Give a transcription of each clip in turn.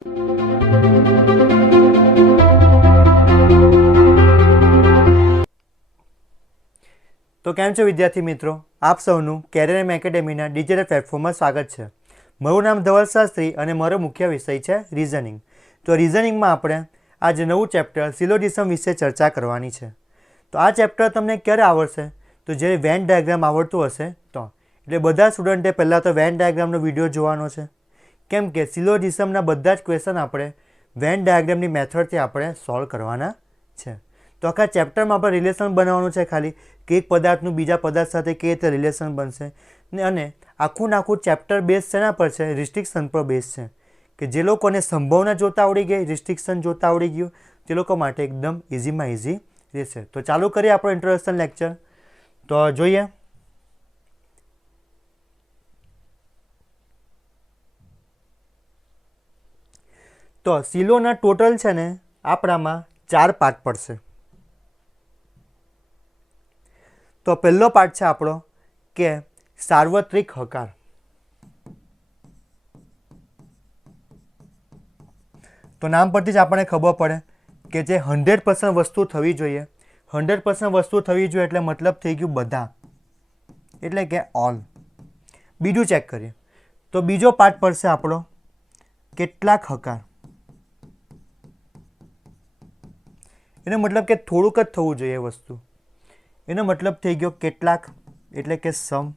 તો કેમ છો વિદ્યાર્થી મિત્રો, આપ સૌનું કેરિયર એકેડેમીના ડિજિટલ પ્લેટફોર્મમાં સ્વાગત છે. મારું નામ ધવલ શાસ્ત્રી અને મારો મુખ્ય વિષય છે રિઝનિંગ. તો રિઝનિંગમાં આપણે આજે નવું ચેપ્ટર સિલોજીઝમ વિશે ચર્ચા કરવાની છે. તો આ ચેપ્ટર તમને ક્યારે આવડશે? તો જે વેન ડાયાગ્રામ આવડતું હશે તો. એટલે બધા સ્ટુડન્ટે પહેલાં તો વેન ડાયાગ્રામનો વિડીયો જોવાનો છે, કેમ કે સિલોજીઝમના બધા જ ક્વેશ્ચન આપણે વેન ડાયાગ્રામની મેથડથી આપણે સોલ્વ કરવાના છે. તો આખા ચેપ્ટરમાં આપણે રિલેશન બનાવવાનું છે, ખાલી કે એક પદાર્થનું બીજા પદાર્થ સાથે કેવી રીતે રિલેશન બનશે. અને આખું ચેપ્ટર બેઝ શેના પર છે? રિસ્ટ્રિક્શન પર બેઝ છે. કે જે લોકોને સંભાવના જોતા આવડી ગઈ, રિસ્ટ્રિક્શન જોતા આવડી ગયું, તે લોકો માટે એકદમ ઇઝીમાં ઇઝી રહેશે. તો ચાલુ કરીએ આપણો ઇન્ટ્રોડક્શન લેક્ચર. તો જોઈએ. તો સિલોના ટોટલ છે ને આપણામાં 4 પાર્ટ પડશે. તો પહેલો પાર્ટ છે આપણો કે સાર્વત્રિક હકાર. તો નામ પરથી જ આપણને ખબર પડે કે જે 100% વસ્તુ થવી જોઈએ. 100% વસ્તુ થવી જોઈએ એટલે મતલબ થઈ ગયું બધા, એટલે કે ઓલ. બીજું ચેક કરીએ તો બીજો પાર્ટ પડશે આપણો કેટલાક હકાર. એનો મતલબ કે થોડુંક જ થવું જોઈએ વસ્તુ. એનો મતલબ થઈ ગયો કેટલાક, એટલે કે સમ.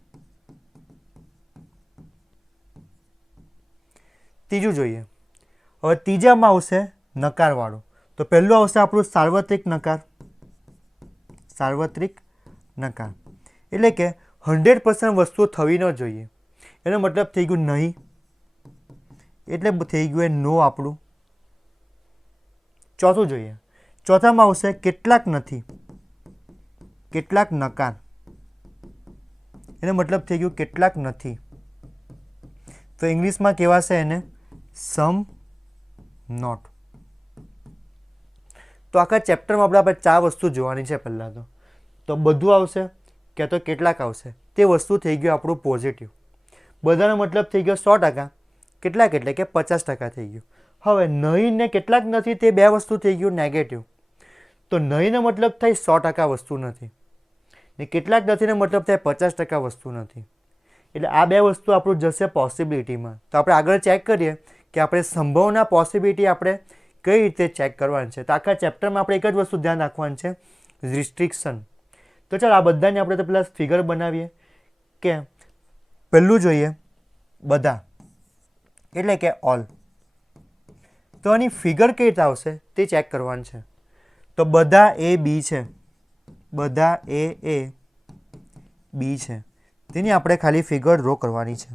ત્રીજું જોઈએ. હવે ત્રીજામાં આવશે નકારવાળો. તો પહેલું આવશે આપણું સાર્વત્રિક નકાર. સાર્વત્રિક નકાર એટલે કે 100% વસ્તુ થવી ન જોઈએ. એનો મતલબ થઈ ગયું નહીં, એટલે થઈ ગયું નો આપણું. ચોથું જોઈએ. ચોથામાં આવશે કેટલાક નથી. કેટલાક નકાર, એનો મતલબ થઈ ગયું કેટલાક નથી. તો ઇંગ્લિશમાં કહેવાશે એને સમ નોટ. તો આખા ચેપ્ટરમાં આપણે 4 વસ્તુ જોવાની છે. પહેલાં તો બધું આવશે કે તો કેટલાક આવશે. તે વસ્તુ થઈ ગયું આપણું પોઝિટિવ. બધાનો મતલબ થઈ ગયો 100%. કેટલાક એટલે કે 50% થઈ ગયું. હવે નહીં ને કેટલાક નથી, તે 2 વસ્તુ થઈ ગયું નેગેટિવ. તો નહીંનો મતલબ થાય 100% વસ્તુ નથી, ને કેટલાક નથીનો મતલબ થાય 50% વસ્તુ નથી. એટલે આ 2 વસ્તુ આપણું જશે પોસિબિલિટીમાં. તો આપણે આગળ ચેક કરીએ કે આપણે સંભાવના પોસિબિલિટી આપણે કઈ રીતે ચેક કરવાની છે. તો આખા ચેપ્ટરમાં આપણે એક જ વસ્તુ ધ્યાન રાખવાની છે, રિસ્ટ્રિક્શન. તો ચાલો આ બધાને આપણે તો પેલા ફિગર બનાવીએ. કે પહેલું જોઈએ બધા, એટલે કે ઓલ. તો આની ફિગર કઈ રીતે આવશે તે ચેક કરવાનું છે. તો બધા એ બી છે. બધા એ બી છે, તેની આપણે ખાલી ફિગર ડ્રો કરવાની છે.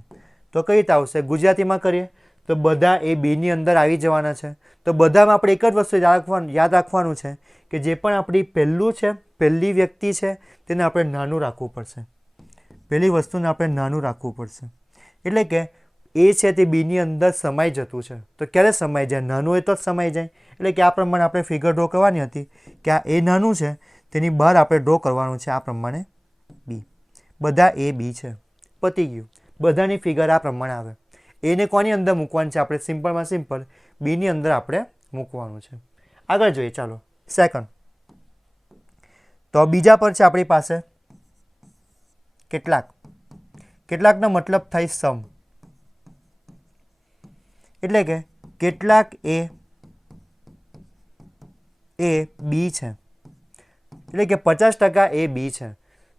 તો કઈ રીતે આવશે? ગુજરાતીમાં કરીએ તો બધા એ બીની અંદર આવી જવાના છે. તો બધામાં આપણે એક જ વસ્તુ યાદ રાખવાનું છે કે જે પણ આપણી પહેલું છે, પહેલી વ્યક્તિ છે, તેને આપણે નાનું રાખવું પડશે. પહેલી વસ્તુને આપણે નાનું રાખવું પડશે. એટલે કે એ છે તે બીની અંદર સમાઈ જતું છે. તો ક્યારે સમાઈ જાય? નાનું હોય તો જ સમાઈ જાય. એટલે કે આ પ્રમાણે આપણે ફિગર ડ્રો કરવાની હતી કે આ એ નાનું છે, તેની બહાર આપણે ડ્રો કરવાનું છે આ પ્રમાણે બી. બધા એ બી છે, પતી ગયું. બધાની ફિગર આ પ્રમાણે આવે. એને કોની અંદર મૂકવાનું છે? આપણે સિમ્પલમાં સિમ્પલ બીની અંદર આપણે મૂકવાનું છે. આગળ જોઈએ ચાલો સેકન્ડ. તો બીજા પર છે આપણી પાસે કેટલાક. કેટલાકનો મતલબ થાય સમ. એટલે કે કેટલાક એ બી છે, એટલે કે 50% એ બી છે.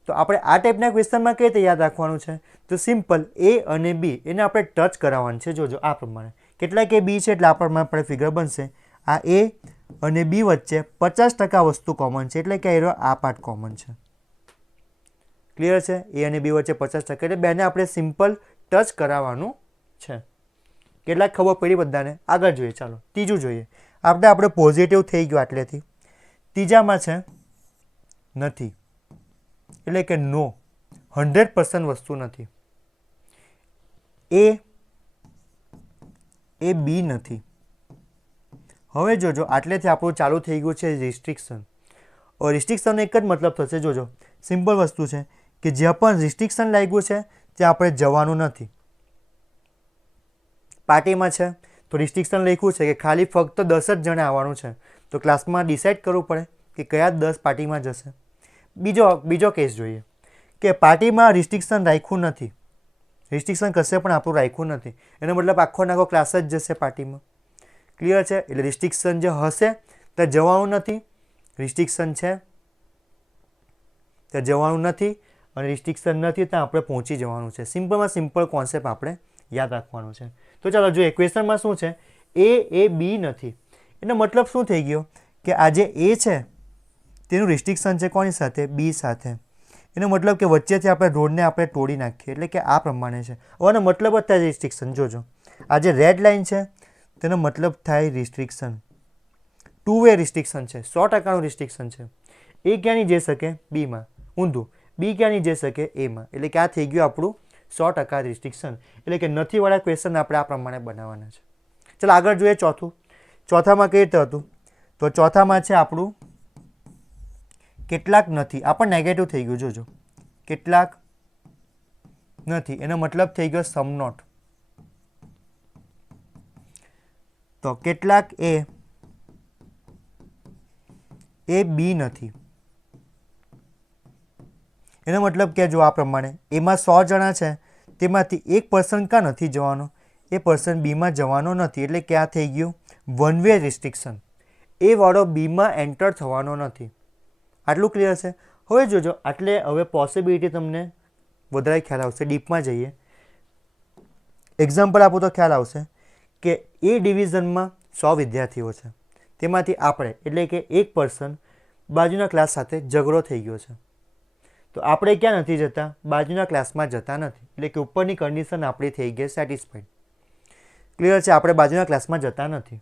તો આપણે આ ટાઈપના ક્વેશ્ચનમાં કઈ રીતે યાદ રાખવાનું છે? તો સિમ્પલ એ અને બી એને આપણે ટચ કરાવવાનું છે. જોજો આ પ્રમાણે કેટલાક એ બી છે એટલે આ પ્રમાણે આપણે ફિગર બનશે. આ એ અને બી વચ્ચે 50% વસ્તુ કોમન છે, એટલે કે આ પાર્ટ કોમન છે. ક્લિયર છે? એ અને બી વચ્ચે 50%, એટલે બેને આપણે સિમ્પલ ટચ કરાવવાનું છે. કેટલાક ખબર પડી બધાને? આગળ જોઈએ ચાલો ત્રીજું જોઈએ. આપણે પોઝિટિવ થઈ ગયું આટલેથી. ત્રીજામાં છે નથી, એટલે કે નો. 100% વસ્તુ નથી. એ બી નથી. હવે જોજો આટલેથી આપણું ચાલુ થઈ ગયું છે રિસ્ટ્રિક્શન. રિસ્ટ્રિક્શનનો એક જ મતલબ થશે. જોજો સિમ્પલ વસ્તુ છે કે જ્યાં પણ રિસ્ટ્રિક્શન લાગ્યું છે ત્યાં આપણે જવાનું નથી. પાર્ટીમાં છે તો રિસ્ટ્રિક્શન લખ્યું છે કે ખાલી ફક્ત 10 જ જણે આવવાનું છે, તો ક્લાસમાં ડિસાઇડ કરવું પડે કે કયા 10 પાર્ટીમાં જશે. બીજો કેસ જોઈએ કે પાર્ટીમાં રિસ્ટ્રિક્શન રાખ્યું નથી, રિસ્ટ્રિક્શન કશે પણ આપણું રાખ્યું નથી, એનો મતલબ આખો નાખો ક્લાસ જ જશે પાર્ટીમાં. ક્લિયર છે? એટલે રિસ્ટ્રિક્શન જે હશે ત્યાં જવાનું નથી, રિસ્ટ્રિક્શન છે ત્યાં જવાનું નથી, અને રિસ્ટ્રિક્શન નથી ત્યાં આપણે પહોંચી જવાનું છે. સિમ્પલમાં સિમ્પલ કોન્સેપ્ટ આપણે યાદ રાખવાનું છે. તો ચાલો જોઈએ ક્વેશ્ચનમાં શું છે, એ બી નથી. એનો મતલબ શું થઈ ગયો કે આ જે એ છે તેનું રિસ્ટ્રિક્શન છે કોની સાથે? બી સાથે. એનો મતલબ કે વચ્ચેથી આપણે રોડને આપણે તોડી નાખીએ, એટલે કે આ પ્રમાણે છે. આનો મતલબ જ થાય રિસ્ટ્રિક્શન. જોજો આ જે રેડ લાઇન છે તેનો મતલબ થાય રિસ્ટ્રિક્શન. 2 વે રિસ્ટ્રિક્શન છે, 100%નું રિસ્ટ્રિક્શન છે. એ ક્યાં નહીં જઈ શકે? બીમાં. ઊંધું, બી ક્યાં નહીં જઈ શકે? એમાં. એટલે કે આ થઈ ગયું આપણું 100% રિસ્ટ્રિક્શન. એટલે કે નથીવાળા ક્વેશ્ચન આપણે આ પ્રમાણે બનાવવાના છે. ચાલો આગળ જોઈએ ચોથું. ચોથામાં કઈ રીતે હતું? તો ચોથામાં છે આપણું કેટલાક નથી. આ પણ નેગેટિવ થઈ ગયું. જોજો કેટલાક નથી, એનો મતલબ થઈ ગયો સમ નોટ. તો કેટલાક એ બી નથી, એનો મતલબ કે જો આ પ્રમાણે એમાં 100 જણા છે તેમાંથી એક પર્સન કાં નથી જવાનો? એ પર્સન બીમાં જવાનો નથી, એટલે કે આ થઈ ગયું વન વે રિસ્ટ્રિક્શન. એ વાળો બીમાં એન્ટર થવાનો નથી. આટલું ક્લિયર છે? હવે જોજો આટલે હવે પોસિબિલિટી તમને વધારે ખ્યાલ આવશે. ડીપમાં જઈએ, એક્ઝામ્પલ આપું તો ખ્યાલ આવશે કે એ ડિવિઝનમાં 100 વિદ્યાર્થીઓ છે, તેમાંથી આપણે એટલે કે એક પર્સન બાજુના ક્લાસ સાથે ઝઘડો થઈ ગયો છે, તો આપણે ક્યાં નથી જતા? બાજુના ક્લાસમાં જતા નથી. એટલે કે ઉપરની કન્ડિશન આપણી થઈ ગઈ સેટિસ્ફાઈડ. ક્લિયર છે? આપણે બાજુના ક્લાસમાં જતા નથી.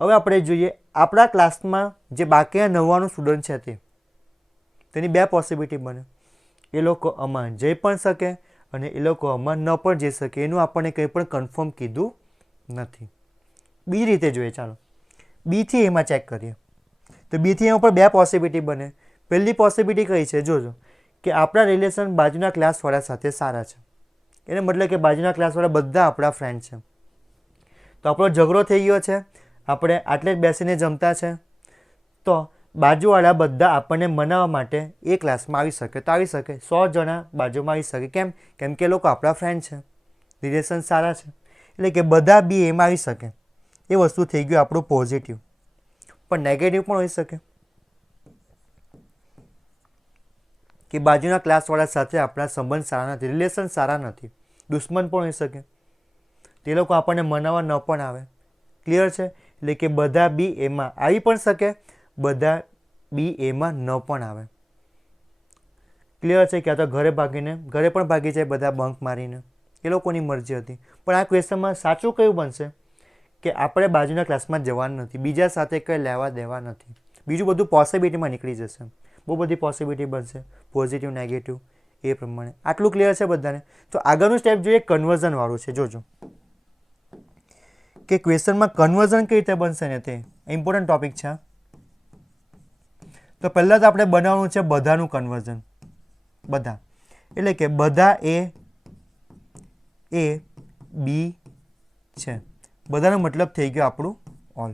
હવે આપણે જોઈએ આપણા ક્લાસમાં જે બાકીના 99 સ્ટુડન્ટ છે તેની 2 પોસિબિલિટી બને. એ લોકો આમાં જઈ પણ શકે અને એ લોકો આમાં ન પણ જઈ શકે. એનું આપણને કંઈ પણ કન્ફર્મ કીધું નથી. બીજી રીતે જોઈએ, ચાલો બીથી એમાં ચેક કરીએ. તો બીથી એમાં પણ 2 પોસિબિલિટી બને. પહેલી પોસિબિલિટી કઈ છે? જોજો કે આપણા રિલેશન બાજુના ક્લાસવાળા સાથે સારા છે. એને મતલબ કે બાજુના ક્લાસવાળા બધા આપણા ફ્રેન્ડ છે. તો આપણો ઝઘડો થઈ ગયો છે, આપણે આટલે જ બેસીને જમતા છે, તો બાજુવાળા બધા આપણને મનાવવા માટે એ ક્લાસમાં આવી શકે તો આવી શકે. 100 જણા બાજુમાં આવી શકે. કેમ? કેમ કે એ લોકો આપણા ફ્રેન્ડ છે, રિલેશન સારા છે, એટલે કે બધા બી એમાં આવી શકે. એ વસ્તુ થઈ ગયું આપણું પોઝિટિવ. પણ નેગેટિવ પણ હોઈ શકે કે બાજુના ક્લાસવાળા સાથે આપણા સંબંધ સારા નથી, રિલેશન સારા નથી, દુશ્મન પણ હોઈ શકે. તે લોકો આપણને મનાવવા ન પણ આવે. ક્લિયર છે? એટલે કે બધા બી એમાં આવી પણ શકે, બધા બી એમાં ન પણ આવે. ક્લિયર છે? કે આ તો ઘરે પણ ભાગી જાય બધા બંક મારીને. એ લોકોની મરજી હતી. પણ આ ક્વેશ્ચનમાં સાચું કયું બનશે કે આપણે બાજુના ક્લાસમાં જવાનું નથી, બીજા સાથે કંઈ લેવા દેવા નથી. બીજું બધું પોસિબિલિટીમાં નીકળી જશે. બહુ બધી પોસિબિલિટી બનશે, પોઝિટિવ નેગેટિવ એ પ્રમાણે. આટલું ક્લિયર છે બધાને? તો આગળનું સ્ટેપ જોઈએ, કન્વર્ઝન વાળું છે. જોજો કે ક્વેશ્ચનમાં કન્વર્ઝન કઈ રીતે બનશે ને, તે ઇમ્પોર્ટન્ટ ટોપિક છે. તો પહેલાં તો આપણે બનાવવાનું છે બધાનું કન્વર્ઝન. બધા એટલે કે બધા એ બી છે, બધાનો મતલબ થઈ ગયો આપણું ઓલ.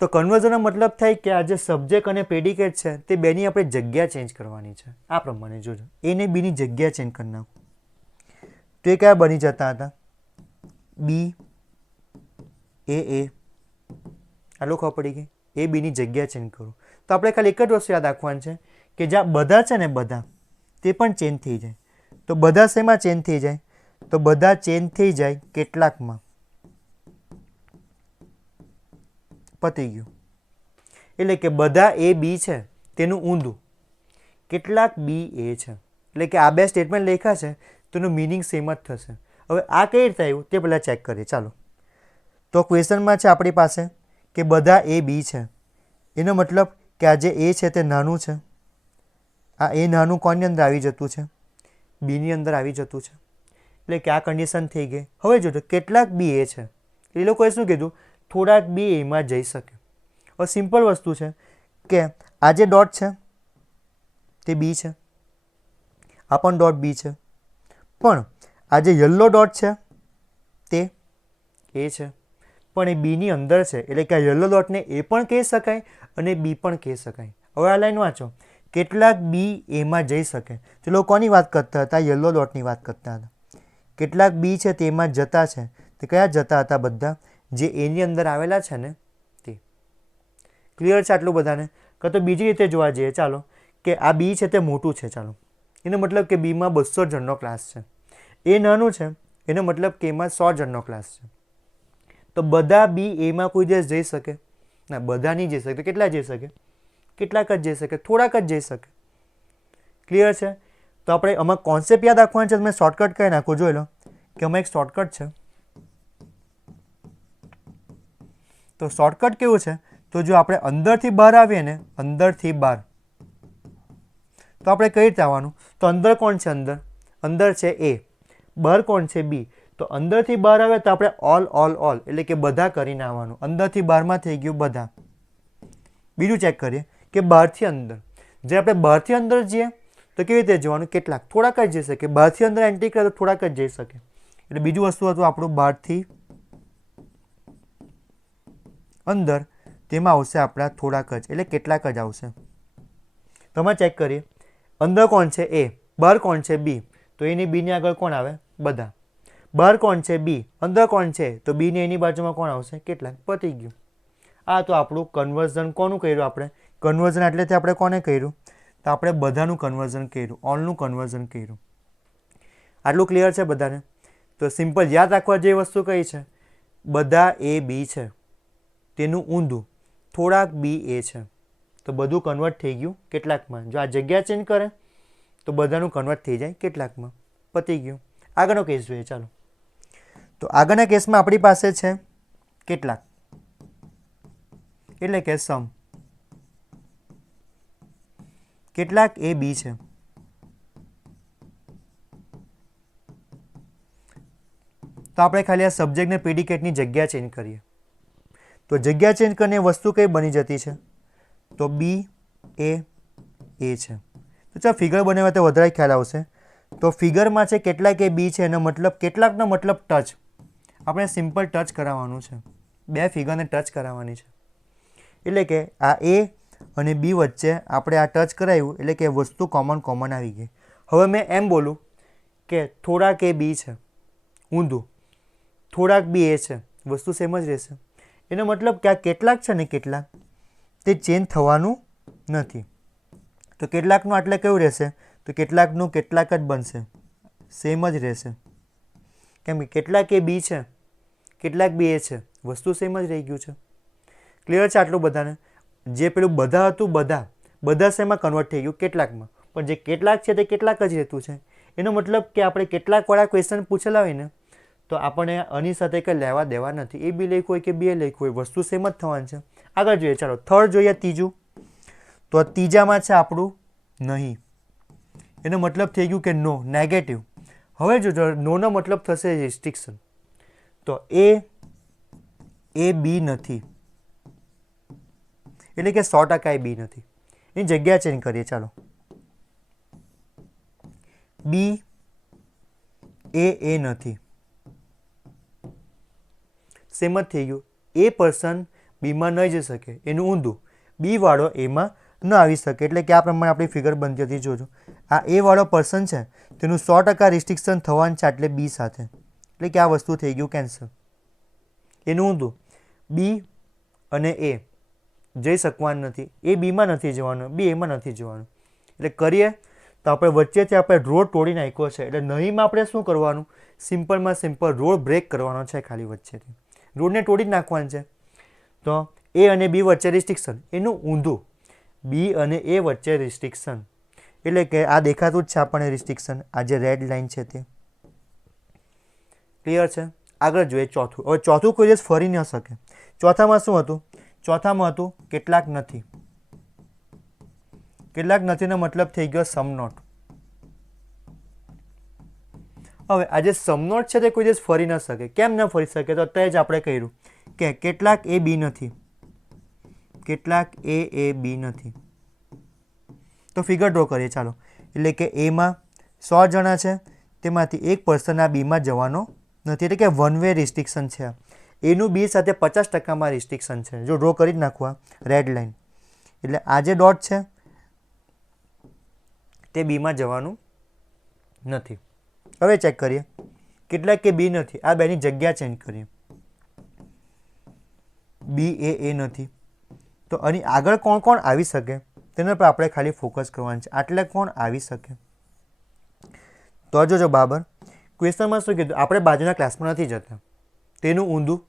તો કન્વર્ઝનનો મતલબ થાય કે આ જે સબ્જેક્ટ અને પ્રેડિકેટ છે તે બેની આપણે જગ્યા ચેન્જ કરવાની છે. આ પ્રમાણે જોજો, એ ને બીની જગ્યા ચેન્જ કરી નાખો. તો એ કયા બની જતા હતા? બી એ. આટલું ખબર પડી ગઈ? એ બીની જગ્યા ચેન્જ કરો. તો આપણે ખાલી એક જ વસ્તુ યાદ રાખવાની છે કે જ્યાં બધા છે ને, બધા તે પણ ચેન્જ થઈ જાય. તો બધા શેમાં ચેન્જ થઈ જાય? તો બધા ચેન્જ થઈ જાય કેટલાકમાં. પતી ગયું. એટલે કે બધા એ બી છે તેનું ઊંધું કેટલાક બી એ છે. એટલે કે આ 2 સ્ટેટમેન્ટ લખ્યા છે તેનું મિનિંગ સેમ જ થશે. હવે આ કઈ રીતે આવ્યું તે પહેલાં ચેક કરીએ. ચાલો, તો ક્વેશ્ચનમાં છે આપણી પાસે કે બધા એ બી છે. એનો મતલબ કે આ જે એ છે તે નાનું છે. આ એ નાનું કોની અંદર આવી જતું છે? બીની અંદર આવી જતું છે. એટલે કે આ કન્ડિશન થઈ ગઈ. હવે જોજો કેટલાક બી એ છે, એ લોકોએ શું કીધું? થોડાક બી એમાં જઈ શકે. હવે સિમ્પલ વસ્તુ છે કે આ જે ડોટ છે તે બી છે, આ પણ ડોટ બી છે, પણ આ જે યલો ડોટ છે તે એ છે. પણ એ બીની અંદર છે, એટલે કે આ યલો ડોટને એ પણ કહી શકાય અને બી પણ કહી શકાય. હવે આ લાઈન વાંચો, કેટલાક બી એમાં જઈ શકે. ચલો કોની વાત કરતા હતા? યલો ડોટની વાત કરતા હતા. કેટલાક બી છે તેમાં જતા છે, તે કયા જતા હતા? બધા જે એની અંદર આવેલા છે ને તે. ક્લિયર છે આટલું બધાને? કાં તો બીજી રીતે જોવા જઈએ, ચાલો, કે આ બી છે તે મોટું છે, ચાલો, એનો મતલબ કે બીમાં 200 જણનો ક્લાસ છે. એ નાનું છે, એનો મતલબ કે એમાં 100 જણનો ક્લાસ છે. તો બધા બી એમાં કોઈ દિવસ જઈ શકે ના? બધા નહીં જઈ શકે. કેટલા જઈ શકે? કેટલાક જ જઈ શકે, થોડાક જ જઈ શકે. ક્લિયર છે? તો આપણે આમાં કોન્સેપ્ટ યાદ રાખવાનો છે. તમે શોર્ટકટ કરી નાખો. જોઈ લો કે આમાં એક શોર્ટકટ છે. તો શોર્ટકટ કેવું છે? તો જો આપણે અંદરથી બહાર આવીએ ને, અંદરથી બહાર, તો આપણે કઈ રીતે આવવાનું? તો અંદર કોણ છે? અંદર છે એ. બહાર કોણ છે? બી. તો અંદરથી બહાર આવે તો આપણે ઓલ એટલે કે બધા કરીને આવવાનું. અંદરથી બહારમાં થઈ ગયું બધા. બીજું ચેક કરીએ કે બહારથી અંદર. જે આપણે બહારથી અંદર જઈએ તો કેવી રીતે જવાનું? કેટલાક, થોડાક જ જઈ શકે. બહારથી અંદર એન્ટ્રી કરે તો થોડાક જ જઈ શકે. એટલે બીજું વસ્તુ હતું આપણું બહારથી અંદર, તેમાં આવશે આપણા થોડાક જ, એટલે કેટલાક જ આવશે. તમે ચેક કરીએ, અંદર કોણ છે? એ. બહાર કોણ છે? બી. તો એની બીની આગળ કોણ આવે? બધા. બહાર કોણ છે? બી. અંદર કોણ છે? તો બી ને એની બાજુમાં કોણ આવશે? કેટલાક. પતી ગયું. આ તો આપણું કન્વર્ઝન કોનું કર્યું આપણે? કન્વર્ઝન એટલેથી આપણે કોને કર્યું? તો આપણે બધાનું કન્વર્ઝન કર્યું, ઓલનું કન્વર્ઝન કર્યું. આટલું ક્લિયર છે બધાને? તો સિમ્પલ યાદ રાખવા જેવી વસ્તુ કઈ છે? બધા એ બી છે, તેનું ઊંધું થોડાક બી એ છે. તો બધું કન્વર્ટ થઈ ગયું કેટલાકમાં. જો આ જગ્યા ચેન્જ કરે તો બધાનું કન્વર્ટ થઈ જાય કેટલાકમાં. પતી ગયું. આગળનો કેસ જોઈએ, ચાલો. તો આગળના કેસમાં આપણી પાસે છે કેટલાક, એટલે કે સમ. કેટલાક એ બી છે. તો આપણે ખાલી આ સબ્જેક્ટ ને પ્રેડિકેટની જગ્યા ચેન્જ કરીએ. તો જગ્યા ચેન્જ કરીને વસ્તુ કઈ બની જતી છે? તો બી એ છે. તો ચાલો ફિગર બનાવ્યા તો વધારે ખ્યાલ આવશે. તો ફિગરમાં છે કેટલાક એ બી છે, એનો મતલબ કેટલાકનો મતલબ ટચ. આપણે સિમ્પલ ટચ કરાવવાનું છે. બે ફિગરને ટચ કરાવવાની છે. એટલે કે આ એ અને બી વચ્ચે આપણે આ ટચ કરાવ્યું, એટલે કે વસ્તુ કોમન આવી ગઈ. હવે મેં એમ બોલું કે થોડાક એ બી છે, ઊંધું થોડાક બી એ છે, વસ્તુ સેમ જ રહેશે. એનો મતલબ કે આ કેટલાક છે ને, કેટલાક તે ચેન્જ થવાનું નથી. તો કેટલાકનું આટલે કેવું રહેશે? તો કેટલાકનું કેટલાક જ બનશે, સેમ જ રહેશે. કેમ કે કેટલાક એ બી છે, કેટલાક બી એ છે, વસ્તુ સેમ જ રહી ગયું છે. ક્લિયર છે આટલું બધાને? જે પેલું બધા હતું, બધા શેમાં કન્વર્ટ થઈ ગયું? કેટલાકમાં. પણ જે કેટલાક છે તે કેટલાક જ રહેતું છે. એનો મતલબ કે આપણે કેટલાકવાળા ક્વેશ્ચન પૂછેલા હોય ને, તો આપણને આની સાથે કંઈ લેવા દેવા નથી. એ બી લખ્યું હોય કે બી એ લખ્યું હોય, વસ્તુ સેમ જ થવાની છે. આગળ જોઈએ, ચાલો થર્ડ જોઈએ, ત્રીજું. તો ત્રીજામાં છે આપણું નહીં. એનો મતલબ થઈ ગયું કે નો, નેગેટિવ. હવે જો નોનો મતલબ થશે રિસ્ટ્રિક્શન. તો એ બી નથી, એટલે કે 100% એ બી નથી. એની જગ્યા ચેન્જ કરીએ, ચાલો. બી એ નથી, સેમ જ થઈ ગયું. એ પર્સન બીમાં નહીં જઈ શકે, એનું ઊંધું. બી વાળો એમાં ન આવી શકે. એટલે કે આ પ્રમાણે આપણી ફિગર બનતી હતી. જોજો, આ એ વાળો પર્સન છે તેનું 100% રિસ્ટ્રિક્શન થવાનું છે એટલે બી સાથે. એટલે કે આ વસ્તુ થઈ ગયું કેન્સલ. એનું ઊંધું, બી અને એ જઈ શકવાનું નથી. એ બીમાં નથી જવાનું, બી એમાં નથી જવાનું. એટલે કરીએ તો આપણે વચ્ચેથી આપણે રોડ તોડી નાખ્યો છે. એટલે નહીંમાં આપણે શું કરવાનું? સિમ્પલમાં સિમ્પલ રોડ બ્રેક કરવાનો છે ખાલી વચ્ચેથી. રોડને તોડી જ નાખવાનું છે. તો એ અને બી વચ્ચે રિસ્ટ્રિક્શન, એનું ઊંધું, બી અને એ વચ્ચે રિસ્ટ્રિક્શન. એટલે કે આ દેખાતું જ છે આપણને રિસ્ટ્રિક્શન, આ જે રેડ લાઇન છે તે. ક્લિયર છે? આગળ જોઈએ ચોથું. હવે ચોથું કોઈ દિવસ ફરી ન શકે. ચોથામાં શું હતું? ચોથામાં હતું કેટલાક નથી. કેટલાક નથીનો મતલબ થઈ ગયો સમ નોટ. હવે આ જે સમ નોટ છે તે કોઈ દિવસ ફરી ન શકે. કેમ ન ફરી શકે? તો અત્યારે જ આપણે કહ્યું કે કેટલાક એ બી નથી, કેટલાક એ બી નથી. તો ફિગર ડ્રો કરીએ, ચાલો. એટલે કે એમાં 100 જણા છે, તેમાંથી એક પર્સન આ બીમાં જવાનો નથી. એટલે કે વન વે રિસ્ટ્રિક્શન છે. એનું બી સાથે 50%માં રિસ્ટ્રિક્શન છે. જો ડ્રો કરી જ નાખવા રેડ લાઇન, એટલે આ જે ડોટ છે તે બીમાં જવાનું નથી. હવે ચેક કરીએ કેટલાક કે બી નથી, આ બેની જગ્યા ચેન્જ કરીએ. બી એ નથી, તો આની આગળ કોણ કોણ આવી શકે તેના પર આપણે ખાલી ફોકસ કરવાનું છે. આટલે કોણ આવી શકે? તો જોજો બાબર, ક્વેશ્ચનમાં શું કીધું? આપણે બાજુના ક્લાસમાં નથી જતા, તેનું ઊંધું.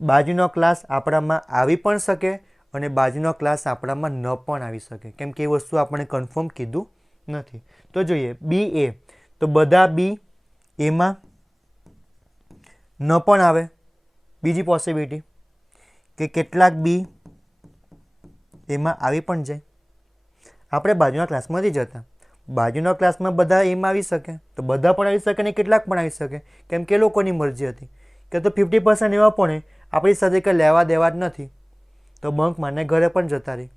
બાજુનો ક્લાસ આપણામાં આવી પણ શકે અને બાજુનો ક્લાસ આપણામાં ન પણ આવી શકે, કેમ કે એ વસ્તુ આપણે કન્ફર્મ કીધું નથી. તો જોઈએ બી એ, તો બધા બી એમાં ન પણ આવે. બીજી પોસિબિલિટી કે કેટલાક બી એમાં આવી પણ જાય. આપણે બાજુના ક્લાસમાં નથી જતા, બાજુના ક્લાસમાં બધા એમાં આવી શકે, તો બધા પણ આવી શકે ને કેટલાક પણ આવી શકે, કેમ કે લોકોની મરજી હતી. કે તો 50% એવા પણ આપણી સાથે કંઈ લેવા દેવા જ નથી, તો બંક માને ઘરે પણ જતા રહી.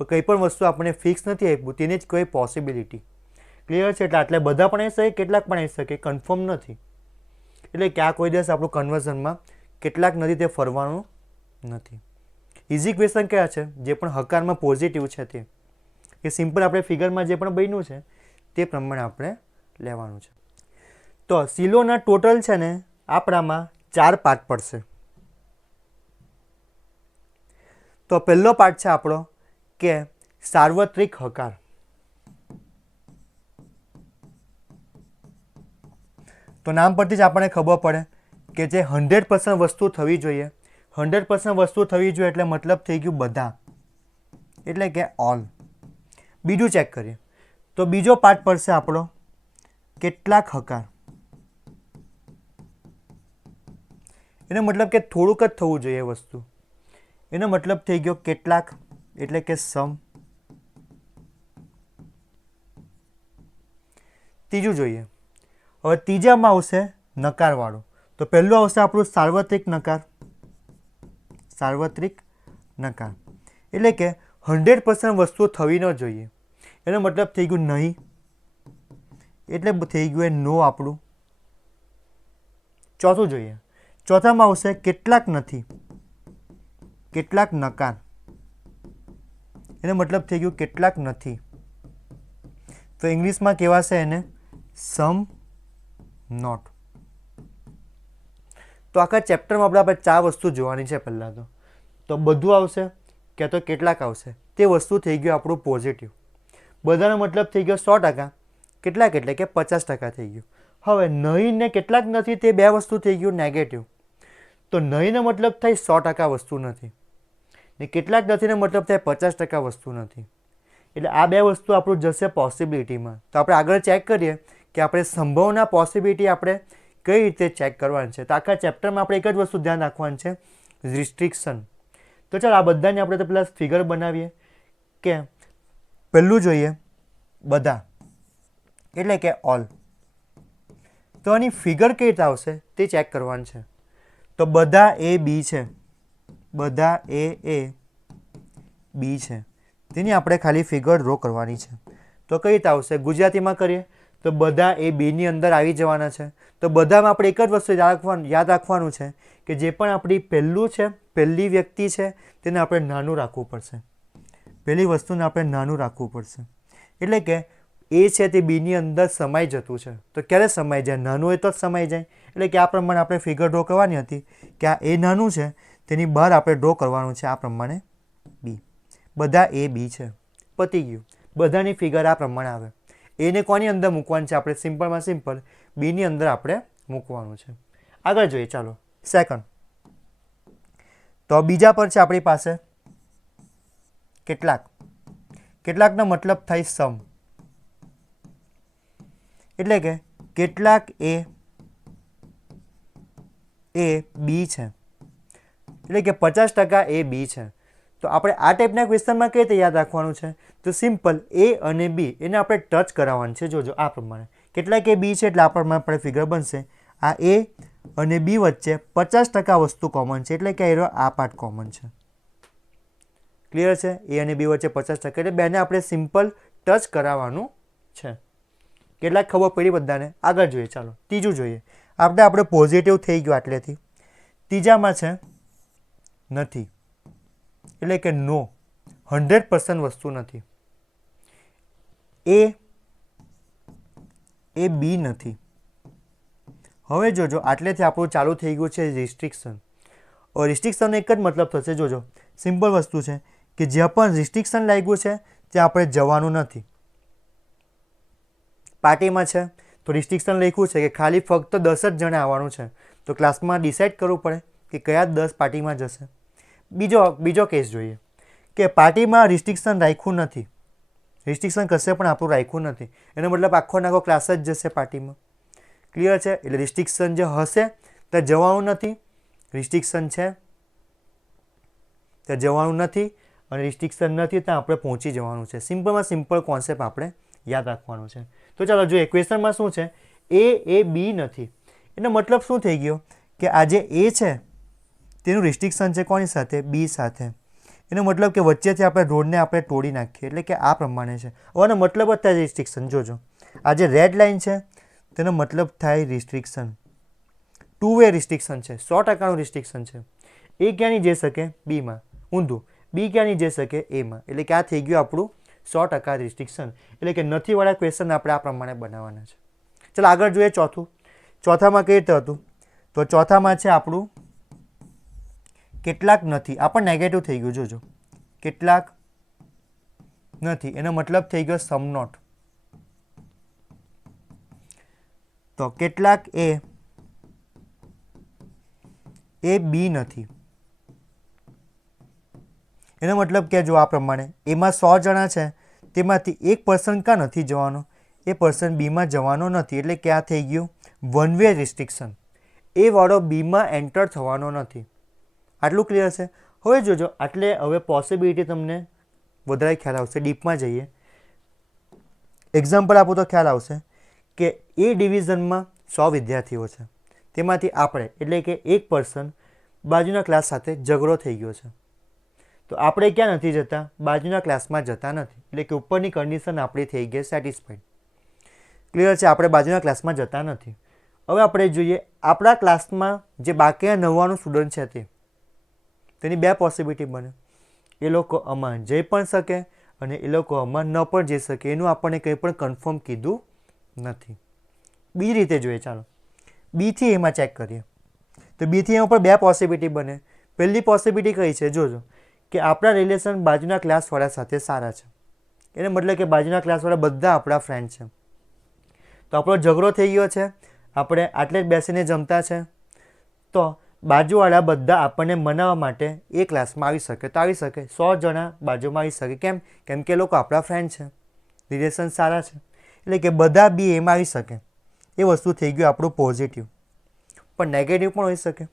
પણ કંઈ પણ વસ્તુ આપણે ફિક્સ નથી આપ્યું, તેની જ કોઈ પોસિબિલિટી. ક્લિયર છે? એટલે આટલે બધા પણ આવી શકે, કેટલાક પણ આવી શકે, કન્ફર્મ નથી. એટલે કે આ કોઈ દિવસ આપણું કન્વર્ઝનમાં કેટલાક નથી તે ફરવાનું નથી. ઇઝી ક્વેશ્ચન કયા છે? જે પણ હકારમાં પોઝિટિવ છે તે, કે સિમ્પલ આપણે ફિગરમાં જે પણ બન્યું છે તે પ્રમાણે આપણે લેવાનું છે. તો સિલોના ટોટલ છે ને આપણામાં 4 પાર્ટ પડશે. તો પહેલો પાર્ટ છે આપણો કે સાર્વત્રિક હકાર. તો નામ પરથી જ આપણને ખબર પડે કે જે 100% વસ્તુ થવી જોઈએ, 100% વસ્તુ થવી જોઈએ એટલે મતલબ થઈ ગયું બધા, એટલે કે ઓલ. બીજું ચેક કરીએ તો બીજો પાર્ટ પડશે આપણો કેટલાક હકાર. એનો મતલબ કે થોડુંક જ થવું જોઈએ એ વસ્તુ, એનો મતલબ થઈ ગયો કેટલાક, એટલે કે સમ. ત્રીજું જોઈએ, હવે ત્રીજામાં આવશે નકારવાળું. તો પહેલું આવશે આપણું સાર્વત્રિક નકાર. સાર્વત્રિક નકાર એટલે કે 100% વસ્તુ થવી ન જોઈએ, એનો મતલબ થઈ ગયું નહીં, એટલે થઈ ગયું એ નો આપણું. ચોથું જોઈએ, ચોથામાં આવશે કેટલાક નથી, કેટલાક નકાર, એનો મતલબ થઈ ગયું કેટલાક નથી. તો ઇંગ્લિશમાં કહેવાશે એને સમ નોટ. તો આખા ચેપ્ટરમાં આપણે 4 વસ્તુ જોવાની છે. પહેલાં તો બધું આવશે કે તો કેટલાક આવશે, તે વસ્તુ થઈ ગયું આપણું પોઝિટિવ. બધાનો મતલબ થઈ ગયો 100%, કેટલાક એટલે કે 50% થઈ ગયું. હવે નહીં ને કેટલાક નથી, તે 2 વસ્તુ થઈ ગયું નેગેટિવ. તો નહીંનો મતલબ થાય 100% વસ્તુ નથી, ને કેટલાક નથીનો મતલબ થાય 50% વસ્તુ નથી. એટલે આ 2 વસ્તુ આપણું જશે પોસિબિલિટીમાં. તો આપણે આગળ ચેક કરીએ કે આપણે સંભાવના પોસિબિલિટી આપણે કઈ રીતે ચેક કરવાની છે. તો આખા ચેપ્ટરમાં આપણે એક જ વસ્તુ ધ્યાન રાખવાની છે, રિસ્ટ્રિક્શન. તો ચાલો આ બધાને આપણે તો પેલા ફિગર બનાવીએ. કે પહેલું જોઈએ બધા, એટલે કે ઓલ. તો આની ફિગર કઈ રીતે આવશે તે ચેક કરવાનું છે. તો બધા એ બી છે, બધા એ બી છે, તેની આપણે ખાલી ફિગર ડ્રો કરવાની છે. તો કઈ રીતે આવશે? ગુજરાતીમાં કરીએ તો બધા એ બીની અંદર આવી જવાના છે. તો બધામાં આપણે એક જ વસ્તુ યાદ રાખવાનું છે કે જે પણ આપણી પહેલું છે, પહેલી વ્યક્તિ છે, તેને આપણે નાનું રાખવું પડશે. પહેલી વસ્તુને આપણે નાનું રાખવું પડશે. એટલે કે એ છે તે બીની અંદર સમાઈ જતું છે. તો ક્યારે સમાઈ જાય? નાનું હોય તો જ સમાઈ જાય. એટલે કે આ પ્રમાણે આપણે ફિગર ડ્રો કરવાની હતી કે આ એ નાનું છે, તેની બહાર આપણે ડ્રો કરવાનું છે આ પ્રમાણે બી. બધા એ બી છે, પતી ગયું. બધાની ફિગર આ પ્રમાણે આવે. એને કોની અંદર મૂકવાનું છે? આપણે સિમ્પલમાં સિમ્પલ બીની અંદર આપણે મૂકવાનું છે. આગળ જોઈએ ચાલો સેકન્ડ. તો બીજા પર છે આપણી પાસે કેટલાક. કેટલાકનો મતલબ થાય સમ, એટલે કે કેટલાક એ બી છે, એટલે કે 50% એ બી છે. તો આપણે આ ટાઈપના ક્વેશ્ચનમાં કઈ રીતે યાદ રાખવાનું છે? તો સિમ્પલ એ અને બી એને આપણે ટચ કરાવવાનું છે. જોજો આ પ્રમાણે કેટલાક એ બી છે એટલે આ પ્રમાણે આપણે ફિગર બનશે. આ એ અને બી વચ્ચે 50% વસ્તુ કોમન છે, એટલે કે આ પાર્ટ કોમન છે. ક્લિયર છે? એ અને બી વચ્ચે 50%, એટલે બેને આપણે સિમ્પલ ટચ કરાવવાનું છે. કેટલાક ખબર પડી બધાને? આગળ જોઈએ ચાલો ત્રીજું જોઈએ. આપણે પોઝિટિવ થઈ ગયું આટલેથી. ત્રીજામાં છે નથી, એટલે કે નો, 100% વસ્તુ નથી. એ બી નથી. હવે જોજો, આટલેથી આપણું ચાલુ થઈ ગયું છે રિસ્ટ્રિક્શન. રિસ્ટ્રિક્શનનો એક જ મતલબ થશે, જોજો સિમ્પલ વસ્તુ છે કે જ્યાં પણ રિસ્ટ્રિક્શન લાગ્યું છે ત્યાં આપણે જવાનું નથી. પાર્ટીમાં છે તો રિસ્ટ્રિક્શન લખ્યું છે કે ખાલી ફક્ત 10 જ જણે આવવાનું છે, તો ક્લાસમાં ડિસાઇડ કરવું પડે કે કયા 10 પાર્ટીમાં જશે. બીજો કેસ જોઈએ કે પાર્ટીમાં રિસ્ટ્રિક્શન રાખ્યું નથી, રિસ્ટ્રિક્શન કશે પણ આપણું રાખ્યું નથી, એનો મતલબ આખો નાખો ક્લાસ જ જશે પાર્ટીમાં. ક્લિયર છે? એટલે રિસ્ટ્રિક્શન જે હશે ત્યાં જવાનું નથી, રિસ્ટ્રિક્શન છે ત્યાં જવાનું નથી, અને રિસ્ટ્રિક્શન નથી ત્યાં આપણે પહોંચી જવાનું છે. સિમ્પલમાં સિમ્પલ કોન્સેપ્ટ આપણે યાદ રાખવાનો છે. તો ચાલો જોઈએ ક્વેશ્ચનમાં શું છે, એ બી નથી. એનો મતલબ શું થઈ ગયો કે આ જે એ છે તેનું રિસ્ટ્રિક્શન છે કોની સાથે? બી સાથે. એનો મતલબ કે વચ્ચેથી આપણે રોડને આપણે તોડી નાખીએ, એટલે કે આ પ્રમાણે છે. આનો મતલબ જ થાય રિસ્ટ્રિક્શન. જોજો આ જે રેડ લાઇન છે તેનો મતલબ થાય રિસ્ટ્રિક્શન. 2 વે રિસ્ટ્રિક્શન છે, 100%નું રિસ્ટ્રિક્શન છે. એ ક્યાં નહીં જઈ શકે? બીમાં. ઊંધું, બી ક્યાં નહીં જઈ શકે? એમાં. એટલે કે આ થઈ ગયું આપણું 100% રિસ્ટ્રિક્શન. એટલે કે નથીવાળા ક્વેશ્ચન આપણે આ પ્રમાણે બનાવવાના છે. ચાલો આગળ જોઈએ ચોથું. ચોથામાં કઈ રીતે હતું? તો ચોથામાં છે આપણું કેટલાક નથી. આ પણ નેગેટિવ થઈ ગયું. જોજો કેટલાક નથી, એનો મતલબ થઈ ગયો સમ નોટ. તો કેટલાક એ બી નથી, એનો મતલબ કે જો આ પ્રમાણે એમાં 100 જણા છે તેમાંથી 1% ક્યાં નથી જવાનો? એ પર્સન બીમાં જવાનો નથી, એટલે કે આ થઈ ગયું 1 વે રિસ્ટ્રિક્શન. એ વાળો બીમાં એન્ટર થવાનો નથી. આટલું ક્લિયર છે? હવે જોજો, આટલે હવે પોસિબિલિટી તમને વધારે ખ્યાલ આવશે. ડીપમાં જઈએ, એક્ઝામ્પલ આપું તો ખ્યાલ આવશે કે એ ડિવિઝનમાં 100 વિદ્યાર્થીઓ છે, તેમાંથી આપણે એટલે કે એક પર્સન બાજુના ક્લાસ સાથે ઝઘડો થઈ ગયો છે, તો આપણે ક્યાં નથી જતા? બાજુના ક્લાસમાં જતા નથી, એટલે કે ઉપરની કન્ડિશન આપણી થઈ ગઈ સેટિસ્ફાઈડ. ક્લિયર છે? આપણે બાજુના ક્લાસમાં જતા નથી. હવે આપણે જોઈએ આપણા ક્લાસમાં જે બાકીના 99 સ્ટુડન્ટ છે તેની 2 પોસિબિલિટી બને. એ લોકો આમાં જઈ પણ શકે અને એ લોકો આમાં ન પણ જઈ શકે. એનું આપણને કંઈ પણ કન્ફર્મ કીધું નથી. બીજી રીતે જોઈએ, ચાલો બીથી એમાં ચેક કરીએ. તો બીથી એમાં પણ 2 પોસિબિલિટી બને. પહેલી પોસિબિલિટી કઈ છે? જોજો કે આપણા રિલેશન બાજુના ક્લાસવાળા સાથે સારા છે. એને મતલબ કે બાજુના ક્લાસવાળા બધા આપણા ફ્રેન્ડ છે. તો આપણો ઝઘડો થઈ ગયો છે, આપણે આટલે જ બેસીને જમતા છે, તો બાજુવાળા બધા આપણને મનાવવા માટે એ ક્લાસમાં આવી શકે તો આવી શકે. 100 જણા બાજુમાં આવી શકે. કેમ? કેમ કે લોકો આપણા ફ્રેન્ડ છે, રિલેશન સારા છે, એટલે કે બધા બી એમાં આવી શકે. એ વસ્તુ થઈ ગયું આપણું પોઝિટિવ. પણ નેગેટિવ પણ હોઈ શકે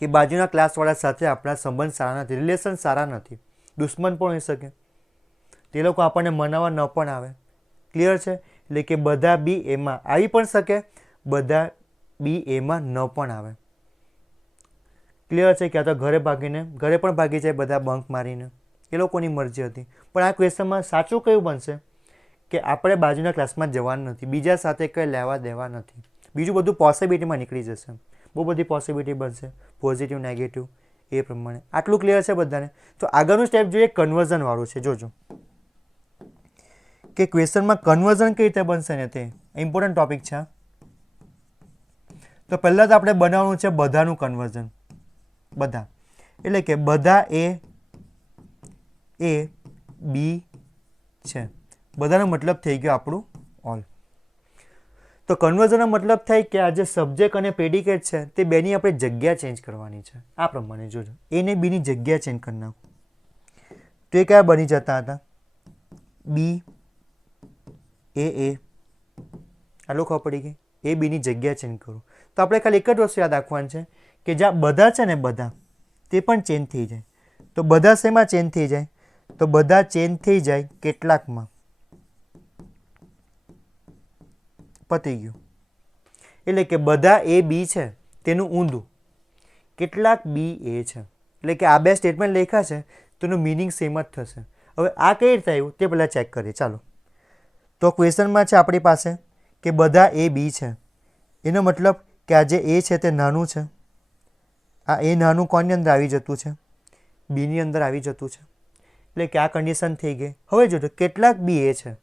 કે બાજુના ક્લાસવાળા સાથે આપણા સંબંધ સારા નથી, રિલેશન સારા નથી, દુશ્મન પણ હોઈ શકે. તે લોકો આપણને મનાવવા ન પણ આવે. ક્લિયર છે? એટલે કે બધા બી એમાં આવી પણ શકે, બધા બી એમાં ન પણ આવે. ક્લિયર છે? કે તો ઘરે પણ ભાગી જાય બધા બંક મારીને, એ લોકોની મરજી હતી. પણ આ ક્વેશ્ચનમાં સાચું કયું બનશે કે આપણે બાજુના ક્લાસમાં જવાનું નથી, બીજા સાથે કંઈ લેવા દેવા નથી. બીજું બધું પોસિબિલિટીમાં નીકળી જશે. બહુ બધી પોસિબિલિટી બનશે, પોઝિટિવ નેગેટિવ એ પ્રમાણે. આટલું ક્લિયર છે બધાને? તો આગળનું સ્ટેપ જોઈએ, કન્વર્ઝન વાળું છે. જોજો કે ક્વેશ્ચનમાં કન્વર્ઝન કઈ રીતે બનશે ને, તે ઇમ્પોર્ટન્ટ ટોપિક છે. તો પહેલાં તો આપણે બનાવવાનું છે બધાનું કન્વર્ઝન. બધા એટલે કે બધા એ બી છે, બધાનો મતલબ થઈ ગયો આપણું ઓલ. તો કન્વર્ઝનનો મતલબ થાય કે આ જે સબ્જેક્ટ અને પ્રેડિકેટ છે તે બેની આપણે જગ્યા ચેન્જ કરવાની છે. આ પ્રમાણે જોજો, એ ને બીની જગ્યા ચેન્જ કરી નાખો તો એ કયા બની જતા હતા? બી એ. આટલું ખબર પડી ગઈ? એ બીની જગ્યા ચેન્જ કરો. તો આપણે ખાલી એક જ વસ્તુ યાદ રાખવાની છે કે જ્યાં બધા છે ને, બધા તે પણ ચેન્જ થઈ જાય. તો બધા શેમાં ચેન્જ થઈ જાય? તો બધા ચેન્જ થઈ જાય કેટલાકમાં. પતી ગયું. એટલે કે બધા એ બી છે તેનું ઊંધું કેટલાક બી એ છે. એટલે કે આ 2 સ્ટેટમેન્ટ લખ્યા છે તેનું મિનિંગ સેમ જ થશે. હવે આ કઈ રીતે આવ્યું તે પહેલાં ચેક કરીએ. ચાલો, તો ક્વેશ્ચનમાં છે આપણી પાસે કે બધા એ બી છે, એનો મતલબ કે આ જે એ છે તે નાનું છે, આ એ નાનું કોની અંદર આવી જતું છે? બીની અંદર આવી જતું છે. એટલે કે આ કન્ડિશન થઈ ગઈ. હવે જોજો કેટલાક બી એ છે,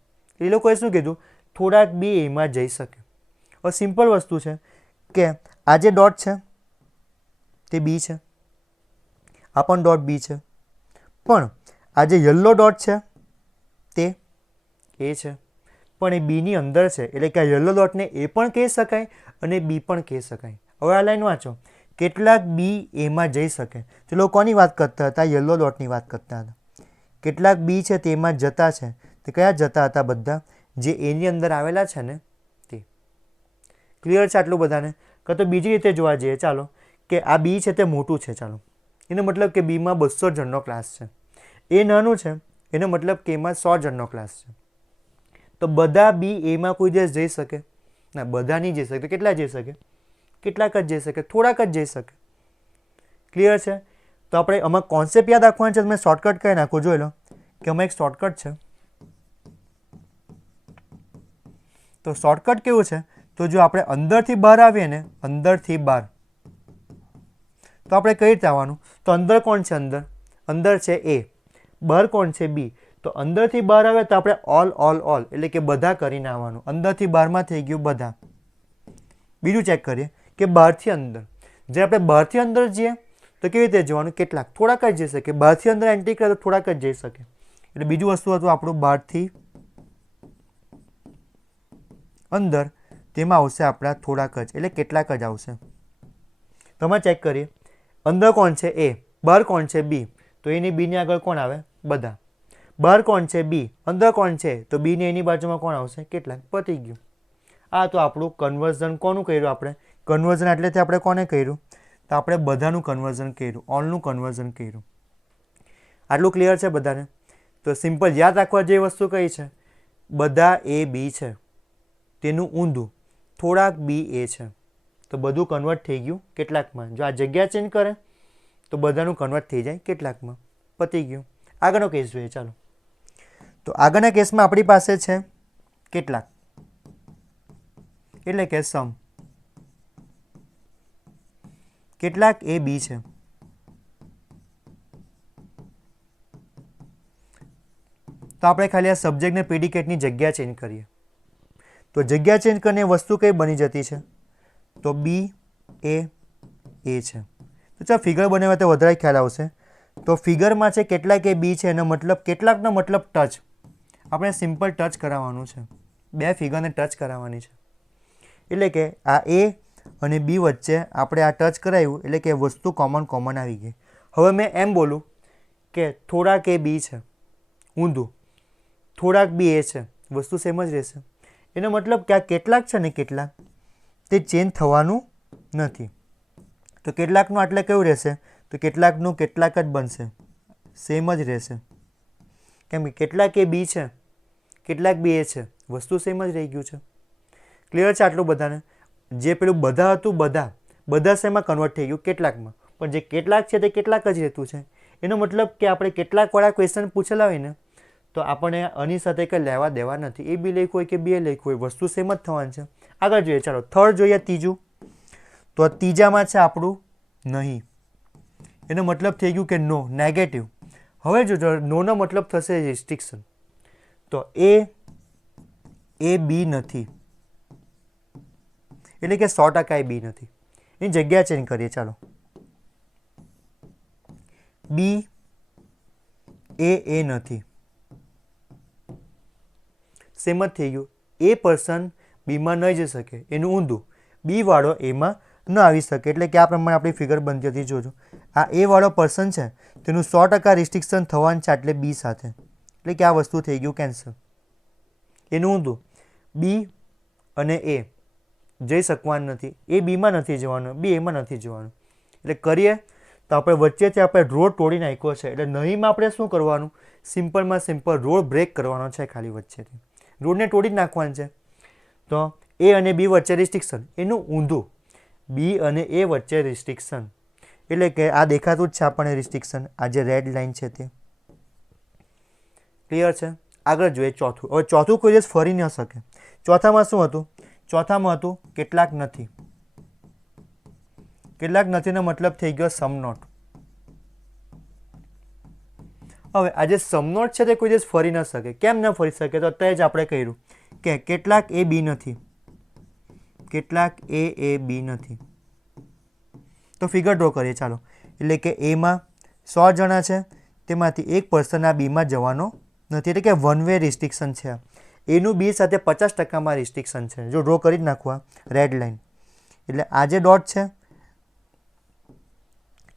એ લોકોએ શું કીધું? થોડાક બી એમાં જઈ શકે. હવે સિમ્પલ વસ્તુ છે કે આ જે ડોટ છે તે બી છે, આ પણ ડોટ બી છે, પણ આ જે યલો ડોટ છે તે એ છે, પણ એ બીની અંદર છે. એટલે કે આ યલો ડોટને એ પણ કહી શકાય અને બી પણ કહી શકાય. હવે આ લાઈન વાંચો, કેટલાક બી એમાં જઈ શકે. તો લોકો કોની વાત કરતા હતા? યલો ડોટની વાત કરતા હતા. કેટલાક બી છે તેમાં જતા છે, તે કયા જતા હતા? બધા જે એની અંદર આવેલા છે ને તે. ક્લિયર છે આટલું બધાને? કાં તો બીજી રીતે જોવા જઈએ, ચાલો, કે આ બી છે તે મોટું છે, ચાલો, એનો મતલબ કે બીમાં 200 જણનો ક્લાસ છે. એ નાનું છે, એનો મતલબ કે એમાં 100 જણનો ક્લાસ છે. તો બધા બી એમાં કોઈ દિવસ જઈ શકે? ના, બધા નહીં જઈ શકે. કેટલા જઈ શકે? કેટલાક જ જઈ શકે, થોડાક જ જઈ શકે. ક્લિયર છે? તો આપણે આમાં કોન્સેપ્ટ યાદ રાખવાનો છે. તમે શોર્ટકટ કરી નાખો. જોઈ લો કે આમાં એક શોર્ટકટ છે. તો શોર્ટકટ કેવું છે? તો જો આપણે અંદરથી બહાર આવીએ ને, અંદરથી બહાર, તો આપણે કઈ રીતે આવવાનું? તો અંદર કોણ છે? અંદર છે એ. બહાર કોણ છે? બી. તો અંદરથી બહાર આવે તો આપણે ઓલ ઓલ ઓલ એટલે કે બધા કરીને આવવાનું. અંદરથી બહારમાં થઈ ગયું બધા. બીજું ચેક કરીએ કે બહારથી અંદર. જે આપણે બહારથી અંદર જઈએ તો કેવી રીતે જવાનું? કેટલાક, થોડાક જ જઈ શકે. બહારથી અંદર એન્ટ્રી કરે તો થોડાક જ જઈ શકે. એટલે બીજું વસ્તુ હતું આપણું બહારથી અંદર, તેમાં આવશે આપણા થોડાક જ, એટલે કેટલાક જ આવશે. તમે ચેક કરીએ, અંદર કોણ છે? એ. બહાર કોણ છે? બી. તો એની બીની આગળ કોણ આવે? બધા. બહાર કોણ છે? બી. અંદર કોણ છે? તો બી ને એની બાજુમાં કોણ આવશે? કેટલાક. પતી ગયું. આ તો આપણું કન્વર્ઝન કોનું કર્યું આપણે? કન્વર્ઝન એટલેથી આપણે કોને કર્યું? તો આપણે બધાનું કન્વર્ઝન કર્યું, ઓલનું કન્વર્ઝન કર્યું. આટલું ક્લિયર છે બધાને? તો સિમ્પલ યાદ રાખવા જેવી વસ્તુ કઈ છે? બધા એ બી છે, તેનું ઊંધું થોડાક બી એ છે. તો બધું કન્વર્ટ થઈ ગયું કેટલાકમાં. જો આ જગ્યા ચેન્જ કરે તો બધાનું કન્વર્ટ થઈ જાય કેટલાકમાં. પતી ગયું. આગળનો કેસ જોઈએ, ચાલો. તો આગળના કેસમાં આપણી પાસે છે કેટલાક, એટલે કે સમ. કેટલાક એ બી છે. તો આપણે ખાલી આ સબ્જેક્ટ ને પ્રિડિકેટની જગ્યા ચેન્જ કરીએ. તો જગ્યા ચેન્જ કરીને વસ્તુ કઈ બની જતી છે? તો બી એ છે. તો ચાલો ફિગર બનાવ્યા તો વધારે ખ્યાલ આવશે. તો ફિગરમાં છે કેટલાક એ બી છે, એનો મતલબ કેટલાકનો મતલબ ટચ. આપણે સિમ્પલ ટચ કરાવવાનું છે, બે ફિગરને ટચ કરાવવાની છે. એટલે કે આ એ અને બી વચ્ચે આપણે આ ટચ કરાવ્યું એટલે કે વસ્તુ કોમન આવી ગઈ. હવે મેં એમ બોલું કે થોડાક એ બી છે, ઊંધું, થોડાક બી એ છે, વસ્તુ સેમ જ રહેશે. એનો મતલબ કે આ કેટલાક છે ને, કેટલાક તે ચેન્જ થવાનું નથી. તો કેટલાકનું આટલે કેવું રહેશે? તો કેટલાકનું કેટલાક જ બનશે, સેમ જ રહેશે. કેમ કે કેટલાક એ બી છે, કેટલાક બી એ છે, વસ્તુ સેમ જ રહી ગયું છે. ક્લિયર છે આટલું બધાને? જે પેલું બધા હતું, બધા શેમાં કન્વર્ટ થઈ ગયું? કેટલાકમાં. પણ જે કેટલાક છે તે કેટલાક જ રહેતું છે. એનો મતલબ કે આપણે કેટલાકવાળા ક્વેશ્ચન પૂછેલા હોય ને, તો આપણને આની સાથે કંઈ લેવા દેવા નથી. એ બી લખ્યું હોય કે બી એ લખ્યું હોય, વસ્તુ સેમ જ થવાની છે. આગળ જોઈએ, ચાલો થર્ડ જોઈએ, ત્રીજું. તો ત્રીજામાં છે આપણું નહીં. એનો મતલબ થઈ ગયું કે નો, નેગેટિવ. હવે જોજો, નોનો મતલબ થશે રિસ્ટ્રિક્શન. તો એ બી નથી, એટલે કે 100% એ બી નથી. એની જગ્યા ચેન્જ કરીએ, ચાલો. બી એ નથી, સેમ જ થઈ ગયું. એ પર્સન બીમાં નહીં જઈ શકે, એનું ઊંધું. બી વાળો એમાં ન આવી શકે. એટલે કે આ પ્રમાણે આપણી ફિગર બનતી હતી. જોજો, આ એ વાળો પર્સન છે તેનું 100% રિસ્ટ્રિક્શન થવાનું છે એટલે બી સાથે. એટલે કે આ વસ્તુ થઈ ગયું કેન્સલ. એનું ઊંધું, બી અને એ જઈ શકવાનું નથી. એ બીમાં નથી જવાનું, બી એમાં નથી જવાનું. એટલે કરીએ તો આપણે વચ્ચેથી આપણે રોડ તોડી નાખ્યો છે. એટલે નહીંમાં આપણે શું કરવાનું? સિમ્પલમાં સિમ્પલ રોડ બ્રેક કરવાનો છે ખાલી વચ્ચેથી. રોડને તોડી જ નાખવાનું છે. તો એ અને બી વચ્ચે રિસ્ટ્રિક્શન, એનું ઊંધું, બી અને એ વચ્ચે રિસ્ટ્રિક્શન. એટલે કે આ દેખાતું જ છે આપણને રિસ્ટ્રિક્શન, આ જે રેડ લાઇન છે તે. ક્લિયર છે? આગળ જોઈએ ચોથું. હવે ચોથું કોઈ દિવસ ફરી ન શકે. ચોથામાં શું હતું? ચોથામાં હતું કેટલાક નથી. કેટલાક નથીનો મતલબ થઈ ગયો સમ નોટ. હવે આ જે સમ નોટ છે તે કોઈ દિવસ ફરી ન શકે. કેમ ન ફરી શકે? તો અત્યારે જ આપણે કહ્યું કે કેટલાક એ બી નથી, કેટલાક એ બી નથી. તો ફિગર ડ્રો કરીએ ચાલો. એટલે કે એમાં 100 જણા છે, તેમાંથી એક પર્સન આ બીમાં જવાનો નથી, એટલે કે વન વે રિસ્ટ્રિક્શન છે. એનું બી સાથે 50%માં રિસ્ટ્રિક્શન છે. જો ડ્રો કરી જ નાખવા રેડ લાઇન, એટલે આ જે ડોટ છે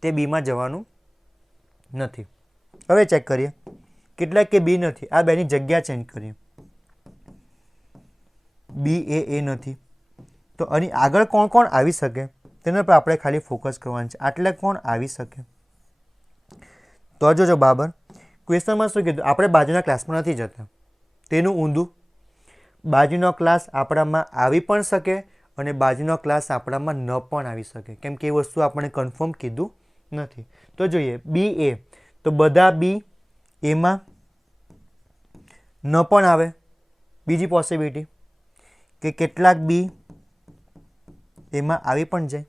તે બીમાં જવાનું નથી. હવે ચેક કરીએ કેટલાક કે બી નથી, આ બેની જગ્યા ચેન્જ કરીએ. બી એ નથી, તો આની આગળ કોણ કોણ આવી શકે તેના પર આપણે ખાલી ફોકસ કરવાનું છે. આટલે કોણ આવી શકે? તો જોજો બાબર, ક્વેશ્ચનમાં શું કીધું? આપણે બાજુના ક્લાસમાં નથી જતા, તેનું ઊંધું. બાજુનો ક્લાસ આપણામાં આવી પણ શકે અને બાજુનો ક્લાસ આપણામાં ન પણ આવી શકે, કેમ કે એ વસ્તુ આપણે કન્ફર્મ કીધું નથી. તો જોઈએ બી એ, તો બધા બી એમાં ન પણ આવે. બીજી પોસિબિલિટી કે કેટલાક બી એમાં આવી પણ જાય.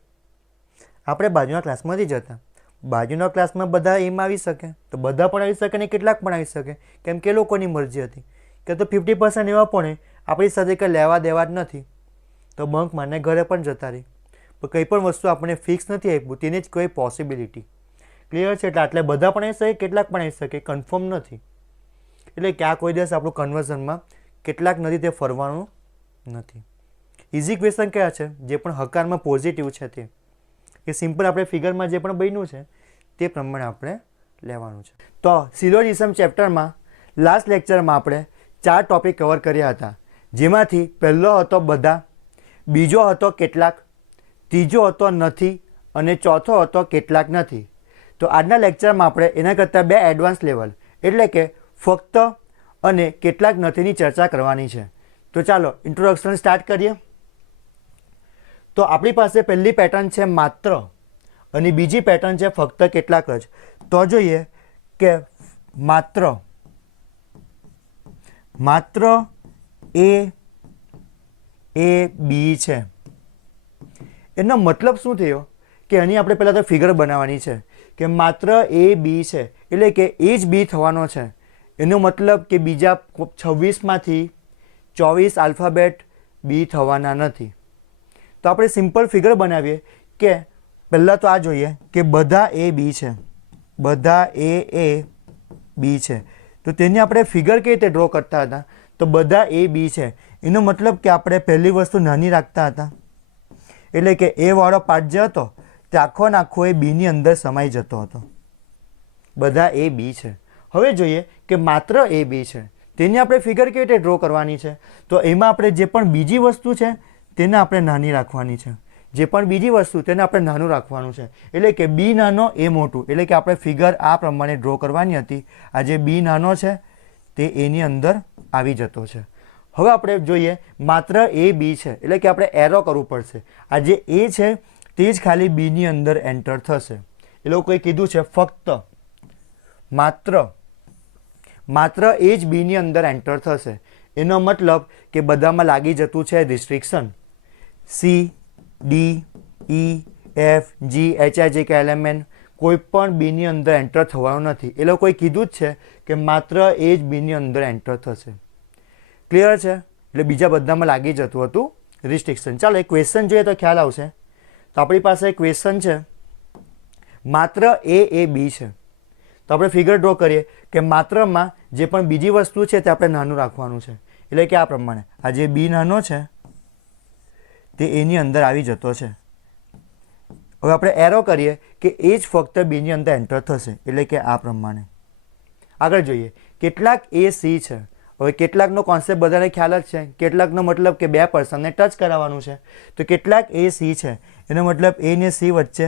આપણે બાજુના ક્લાસમાં નથી જતા, બાજુના ક્લાસમાં બધા એમાં આવી શકે, તો બધા પણ આવી શકે ને કેટલાક પણ આવી શકે, કેમ કે લોકોની મરજી હતી. કે તો 50% એવા પણ આપણી સાથે કંઈ લેવા દેવા જ નથી, તો બંક માને ઘરે પણ જતા રહી. પણ કંઈ પણ વસ્તુ આપણે ફિક્સ નથી આપ્યું, તેની જ કોઈ પોસિબિલિટી. ક્લિયર છે? એટલે આટલે બધા પણ આવી શકે, કેટલાક પણ આવી શકે, કન્ફર્મ નથી. એટલે કે આ કોઈ દિવસ આપણું કન્વર્ઝનમાં કેટલાક નથી તે ફરવાનું નથી. ઇઝી ક્વેશ્ચન કયા છે? જે પણ હકારમાં પોઝિટિવ છે તે, કે સિમ્પલ આપણે ફિગરમાં જે પણ બન્યું છે તે પ્રમાણે આપણે લેવાનું છે. તો સિલોજિઝમ ચેપ્ટરમાં લાસ્ટ લેક્ચરમાં આપણે 4 ટોપિક કવર કર્યા હતા, જેમાંથી પહેલો હતો બધા, બીજો હતો કેટલાક, ત્રીજો હતો નથી અને ચોથો હતો કેટલાક નથી. તો આજના લેક્ચરમાં આપણે એના કરતાં 2 એડવાન્સ લેવલ એટલે કે ફક્ત અને કેટલાક નથીની ચર્ચા કરવાની છે. તો ચાલો ઇન્ટ્રોડક્શન સ્ટાર્ટ કરીએ. તો આપણી પાસે પહેલી પેટર્ન છે માત્ર અને બીજી પેટર્ન છે ફક્ત કેટલાક જ. તો જોઈએ કે માત્ર એ બી છે. એનો મતલબ શું થયો કે આની આપણે પહેલાં તો ફિગર બનાવવાની છે કે માત્ર એ બી છે, એટલે કે એ જ બી થવાનો છે. એનો મતલબ કે બીજા 26માંથી 24 આલ્ફાબેટ બી થવાના નથી. તો આપણે સિમ્પલ ફિગર બનાવીએ કે પહેલાં તો આ જોઈએ કે બધા એ બી છે, બધા એ બી છે. તો તેની આપણે ફિગર કઈ રીતે ડ્રો કરતા હતા? તો બધા એ બી છે, એનો મતલબ કે આપણે પહેલી વસ્તુ નાની રાખતા હતા, એટલે કે એ વાળો પાર્ટ જે હતો તે આખો ને આખો એ બીની અંદર સમાઈ જતો હતો. બધા એ બી છે. હવે જોઈએ કે માત્ર એ બી છે, તેની આપણે ફિગર કેવી રીતે ડ્રો કરવાની છે? તો એમાં આપણે જે પણ બીજી વસ્તુ છે તેને આપણે નાની રાખવાની છે, જે પણ બીજી વસ્તુ તેને આપણે નાનું રાખવાનું છે. એટલે કે બી નાનો એ મોટું, એટલે કે આપણે ફિગર આ પ્રમાણે ડ્રો કરવાની હતી. આ જે બી નાનો છે તે એની અંદર આવી જતો છે. હવે આપણે જોઈએ માત્ર એ બી છે, એટલે કે આપણે એરો કરવું પડશે. આ જે એ છે તે જ ખાલી બીની અંદર એન્ટર થશે. એ લોકોએ કીધું છે ફક્ત માત્ર એ જ બીની અંદર એન્ટર થશે. એનો મતલબ કે બધામાં લાગી જતું છે રિસ્ટ્રિક્શન. સી, ડી, ઈ, એફ, જી, એચ, આઈ, જે કે એલિમેન્ટ કોઈ પણ બીની અંદર એન્ટર થવાનું નથી. એ લોકોએ કીધું જ છે કે માત્ર એ જ બીની અંદર એન્ટર થશે. ક્લિયર છે? એટલે બીજા બધામાં લાગી જતું હતું રિસ્ટ્રિક્શન. ચાલો એક ક્વેશ્ચન જોઈએ તો ખ્યાલ આવશે. તો આપણી પાસે એક ક્વેશ્ચન છે, માત્ર એ બી છે. તો આપણે ફિગર ડ્રો કરીએ કે માત્રમાં જે પણ બીજી વસ્તુ છે તે આપણે નાનું રાખવાનું છે. એટલે કે આ પ્રમાણે આ જે બી નાનો છે તે એની અંદર આવી જતો છે. હવે આપણે એરો કરીએ કે એ જ ફક્ત બીની અંદર એન્ટર થશે, એટલે કે આ પ્રમાણે. આગળ જોઈએ કેટલાક એ સી છે. હવે કેટલાકનો કોન્સેપ્ટ બધાને ખ્યાલ જ છે. કેટલાકનો મતલબ કે 2 પર્સનને ટચ કરાવવાનું છે. તો કેટલાક એ સી છે, એનો મતલબ એ ને સી વચ્ચે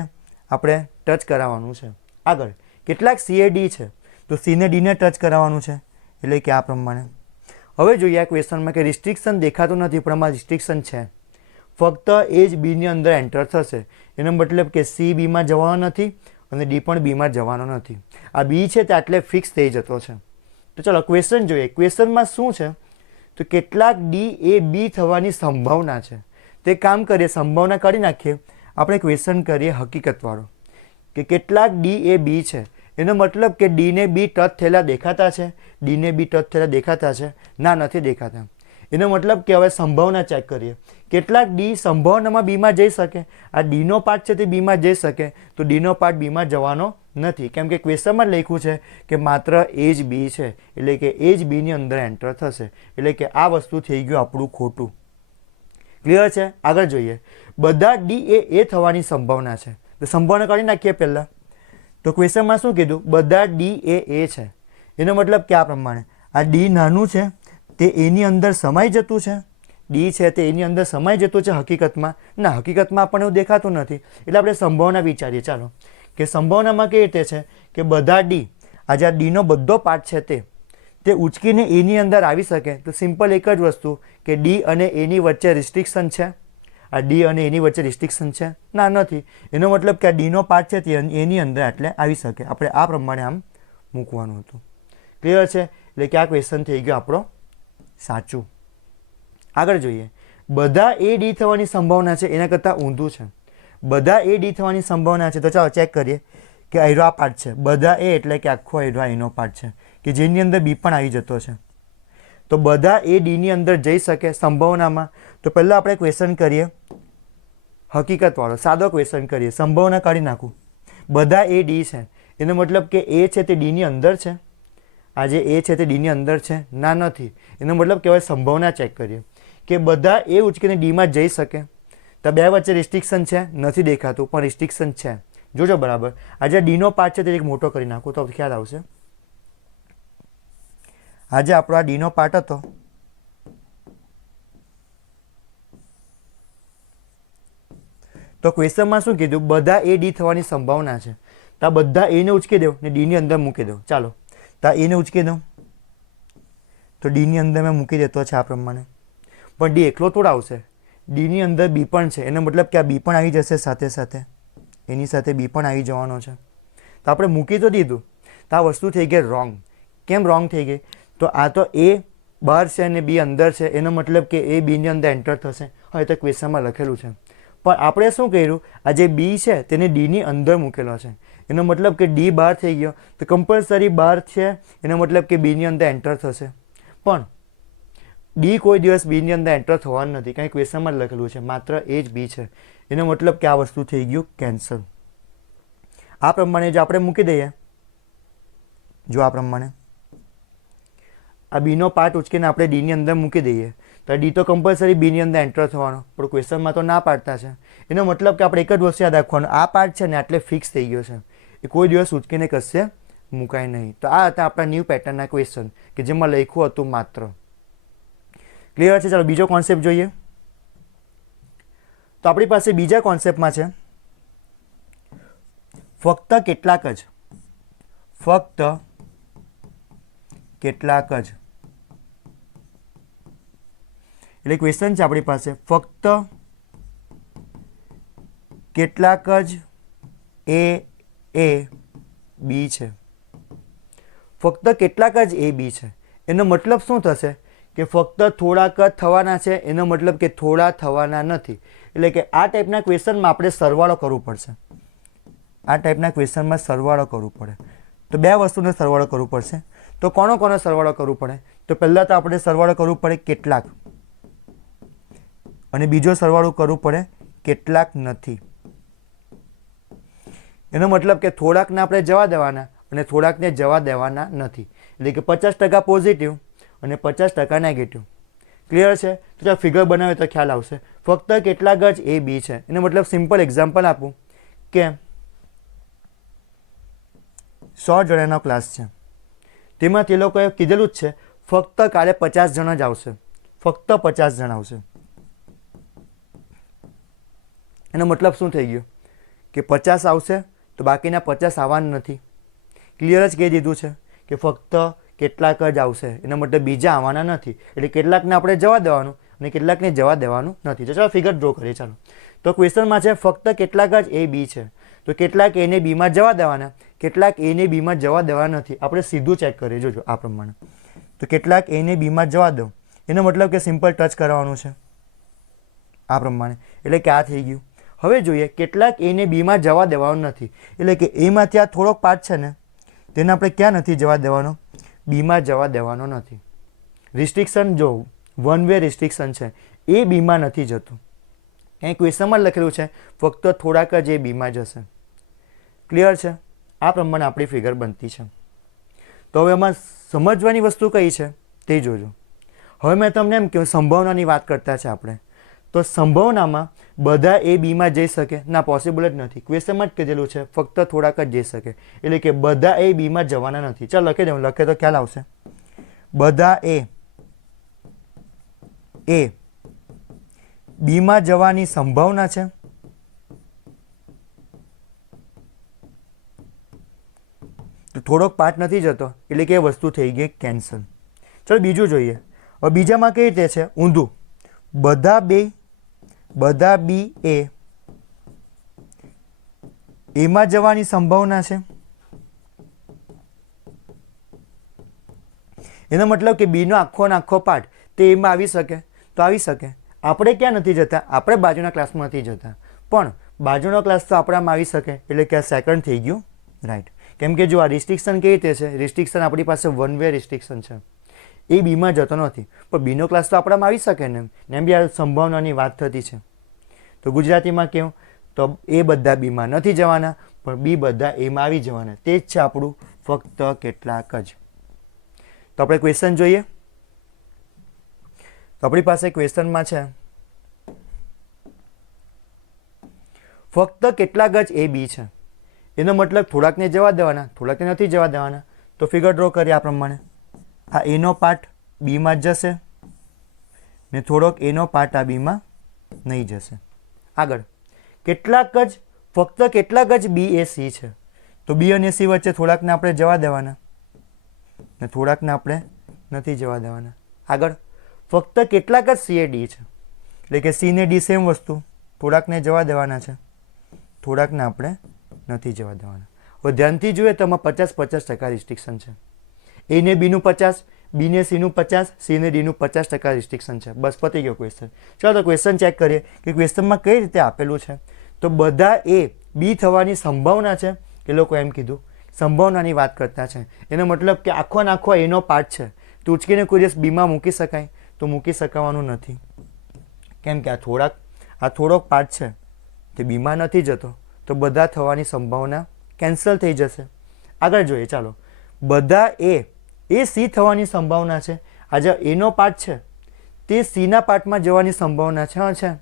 આપણે ટચ કરાવવાનું છે. આગળ કેટલાક સી એ ડી છે, તો સી ને ડીને ટચ કરાવવાનું છે, એટલે કે આ પ્રમાણે. હવે જોઈએ આ ક્વેશ્ચનમાં કે રિસ્ટ્રિક્શન દેખાતું નથી, પણ આમાં રિસ્ટ્રિક્શન છે. ફક્ત એ જ બીની અંદર એન્ટર થશે, એનો મતલબ કે સી બીમાં જવાનો નથી અને ડી પણ બીમાં જવાનો નથી. આ બી છે તે આટલે ફિક્સ થઈ જતો છે. તો ચાલો ક્વેશ્ચન જોઈએ. ક્વેશ્ચનમાં શું છે? તો કેટલાક ડી એ બી થવાની સંભાવના છે. તે કામ કરીએ, સંભાવના કાઢી નાખીએ. આપણે ક્વેશ્ચન કરીએ હકીકતવાળો કે કેટલાક ડી એ બી છે, એનો મતલબ કે ડીને બી ટચ થયેલા દેખાતા છે, ડીને બી ટચ થયેલા દેખાતા છે? ના, નથી દેખાતા. એનો મતલબ કે હવે સંભાવના ચેક કરીએ. કેટલાક ડી સંભાવનામાં બીમાં જઈ શકે. આ ડીનો પાર્ટ છે તે બીમાં જઈ શકે, તો ડીનો પાર્ટ બીમાં જવાનો નથી, કેમ કે ક્વેશ્ચનમાં લખ્યું છે કે માત્ર એ જ બી છે, એટલે કે એ જ બીની અંદર એન્ટર થશે, એટલે કે આ વસ્તુ થઈ ગયું આપણું ખોટું. ક્લિયર છે? આગળ જોઈએ. બધા ડી એ થવાની સંભાવના છે, તો સંભાવના કાઢી નાખીએ પહેલાં. તો ક્વેશ્ચનમાં શું કીધું? બધા ડી એ છે, એનો મતલબ કે આ પ્રમાણે આ ડી નાનું છે તે એની અંદર સમાઈ જતું છે, ડી છે તે એની અંદર સમાઈ જતું છે હકીકતમાં? ના, હકીકતમાં આપણને એવું દેખાતું નથી, એટલે આપણે સંભાવના વિચારીએ. ચાલો, કે સંભાવનામાં કેવી રીતે છે કે બધા ડી, આ જે ડીનો બધો પાર્ટ છે તે ઉચકીને એની અંદર આવી શકે. તો સિમ્પલ એક જ વસ્તુ કે ડી અને એની વચ્ચે રિસ્ટ્રિક્શન છે. આ ડી અને એની વચ્ચે રિસ્ટ્રિક્શન છે? ના, નથી. એનો મતલબ કે આ ડીનો પાર્ટ છે તે એની અંદર એટલે આવી શકે. આપણે આ પ્રમાણે આમ મૂકવાનું હતું. ક્લિયર છે? એટલે કે આ ક્વેશ્ચન થઈ ગયો આપણો સાચું. આગળ જોઈએ. બધા એ ડી થવાની સંભાવના છે એના કરતાં ઊંધું છે. બધા એ ડી થવાની સંભાવના છે, તો ચાલો ચેક કરીએ કે આયરો આ પાર્ટ છે. બધા એ એટલે કે આખો આયરો એનો પાર્ટ છે કે જેની અંદર બી પણ આવી જતો છે. તો બધા એ ડીની અંદર જઈ શકે સંભાવનામાં. તો પહેલાં આપણે ક્વેશ્ચન કરીએ હકીકતવાળો, સાદો ક્વેશ્ચન કરીએ. સંભાવના કાઢી નાખું. બધા એ ડી છે, એનો મતલબ કે એ છે તે ડીની અંદર છે. આ જે એ છે તે ડીની અંદર છે? ના, નથી. એનો મતલબ કે હવે સંભાવના ચેક કરીએ કે બધા એ ઉચકીને ડીમાં જઈ શકે. તો બે વચ્ચે રિસ્ટ્રિક્શન છે? નથી દેખાતું, પણ રિસ્ટ્રિક્શન છે. જોજો બરાબર. આ જે ડીનો પાર્ટ છે તે એક મોટો કરી નાખું તો ખ્યાલ આવશે. આજે આપણો આ ડીનો પાર્ટ હતો, તો ક્વેશ્ચનમાં શું કીધું? બધા એ ડી થવાની સંભાવના છે. તો આ બધા એને ઉચકી દઉં ને ડીની અંદર મૂકી દઉં. ચાલો, તો એને ઉચકી દઉં, તો ડીની અંદર મેં મૂકી દેતો છે આ પ્રમાણે. પણ ડી એકલો થોડા આવશે, ડીની અંદર બી પણ છે, એનો મતલબ કે આ બી પણ આવી જશે સાથે સાથે, એની સાથે બી પણ આવી જવાનો છે. તો આપણે મૂકી તો દીધું, તો આ વસ્તુ થઈ ગઈ રોંગ. કેમ રોંગ થઈ ગઈ? તો આ તો એ બહાર છે અને બી અંદર છે, એનો મતલબ કે એ બીની અંદર એન્ટર થશે. હવે તો ક્વેશ્ચનમાં લખેલું છે, પણ આપણે શું કર્યું? આ જે બી છે તેને ડીની અંદર મૂકેલો છે, એનો મતલબ કે ડી બહાર થઈ ગયો, તો કમ્પલસરી બહાર છે, એનો મતલબ કે બીની અંદર એન્ટર થશે. પણ ડી કોઈ દિવસ બીની અંદર એન્ટર થવાનું નથી, કંઈ ક્વેશ્ચનમાં લખેલું છે માત્ર એ જ બી છે, એનો મતલબ કે આ વસ્તુ થઈ ગયું કેન્સલ. આ પ્રમાણે જો આપણે મૂકી દઈએ, જો આ પ્રમાણે આ બીનો પાર્ટ ઉચકીને આપણે ડીની અંદર મૂકી દઈએ, તો ડી તો કમ્પલસરી બીની અંદર એન્ટર થવાનો, પણ ક્વેશ્ચનમાં તો ના પાડતા છે. એનો મતલબ કે આપણે એક જ વસ્તુ યાદ રાખવાનું, આ પાર્ટ છે ને એટલે ફિક્સ થઈ ગયો છે, એ કોઈ દિવસ ઉચકીને કશે મુકાય નહીં. તો આ હતા આપણા ન્યૂ પેટર્નના ક્વેશ્ચન કે જેમાં લખ્યું હતું માત્ર. ક્લિયર છે? ચાલો બીજો કોન્સેપ્ટ જોઈએ. તો આપણી પાસે બીજા કોન્સેપ્ટમાં છે ફક્ત કેટલાક જ, ફક્ત કેટલાક જ. એટલે ક્વેશ્ચન છે આપણી પાસે ફક્ત કેટલાક જ એ બી છે. ફક્ત કેટલાક જ એ બી છે, એનો મતલબ શું થશે કે ફક્ત થોડાક જ થવાના છે, એનો મતલબ કે થોડા થવાના નથી. એટલે કે આ ટાઈપના ક્વેશ્ચનમાં આપણે સરવાળો કરવું પડશે. આ ટાઈપના ક્વેશ્ચનમાં સરવાળો કરવું પડે. તો બે વસ્તુનો સરવાળો કરવું પડશે. તો કોનો સરવાળો કરવું પડે? તો પહેલાં તો આપણે સરવાળો કરવું પડે કેટલાક, અને બીજો સરવાળો કરવું પડે કેટલાક નથી. એનો મતલબ કે થોડાકને આપણે જવા દેવાના અને થોડાકને જવા દેવાના નથી. એટલે કે 50% પોઝિટિવ અને 50% નેગેટિવ. ક્લિયર છે? તો જો ફિગર બનાવે તો ખ્યાલ આવશે. ફક્ત કેટલાક જ એ બી છે, એનો મતલબ સિમ્પલ એક્ઝામ્પલ આપું કે 100 જણાનો ક્લાસ છે, તેમાં તે લોકોએ કીધેલું જ છે ફક્ત કાલે 50 જણા જ આવશે, ફક્ત 50 જણા આવશે. એનો મતલબ શું થઈ ગયો કે 50 આવશે તો બાકીના 50 આવવાના નથી. ક્લિયર જ કહી દીધું છે કે ફક્ત કેટલાક જ આવશે, એનો મતલબ બીજા આવવાના નથી. એટલે કેટલાકને આપણે જવા દેવાનું અને કેટલાકને જવા દેવાનું નથી. તો ચાલો ફિગર ડ્રો કરીએ. ચાલો, તો ક્વેશ્ચનમાં છે ફક્ત કેટલાક જ એ બી છે, તો કેટલાક એને બીમાં જવા દેવાના, કેટલાક એને બીમાં જવા દેવાના નથી. આપણે સીધું ચેક કરીએ, જોજો આ પ્રમાણે. તો કેટલાક એને બીમાં જવા દો, એનો મતલબ કે સિમ્પલ ટચ કરવાનું છે આ પ્રમાણે, એટલે કે આ થઈ ગયું. હવે જોઈએ કેટલાક એને બીમાં જવા દેવાનો નથી, એટલે કે એમાંથી આ થોડોક પાર્ટ છે ને તેને આપણે ક્યાં નથી જવા દેવાનો, બીમાં જવા દેવાનો નથી. રિસ્ટ્રિક્શન જો વન વે રિસ્ટ્રિક્શન છે, એ બીમાં નથી જતું. અહીં ક્વેશ્ચનમાં લખેલું છે ફક્ત થોડાક જ એ બીમાં જશે. ક્લિયર છે? આ પ્રમાણે આપણી ફિગર બનતી છે. તો હવે એમાં સમજવાની વસ્તુ કઈ છે તે જોજો. હવે મેં તમને એમ કહ્યું સંભાવનાની વાત કરતા છે આપણે, તો સંભાવનામાં બધા એ બીમાં જઈ શકે ના, પોસિબલ જ નથી. ક્વેશ્ચનમાં જ કીધેલું છે ફક્ત થોડાક જ જઈ શકે, એટલે કે બધા એ બીમાં જવાના નથી. ચાલ લખી દઉં, લખે તો ખ્યાલ આવશે. બધા એ બીમાં જવાની સંભાવના છે, તો થોડોક પાર્ટ નથી જતો, એટલે કે એ વસ્તુ થઈ ગઈ કેન્સલ. ચાલો બીજું જોઈએ. હવે બીજામાં કઈ રીતે છે ઊંધું, બધા બી એમાં જવાની સંભાવના છે. એનો મતલબ કે બીનો આખો પાર્ટ તે એમાં આવી શકે, તો આવી શકે. આપણે ક્યાં નથી જતા, આપણે બાજુના ક્લાસમાં નથી જતા, પણ બાજુનો ક્લાસ તો આપણામાં આવી શકે, એટલે કે આ સેકન્ડ થઈ ગયું રાઈટ. કેમ કે જો આ રિસ્ટ્રિક્શન કેવી રીતે છે, રિસ્ટ્રિક્શન આપણી પાસે વન વે રિસ્ટ્રિક્શન છે, એ બીમાં જતો નથી, પણ બીનો ક્લાસ તો આપણામાં આવી શકે ને, એમ બી આ સંભાવનાની વાત થતી છે. તો ગુજરાતીમાં કેવું, તો એ બધા બીમાં નથી જવાના, પણ બી બધા એમાં આવી જવાના. તે જ છે આપણું ફક્ત કેટલાક જ. તો આપણે ક્વેશ્ચન જોઈએ. તો આપણી પાસે ક્વેશ્ચનમાં છે ફક્ત કેટલાક જ એ બી છે. એનો મતલબ થોડાકને જવા દેવાના, થોડાકને નથી જવા દેવાના. તો ફિગર ડ્રો કરીએ આ પ્રમાણે. આ એનો પાર્ટ બીમાં જ જશે ને થોડોક એનો પાર્ટ આ બીમાં નહીં જશે. આગળ કેટલાક જ, ફક્ત કેટલાક જ બી એ સી છે, તો બી અને સી વચ્ચે થોડાકને આપણે જવા દેવાના ને થોડાકને આપણે નથી જવા દેવાના. આગળ ફક્ત કેટલાક જ સી એ ડી છે, એટલે કે સી ને ડી સેમ વસ્તુ, થોડાકને જવા દેવાના છે, થોડાકને આપણે નથી જવા દેવાના. હવે ધ્યાનથી જોઈએ તો આમાં 50-50% રિસ્ટ્રિક્શન છે. એ ને બીનું 50, બી ને સીનું 50, સી ને ડીનું 50% રિસ્ટ્રિક્શન છે. બસ પતી ગયો ક્વેશ્ચન. ચાલો તો ક્વેશ્ચન ચેક કરીએ કે ક્વેશ્ચનમાં કઈ રીતે આપેલું છે. તો બધા એ બી થવાની સંભાવના છે, એ લોકો એમ કીધું સંભાવનાની વાત કરતા છે. એનો મતલબ કે આખો ને આખો એનો પાર્ટ છે, તો ઉચકીને કોઈ દિવસ બીમાં મૂકી શકાય, તો મૂકી શકાવાનું નથી. કેમ કે આ થોડોક પાર્ટ છે તે બીમાં નથી જતો, તો બધા થવાની સંભાવના કેન્સલ થઈ જશે. આગળ જોઈએ ચાલો. બધા એ સી થવાની સંભાવના છે. આ જે એનો પાર્ટ છે તે સીના પાર્ટમાં જવાની સંભાવના છે. હા છે.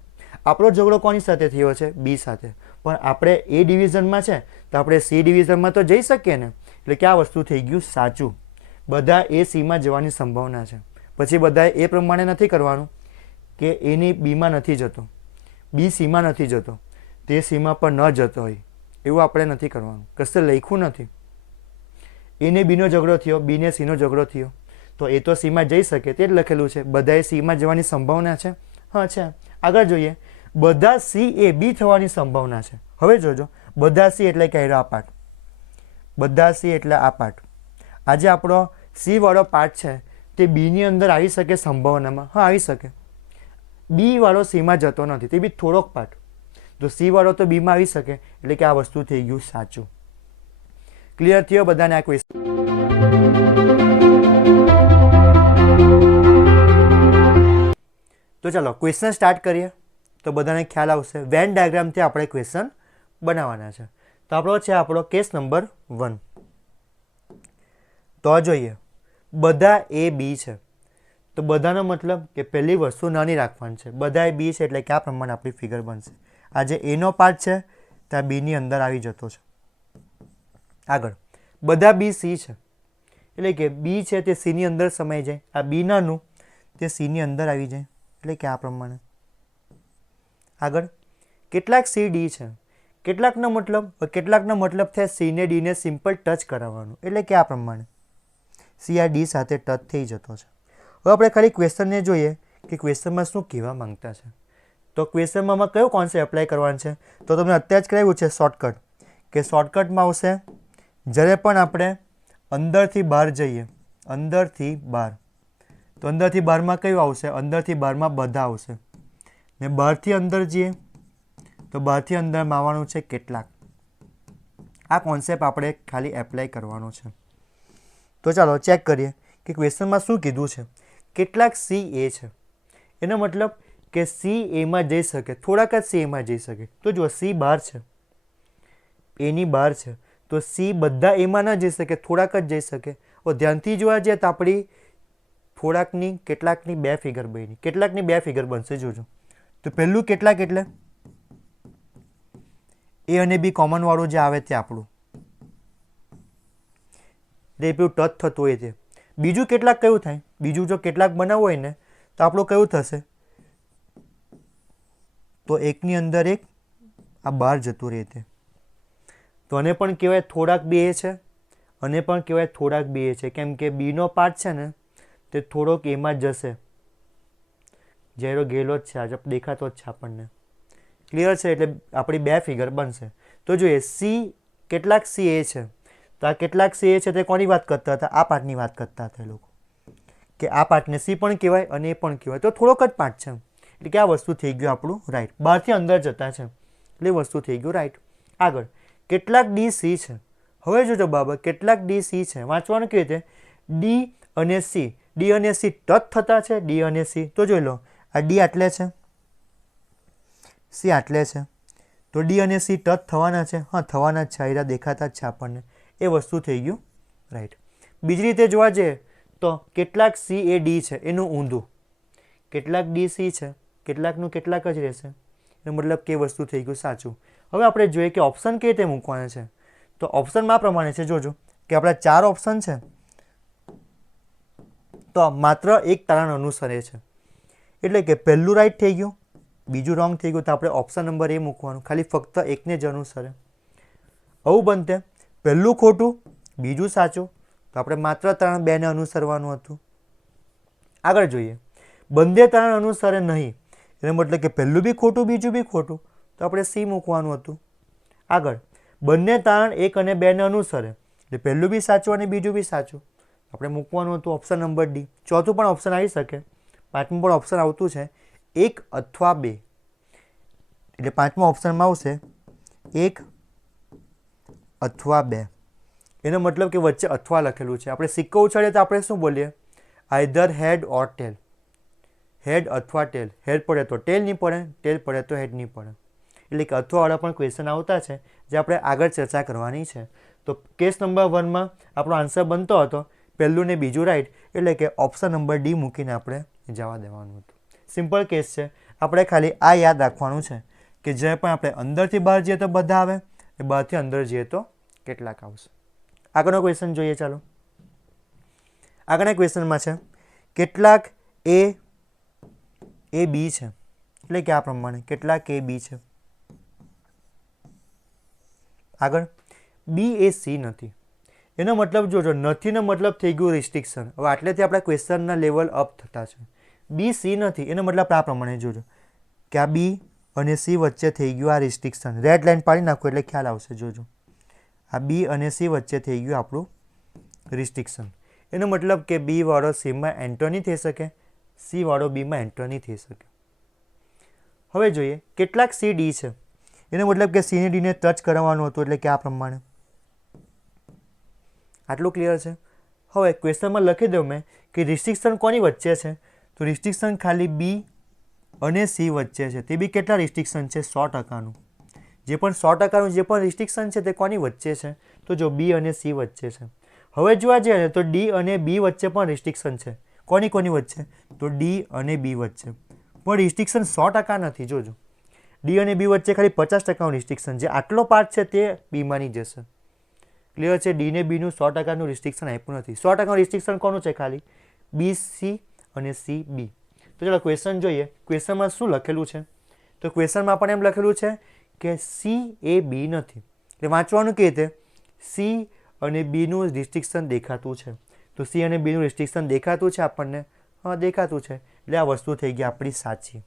આપણો ઝઘડો કોની સાથે થયો છે, બી સાથે, પણ આપણે એ ડિવિઝનમાં છે તો આપણે સી ડિવિઝનમાં તો જઈ શકીએ ને, એટલે કે આ વસ્તુ થઈ ગયું સાચું. બધા એ સીમાં જવાની સંભાવના છે. પછી બધા એ પ્રમાણે નથી કરવાનું કે એની બીમાં નથી જતો, બી સીમાં નથી જતો, તે સીમાં પણ ન જતો હોય, એવું આપણે નથી કરવાનું. કશે લખ્યું નથી એને બીનો ઝઘડો થયો, બીને સીનો ઝઘડો થયો, તો એ તો સીમાં જઈ શકે, તે જ લખેલું છે. બધાએ સીમાં જવાની સંભાવના છે. હા છે. આગળ જોઈએ. બધા સી એ બી થવાની સંભાવના છે. હવે જોજો, બધા સી એટલે કે આ પાર્ટ, બધા સી એટલે આ પાર્ટ. આજે આપણો સી વાળો પાર્ટ છે તે બીની અંદર આવી શકે સંભાવનામાં. હા આવી શકે. બી વાળો સીમાં જતો નથી, તે બી થોડોક પાર્ટ, તો સી વાળો તો બીમાં આવી શકે, એટલે કે આ વસ્તુ થઈ ગયું સાચું. ક્લિયર થયો બધાને આ ક્વેશ્ચન? તો ચાલો ક્વેશ્ચન સ્ટાર્ટ કરીએ, તો બધાને ખ્યાલ આવશે. વેન ડાયાગ્રામથી આપણે ક્વેશ્ચન બનાવવાના છે. તો આપણો છે આપણો કેસ નંબર 1. તો જોઈએ, બધા એ બી છે, તો બધાનો મતલબ કે પહેલી વસ્તુ નાની રાખવાની છે. બધા એ બી છે એટલે કે આ પ્રમાણે આપણી ફિગર બનશે. આ જે એનો પાર્ટ છે ત્યાં બીની અંદર આવી જતો છે. આગળ બધા બી સી છે, એટલે કે બી છે તે સીની અંદર સમાઈ જાય, આ બી નાનું તે સીની અંદર આવી જાય, એટલે કે આ પ્રમાણે. આગળ કેટલાક સી ડી છે, કેટલાકનો મતલબ થાય સી ને ડીને સિમ્પલ ટચ કરાવવાનું, એટલે કે આ પ્રમાણે સી આ ડી સાથે ટચ થઈ જતો છે. હવે આપણે ખાલી ક્વેશ્ચનને જોઈએ કે ક્વેશ્ચનમાં શું કહેવા માંગતા છે. તો ક્વેશ્ચનમાં કયો કોન્સેપ્ટ એપ્લાય કરવાનો છે, તો તમને અત્યારે જ કરાવ્યું છે શોર્ટકટ, કે શોર્ટકટમાં આવશે જ્યારે પણ આપણે અંદરથી બહાર જઈએ, અંદરથી બહાર, તો અંદરથી બહારમાં કયું આવશે, અંદરથી બહારમાં બધા આવશે, ને બહારથી અંદર જઈએ તો બહારથી અંદરમાં આવવાનું છે કેટલાક. આ કોન્સેપ્ટ આપણે ખાલી એપ્લાય કરવાનો છે. તો ચાલો ચેક કરીએ કે ક્વેશ્ચનમાં શું કીધું છે. કેટલાક સી એ છે, એનો મતલબ કે સી એમાં જઈ શકે, થોડાક જ સી એમાં જઈ શકે. તો જો સી બહાર છે, એની બહાર છે, તો સી બધા એમાં ન જઈ શકે, થોડાક જ જઈ શકે. ધ્યાનથી જોવા જઈએ તો આપણી થોડાકની કેટલાકની બે ફિગર બની. કેટલાકની બે ફિગર બનશે જોજો. તો પહેલું કેટલાક એટલે એ અને બી કોમન વાળું જે આવે તે આપણું, એટલે પેલું ટચ થતું હોય તે. બીજું કેટલાક કયું થાય? બીજું જો કેટલાક બનાવવું હોય ને તો આપણું કયું થશે? તો એકની અંદર એક આ બહાર જતું રહે તે. તો આને પણ કહેવાય થોડાક બે છે, અને પણ કહેવાય થોડાક બે છે. કેમ કે બીનો પાર્ટ છે ને તે થોડોક એમાં જ જશે, જેરો ગયેલો જ છે, આજે દેખાતો જ છે આપણને. ક્લિયર છે? એટલે આપણી બે ફિગર બનશે. તો જોઈએ સી, કેટલાક સી એ છે, તો આ કેટલાક સી એ છે તે કોની વાત કરતા હતા? આ પાર્ટની વાત કરતા હતા એ લોકો, કે આ પાર્ટને સી પણ કહેવાય અને એ પણ કહેવાય. તો થોડોક જ પાર્ટ છે, એટલે કે આ વસ્તુ થઈ ગયું આપણું રાઈટ. બહારથી અંદર જતા છે એટલે વસ્તુ થઈ ગયું રાઈટ. આગળ કેટલાક ડી સી છે. હવે જોજો બાબા, કેટલાક ડી સી છે, વાંચવાનું કેવી રીતે? ડી અને સી, ડી અને સી ટચ થતા છે, ડી અને સી. તો જોઈ લો, આ ડી આટલે છે, સી આટલે છે, તો ડી અને સી ટચ થવાના છે. હા, થવાના જ છે, આયરા દેખાતા જ છે આપણને. એ વસ્તુ થઈ ગયું રાઈટ. બીજી રીતે જોવા જઈએ તો કેટલાક સી એ ડી છે, એનું ઊંધું. કેટલાક ડી સી છે, કેટલાકનું કેટલાક જ રહેશે, એનો મતલબ કે વસ્તુ થઈ ગયું સાચું. હવે આપણે જોઈએ કે ઓપ્શન કેવી રીતે મૂકવાના છે. તો ઓપ્શનમાં આ પ્રમાણે છે, જોજો કે આપણા 4 ઓપ્શન છે, તો માત્ર એક તારણ અનુસરે છે. એટલે કે પહેલું રાઈટ થઈ ગયું, બીજું રોંગ થઈ ગયું, તો આપણે ઓપ્શન નંબર એ મૂકવાનું, ખાલી ફક્ત એકને જ અનુસરે. આવું બનતે પહેલું ખોટું, બીજું સાચું, તો આપણે માત્ર તારણ 2 ને અનુસરવાનું હતું. આગળ જોઈએ, બંને તારણ અનુસરે નહીં, એનો મતલબ કે પહેલું બી ખોટું, બીજું બી ખોટું, તો આપણે સી મૂકવાનું હતું. આગળ બંને તારણ 1 અને 2 ને અનુસરે, એટલે પહેલું બી સાચું અને બીજું બી સાચું, આપણે મૂકવાનું હતું ઓપ્શન નંબર ડી. ચોથું પણ ઓપ્શન આવી શકે, પાંચમું પણ ઓપ્શન આવતું છે, 1 અથવા 2, એટલે પાંચમા ઓપ્શનમાં આવશે 1 અથવા 2. એનો મતલબ કે વચ્ચે અથવા લખેલું છે. આપણે સિક્કો ઉછાળીએ તો આપણે શું બોલીએ? આઈધર હેડ ઓર ટેલ. હેડ અથવા ટેલ. હેડ પડે તો ટેલ નહીં પડે, ટેલ પડે તો હેડ નહીં પડે. એટલે કે અથવાવાળા પણ ક્વેશ્ચન આવતા છે, જે આપણે આગળ ચર્ચા કરવાની છે. તો કેસ નંબર 1માં આપણો આન્સર બનતો હતો પહેલું ને બીજું રાઈટ, એટલે કે ઓપ્શન નંબર ડી મૂકીને આપણે જવા દેવાનું હતું. સિમ્પલ કેસ છે. આપણે ખાલી આ યાદ રાખવાનું છે કે જે પણ આપણે અંદરથી બહાર જઈએ તો બધા આવે, એ બહારથી અંદર જઈએ તો કેટલાક આવશે. આગળનો ક્વેશ્ચન જોઈએ ચાલો. આગળના ક્વેશ્ચનમાં છે કેટલાક એ બી છે, એટલે કે આ પ્રમાણે કેટલાક એ બી છે. આગળ બી એ સી નથી, એનો મતલબ જોજો, નથીનો મતલબ થઈ ગયું રિસ્ટ્રિક્શન. હવે આટલેથી આપણા ક્વેશ્ચનના લેવલ અપ થતા છે. બી સી નથી, એનો મતલબ આ પ્રમાણે જોજો કે આ બી અને સી વચ્ચે થઈ ગયું આ રિસ્ટ્રિક્શન. રેડ લાઇન પાડી નાખો એટલે ખ્યાલ આવશે. જોજો, આ બી અને સી વચ્ચે થઈ ગયું આપણું રિસ્ટ્રિક્શન. એનો મતલબ કે બી વાળો સીમાં એન્ટર નહીં થઈ શકે, સી વાળો બીમાં એન્ટર નહીં થઈ શકે. હવે જોઈએ કેટલાક સી ડી છે, એનો મતલબ કે સી ને ડીને ટચ કરવાનું હતું, એટલે કે આ પ્રમાણે. આટલું ક્લિયર છે. હવે ક્વેશ્ચનમાં લખી દઉં મેં કે રિસ્ટ્રિક્શન કોની વચ્ચે છે, તો રિસ્ટ્રિક્શન ખાલી બી અને સી વચ્ચે છે. તે બી કેટલા રિસ્ટ્રિક્શન છે? 100%. જે પણ 100%નું જે પણ રિસ્ટ્રિક્શન છે તે કોની વચ્ચે છે? તો જો બી અને સી વચ્ચે છે. હવે જોવા જઈએ તો ડી અને બી વચ્ચે પણ રિસ્ટ્રિક્શન છે. કોની વચ્ચે? તો ડી અને બી વચ્ચે પણ રિસ્ટ્રિક્શન 100% નથી. જોજો, ડી અને બી વચ્ચે ખાલી 50%નું રિસ્ટ્રિક્શન. જે આટલો પાર્ટ છે તે બીમાં નહીં જશે. ક્લિયર છે? ડી ને બીનું 100%નું રિસ્ટ્રિક્શન આપ્યું નથી. 100% રિસ્ટ્રિક્શન કોનું છે? ખાલી બી સી અને સી બી. તો ચાલો ક્વેશ્ચન જોઈએ. ક્વેશ્ચનમાં શું લખેલું છે? તો ક્વેશ્ચનમાં પણ એમ લખેલું છે કે સી એ બી નથી. એટલે વાંચવાનું કેવી રીતે? સી અને બીનું રિસ્ટ્રિક્શન દેખાતું છે. તો સી અને બીનું રિસ્ટ્રિક્શન દેખાતું છે આપણને? હા, દેખાતું છે. એટલે આ વસ્તુ થઈ ગઈ આપણી સાચી.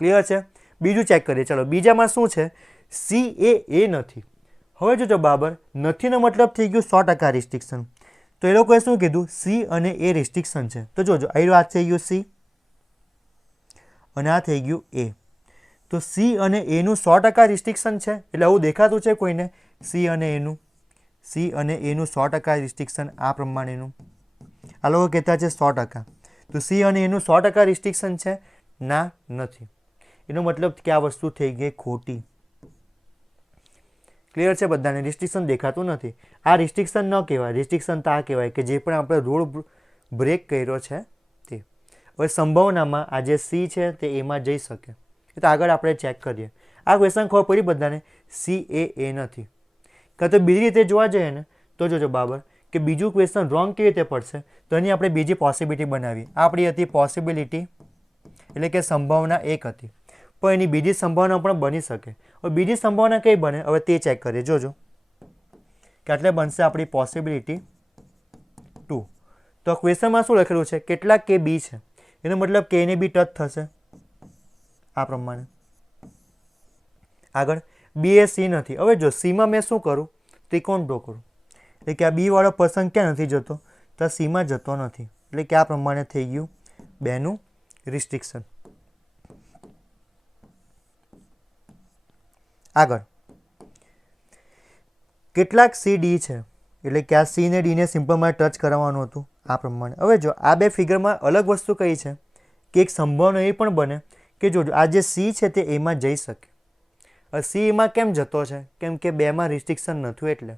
ક્લિયર છે? બીજું ચેક કરીએ. ચાલો, બીજામાં શું છે? સી એ નથી. હવે જોજો બાબર, નથીનો મતલબ થઈ ગયું 100% રિસ્ટ્રિક્શન. તો એ લોકોએ શું કીધું? સી અને એ રિસ્ટ્રિક્શન છે. તો જોજો, અહીં આ થઈ ગયું સી અને આ થઈ ગયું એ. તો સી અને એનું 100% રિસ્ટ્રિક્શન છે. એટલે આવું દેખાતું છે કોઈને? સી અને એનું 100% રિસ્ટ્રિક્શન આ પ્રમાણેનું. આ લોકો કહેતા છે 100%. તો સી અને એનું 100% રિસ્ટ્રિક્શન છે? ના, નથી. એનો મતલબ કે આ વસ્તુ થઈ ગઈ ખોટી. ક્લિયર છે બધાને? રિસ્ટ્રિક્શન દેખાતું નથી. આ રિસ્ટ્રિક્શન ન કહેવાય. રિસ્ટ્રિક્શન તો આ કહેવાય કે જે પણ આપણે રૂલ બ્રેક કર્યો છે તે. હવે સંભાવનામાં આ જે સી છે તે એમાં જઈ શકે. તો આગળ આપણે ચેક કરીએ. આ ક્વેશ્ચન ખબર પડી બધાને? સી એ નથી. કાં તો બીજી રીતે જોવા જઈએ ને તો જોજો બાબર કે બીજું ક્વેશ્ચન રોંગ કેવી રીતે પડશે. તો એની આપણે બીજી પોસિબિલિટી બનાવી. આપણી હતી પોસિબિલિટી એટલે કે સંભાવના 1 હતી, પણ એની બીજી સંભાવના પણ બની શકે. હવે બીજી સંભાવના કઈ બને હવે તે ચેક કરીએ. જોજો કે એટલે બનશે આપણી પોસિબિલિટી 2. તો ક્વેશ્ચનમાં શું લખેલું છે? કેટલાક કે બી છે. એનો મતલબ કે એને બી ટચ થશે આ પ્રમાણે. આગળ બી એ સી નથી. હવે જો સીમાં મેં શું કરું? ત્રિકોણ ડ્રો કરું. એટલે કે આ બી વાળો પર્સન ક્યાં નથી જતો? તો સીમાં જતો નથી. એટલે કે આ પ્રમાણે થઈ ગયું 2નું રિસ્ટ્રિક્શન. આગળ કેટલાક સી ડી છે. એટલે કે આ સી ને ડીને સિમ્પલમાં ટચ કરાવવાનું હતું આ પ્રમાણે. હવે જો આ બે ફિગરમાં અલગ વસ્તુ કઈ છે કે એક સંભાવના એ પણ બને કે જો આ જે સી છે તે એમાં જઈ શકે. સી એમાં કેમ જતો છે? કેમ કે 2માં રિસ્ટ્રિક્શન નહોતું એટલે.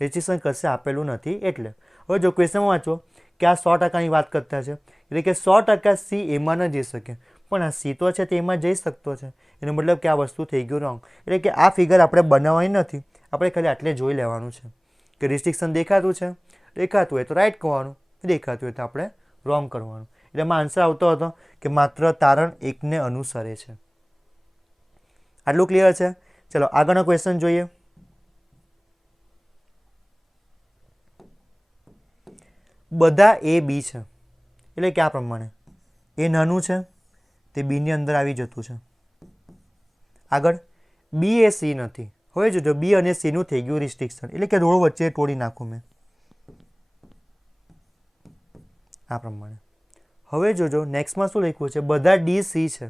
રિસ્ટ્રિક્શન કશે આપેલું નથી એટલે. હવે જો ક્વેશ્ચનમાં વાંચો કે આ 100%ની વાત કરતા છે. એટલે કે 100% સી એમાં ન જઈ શકે, પણ આ સી તો છે તે એમાં જઈ શકતો છે. એનો મતલબ કે આ વસ્તુ થઈ ગયું રોંગ. એટલે કે આ ફિગર આપણે બનાવવાની નથી, આપણે ખાલી આટલે જોઈ લેવાનું છે કે રિસ્ટ્રિક્શન દેખાતું છે. દેખાતું હોય તો રાઈટ કરવાનું, દેખાતું હોય તો આપણે રોંગ કરવાનું. એટલે એમાં આન્સર આવતો હતો કે માત્ર તારણ 1ને અનુસરે છે. આટલું ક્લિયર છે? ચલો આગળનો ક્વેશ્ચન જોઈએ. બધા એ બી છે. એટલે કે આ પ્રમાણે એ નાનું છે તે બીની અંદર આવી જતું છે. આગળ બી એ સી નથી. હવે જોજો બી અને સીનું થઈ ગયું રિસ્ટ્રિક્શન. એટલે કે રોડ વચ્ચે તોડી નાખું મેં આ પ્રમાણે. હવે જોજો નેક્સ્ટમાં શું લખ્યું છે? બધા ડી સી છે.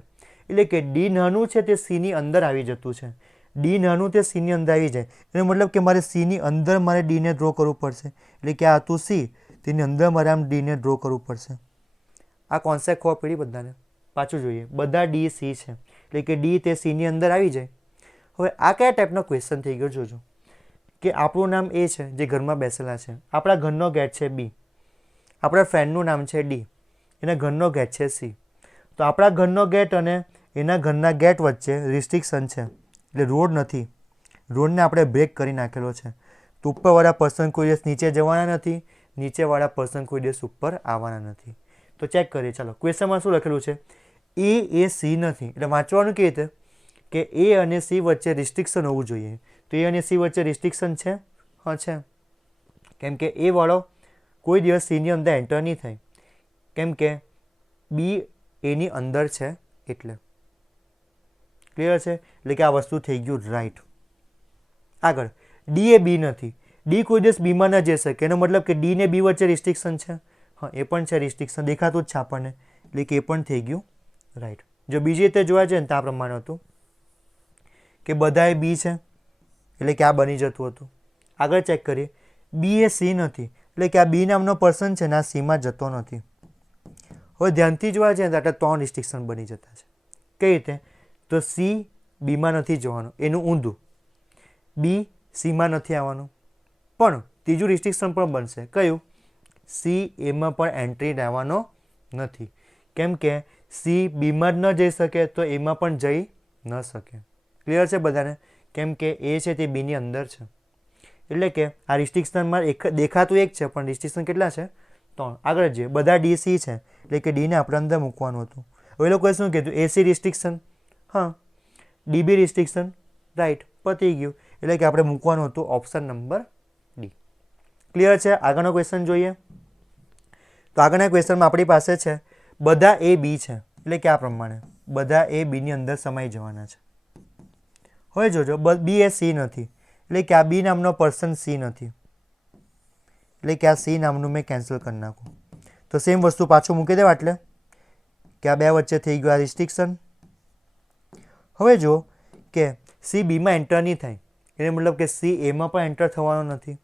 એટલે કે ડી નાનું છે તે સીની અંદર આવી જતું છે. ડી નાનું તે સીની અંદર આવી જાય. એનો મતલબ કે મારે સીની અંદર મારે ડીને ડ્રો કરવું પડશે. એટલે કે આ હતું સી, તેની અંદર મારે આમ ડીને ડ્રો કરવું પડશે. આ કોન્સેપ્ટ ખબર પડી બધાને? પાછું જોઈએ. બધા ડી સી છે એટલે કે ડી તે સીની અંદર આવી જાય. હવે આ કયા ટાઈપનો ક્વેશ્ચન થઈ ગયો? જોજો કે આપણું નામ એ છે જે ઘરમાં બેસેલા છે. આપણા ઘરનો ગેટ છે બી. આપણા ફ્રેન્ડનું નામ છે ડી. એના ઘરનો ગેટ છે સી. તો આપણા ઘરનો ગેટ અને એના ઘરના ગેટ વચ્ચે રિસ્ટ્રિક્શન છે. એટલે રોડ નથી. રોડને આપણે બ્રેક કરી નાખેલો છે. તો ઉપરવાળા પર્સન કોઈ દિવસ નીચે જવાના નથી, નીચેવાળા પર્સન કોઈ દિવસ ઉપર આવવાના નથી. તો ચેક કરીએ. ચાલો ક્વેશ્ચનમાં શું લખેલું છે? એ સી નથી. એટલે વાંચવાનું કેવી રીતે કે એ અને સી વચ્ચે રિસ્ટ્રિક્શન હોવું જોઈએ. તો એ અને સી વચ્ચે રિસ્ટ્રિક્શન છે? હા છે. કેમ કે એ વાળો કોઈ દિવસ સીની અંદર એન્ટર નહીં થાય. કેમ કે બી એની અંદર છે એટલે. ક્લિયર છે? એટલે કે આ વસ્તુ થઈ ગયું રાઈટ. આગળ ડી એ બી નથી. ડી કોઈ દિવસ બીમાં ન જઈ શકે. એનો મતલબ કે ડી ને બી વચ્ચે રિસ્ટ્રિક્શન છે. હા એ પણ છે રિસ્ટ્રિક્શન, દેખાતું જ છે આપણને. એટલે કે એ પણ થઈ ગયું રાઈટ. જો બીજી રીતે જોવા જઈએ ને તો આ પ્રમાણે હતું કે બધા એ બી છે એટલે કે આ બની જતું હતું. આગળ ચેક કરીએ. બી એ સી નથી. એટલે કે આ બી નામનો પર્સન છે ને આ સીમાં જતો નથી. હવે ધ્યાનથી જોવા જઈએ તો આટલા 3 રિસ્ટ્રિક્શન બની જતા છે. કઈ રીતે? તો સી બીમાં નથી જવાનું, એનું ઊંધું. બી સીમાં નથી આવવાનું. પણ ત્રીજું રિસ્ટ્રિક્શન પણ બનશે. કયું? સી એમાં પણ એન્ટ્રી લેવાનો નથી. કેમ કે સી બીમાં જ ન જઈ શકે તો એમાં પણ જઈ ન શકે. ક્લિયર છે બધાને? કેમ કે એ છે તે બીની અંદર છે. એટલે કે આ રિસ્ટ્રિક્શનમાં દેખાતું એક છે પણ રિસ્ટ્રિક્શન કેટલા છે? 3. આગળ જોઈએ. બધા ડી સી છે એટલે કે ડીને આપણે અંદર મૂકવાનું હતું. હવે એ લોકોએ શું કીધું? એસી રિસ્ટ્રિક્શન. હા. DB restriction. રાઈટ. પતી ગયું. એટલે કે આપણે મૂકવાનું હતું ઓપ્શન નંબર ડી. ક્લિયર છે? આગળનો ક્વેશ્ચન જોઈએ. તો આગળના ક્વેશ્ચનમાં આપણી પાસે છે બધા એ બી છે. એટલે કે આ પ્રમાણે બધા એ બીની અંદર સમાઈ જવાના છે. હવે જોજો બી એ સી નથી. એટલે કે આ બી નામનો પર્સન સી નથી. એટલે કે આ સી નામનું મેં કેન્સલ કરી નાખું. તો સેમ વસ્તુ પાછું મૂકી દેવા એટલે કે આ બે વચ્ચે થઈ ગયું આ રિસ્ટ્રિક્શન. હવે જુઓ કે સી બીમાં એન્ટર નહીં થાય, એને મતલબ કે સી એમાં પણ એન્ટર થવાનો નથી.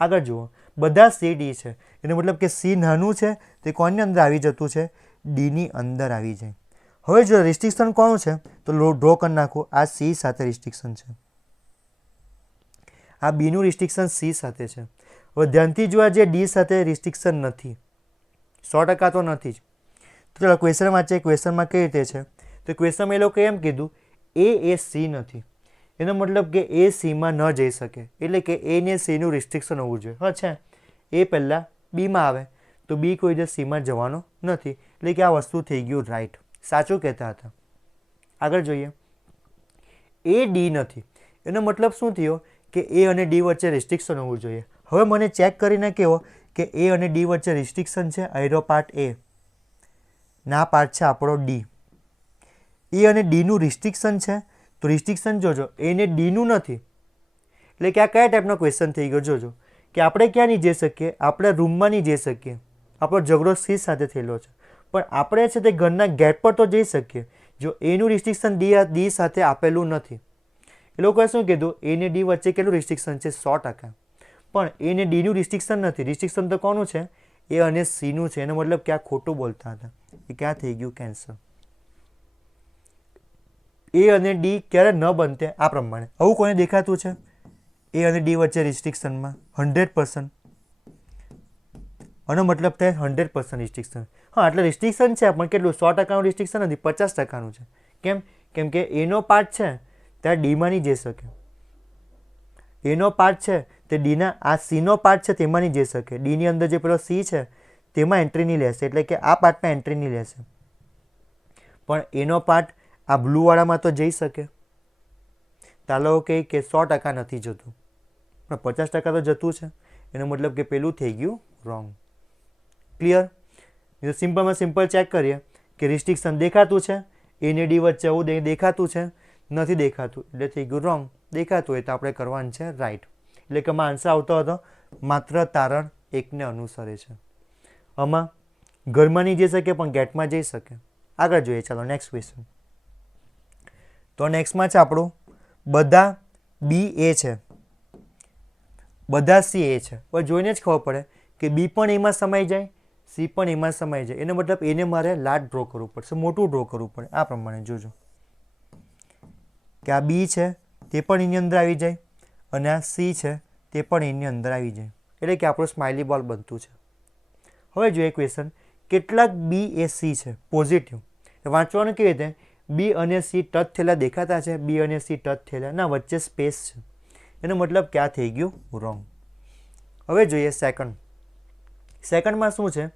આગળ જુઓ, બધા સી ડી છે, એનો મતલબ કે સી નાનું છે તે કોની અંદર આવી જતું છે? ડીની અંદર આવી જાય. હવે જો રિસ્ટ્રિક્શન કોનું છે તો ડ્રો કરી નાખો. આ સી સાથે રિસ્ટ્રિક્શન છે, આ બીનું રિસ્ટ્રિક્શન સી સાથે છે. હવે ધ્યાનથી જોવા જે ડી સાથે રિસ્ટ્રિક્શન નથી, 100% તો નથી જ. તો ચાલો ક્વેશ્ચન વાંચીએ. ક્વેશ્ચનમાં કઈ રીતે છે? તો ક્વેશ્ચનમાં એ લોકો એમ કીધું એ સી નથી, એનો મતલબ કે એ સીમાં ન જઈ શકે, એટલે કે એ ને સીનું રિસ્ટ્રિક્શન હોવું જોઈએ. હા છે, એ પહેલાં બીમાં આવે તો બી કોઈ દિવસ સીમાં જવાનો નથી, એટલે કે આ વસ્તુ થઈ ગયું રાઈટ, સાચું કહેતા હતા. આગળ જોઈએ, એ ડી નથી, એનો મતલબ શું થયો કે એ અને ડી વચ્ચે રિસ્ટ્રિક્શન હોવું જોઈએ. હવે મને ચેક કરીને કહેવો કે એ અને ડી વચ્ચે રિસ્ટ્રિક્શન છે, આયરો પાર્ટ એ, ના પાર્ટ છે આપણો ડી. એ અને ડીનું રિસ્ટ્રિક્શન છે, તો રિસ્ટ્રિક્શન જોજો એ ને ડીનું નથી, એટલે કે આ કયા ટાઈપનો ક્વેશ્ચન થઈ ગયો? જોજો કે આપણે ક્યાં નહીં જઈ શકીએ? આપણે રૂમમાં નહીં જઈ શકીએ, આપણો ઝઘડો સી સાથે થયેલો છે, પણ આપણે છે તે ઘરના ગેટ પર તો જઈ શકીએ. જો એનું રિસ્ટ્રિક્શન ડી સાથે આપેલું નથી, એ લોકોએ શું કીધું? એ ને ડી વચ્ચે કેટલું રિસ્ટ્રિક્શન છે? 100%. પણ એ ને ડીનું રિસ્ટ્રિક્શન નથી. રિસ્ટ્રિક્શન તો કોનું છે? એ અને સીનું છે. એનો મતલબ કે આ ખોટું બોલતા હતા, એ ક્યાં થઈ ગયું? કેન્સર. એ અને ડી ક્યારે ન બનતે? આ પ્રમાણે. આવું કોને દેખાતું છે? એ અને ડી વચ્ચે રિસ્ટ્રિક્શનમાં 100%. આનો મતલબ થાય 100% રિસ્ટ્રિક્શન. હા, એટલે રિસ્ટ્રિક્શન છે પણ કેટલું? 100%નું રિસ્ટ્રિક્શન નથી, 50%નું છે. કેમ? કેમ કે એનો પાર્ટ છે ત્યાં ડીમાં નહીં જઈ શકે, એનો પાર્ટ છે તે ડીના, આ સીનો પાર્ટ છે તેમાં નહીં જઈ શકે. ડીની અંદર જે પેલો સી છે તેમાં એન્ટ્રી નહીં લેશે, એટલે કે આ પાર્ટમાં એન્ટ્રી નહીં લેશે. પણ એનો પાર્ટ આ બ્લુવાળામાં તો જઈ શકે. ચાલો કહે કે 100% નથી જતું, પણ 50% તો જતું છે, એનો મતલબ કે પેલું થઈ ગયું રોંગ. ક્લિયર? સિમ્પલમાં સિમ્પલ ચેક કરીએ કે રિસ્ટ્રિક્શન દેખાતું છે, એ ને ડી વચ્ચે આવું દેખાતું છે, નથી દેખાતું, એટલે થઈ ગયું રોંગ. દેખાતું હોય તો આપણે કરવાનું છે રાઈટ. એટલે કે આમાં આન્સર આવતો હતો માત્ર તારણ એકને અનુસરે છે. આમાં ઘરમાં નહીં જઈ શકે પણ ગેટમાં જઈ શકે. આગળ જોઈએ, ચાલો નેક્સ્ટ ક્વેશ્ચન. તો નેક્સ્ટમાં છે આપણું બધા બી એ છે, બધા સી એ છે. હવે જોઈને જ ખબર પડે કે બી પણ એમાં સમાઈ જાય, સી પણ એમાં સમાઈ જાય. એનો મતલબ એને મારે લાર્જ ડ્રો કરવું પડશે, મોટું ડ્રો કરવું પડે. આ પ્રમાણે જોજો કે આ બી છે તે પણ એની અંદર આવી જાય, અને આ સી છે તે પણ એની અંદર આવી જાય, એટલે કે આપણું સ્માઇલી બોલ બનતું છે. હવે જોઈએ ક્વેશ્ચન, કેટલાક બી એ સી છે પોઝિટિવ. વાંચવાનું કેવી રીતે? બી અને સી ટચ થયેલા દેખાતા છે, બી અને સી ટચ થયેલા ના, વચ્ચે સ્પેસ છે, એનો મતલબ ક્યાં થઈ ગયું? રોંગ. હવે જોઈએ સેકન્ડ. સેકન્ડમાં શું છે?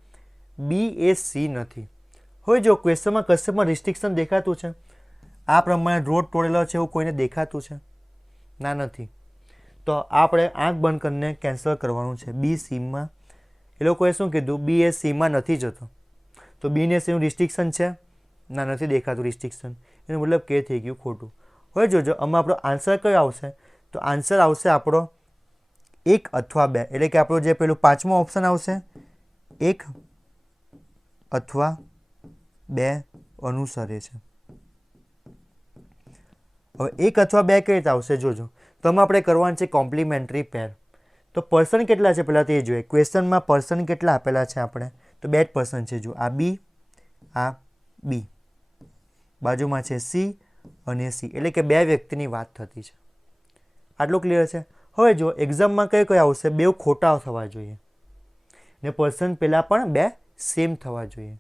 બી એ સી નથી. હવે જો ક્વેશ્ચનમાં કશે પણ રિસ્ટ્રિક્શન દેખાતું છે, આ પ્રમાણે રોડ તોડેલો છે એવું કોઈને દેખાતું છે? ના, નથી. તો આપણે આંખ બંધ કરીને કેન્સલ કરવાનું છે. બી સીમાં એ લોકોએ શું કીધું? બી એ સીમાં નથી જતો, તો બી ને સીનું રિસ્ટ્રિક્શન છે? ના, નથી દેખાતું રિસ્ટ્રિક્શન, એનો મતલબ કે થઈ ગયું ખોટું. હવે જોજો આમાં આપણો આન્સર કયો આવશે? તો આન્સર આવશે આપણો 1 અથવા 2, એટલે કે આપણો જે પેલું પાંચમો ઓપ્શન આવશે 1 અથવા 2 અનુસરે છે. હવે 1 અથવા 2 કઈ રીતે આવશે? જોજો. તો આમાં આપણે કરવાનું છે કોમ્પ્લિમેન્ટરી પેર. તો પર્સન કેટલા છે પહેલાં તે જોઈએ. ક્વેશ્ચનમાં પર્સન કેટલા આપેલા છે આપણે? તો 2 જ પર્સન છે. જો આ બી, આ બી, બાજુમાં છે સી અને સી, એટલે કે 2 વ્યક્તિની વાત થતી છે. આટલું ક્લિયર છે? હવે જો એક્ઝામમાં કઈ કઈ આવશે? 2 ખોટા થવા જોઈએ ને પર્સન પહેલાં પણ 2 સેમ થવા જોઈએ,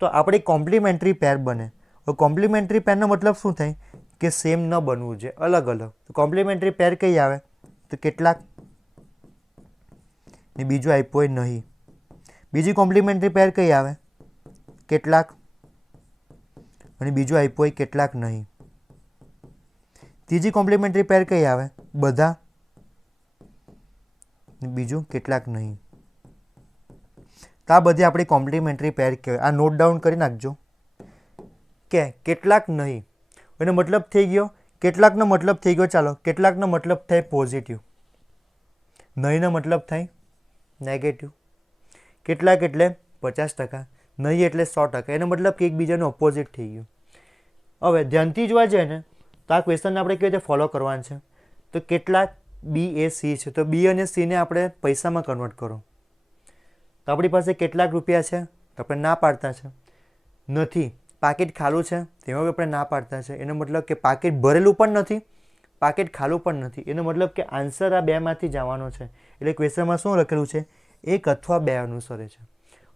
તો આપણી કોમ્પ્લિમેન્ટરી પેર બને. હવે કોમ્પ્લિમેન્ટરી પેરનો મતલબ શું થાય? કે સેમ ન બનવું જોઈએ, અલગ અલગ. તો કોમ્પ્લિમેન્ટરી પેર કઈ આવે? તો કેટલાક ને બીજું આપ્યું હોય નહીં. બીજી કોમ્પ્લિમેન્ટરી પેર કઈ આવે? કેટલાક અને બીજું આપ્યું હોય કેટલાક નહીં. ત્રીજી કોમ્પ્લિમેન્ટરી પેર કઈ આવે? બધા બીજું કેટલાક નહીં. તો આ બધી આપણી કોમ્પ્લિમેન્ટરી પેર કહેવાય. આ નોટ ડાઉન કરી નાખજો કે કેટલાક નહીં એનો મતલબ થઈ ગયો, કેટલાકનો મતલબ થઈ ગયો. ચાલો, કેટલાકનો મતલબ થાય પોઝિટિવ, નહીંનો મતલબ થાય નેગેટિવ. કેટલાક એટલે 50%, નહીં એટલે 100%, એનો મતલબ કે એકબીજાનું ઓપોઝિટ થઈ ગયું. હવે ધ્યાનથી જોવા જાય ને તો આ ક્વેશ્ચનને આપણે કેવી રીતે ફોલો કરવાનું છે? તો કેટલાક બી એ સી છે, તો બી અને સીને આપણે પૈસામાં કન્વર્ટ કરો. તો આપણી પાસે કેટલાક રૂપિયા છે, તો આપણે ના પાડતા છે. નથી, પાકીટ ખાલું છે, તેમાં આપણે ના પાડતા છે. એનો મતલબ કે પાકીટ ભરેલું પણ નથી, પાકીટ ખાલું પણ નથી. એનો મતલબ કે આન્સર આ બેમાંથી જ આવવાનો છે. એટલે ક્વેશ્ચનમાં શું લખેલું છે? 1 અથવા 2 અનુસરે છે.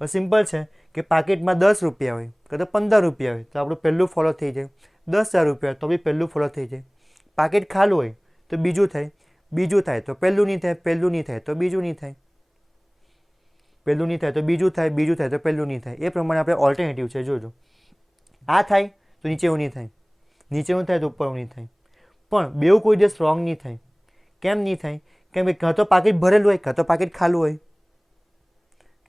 હવે સિમ્પલ છે કે પાકીટમાં 10 રૂપિયા હોય કે તો 15 રૂપિયા હોય તો આપણું પહેલું ફોલો થઈ જાય. 10,000 રૂપિયા તો બી પહેલું ફોલો થઈ જાય. પાકીટ ખાલું હોય તો બીજું થાય, બીજું થાય તો પહેલું નહીં થાય, પહેલું નહીં થાય તો બીજું નહીં થાય, પહેલું નહીં થાય તો બીજું થાય, બીજું થાય તો પહેલું નહીં થાય. એ પ્રમાણે આપણે ઓલ્ટરનેટિવ છે. જોજો, આ થાય તો નીચેવું નહીં થાય, નીચેવું થાય તો ઉપરનું નહીં થાય. પણ બેઉ કોઈ દિવસ રોંગ નહીં થાય. કેમ નહીં થાય? કેમ કે કાં તો પાકીટ ભરેલું હોય, કાં તો પાકીટ ખાલું હોય.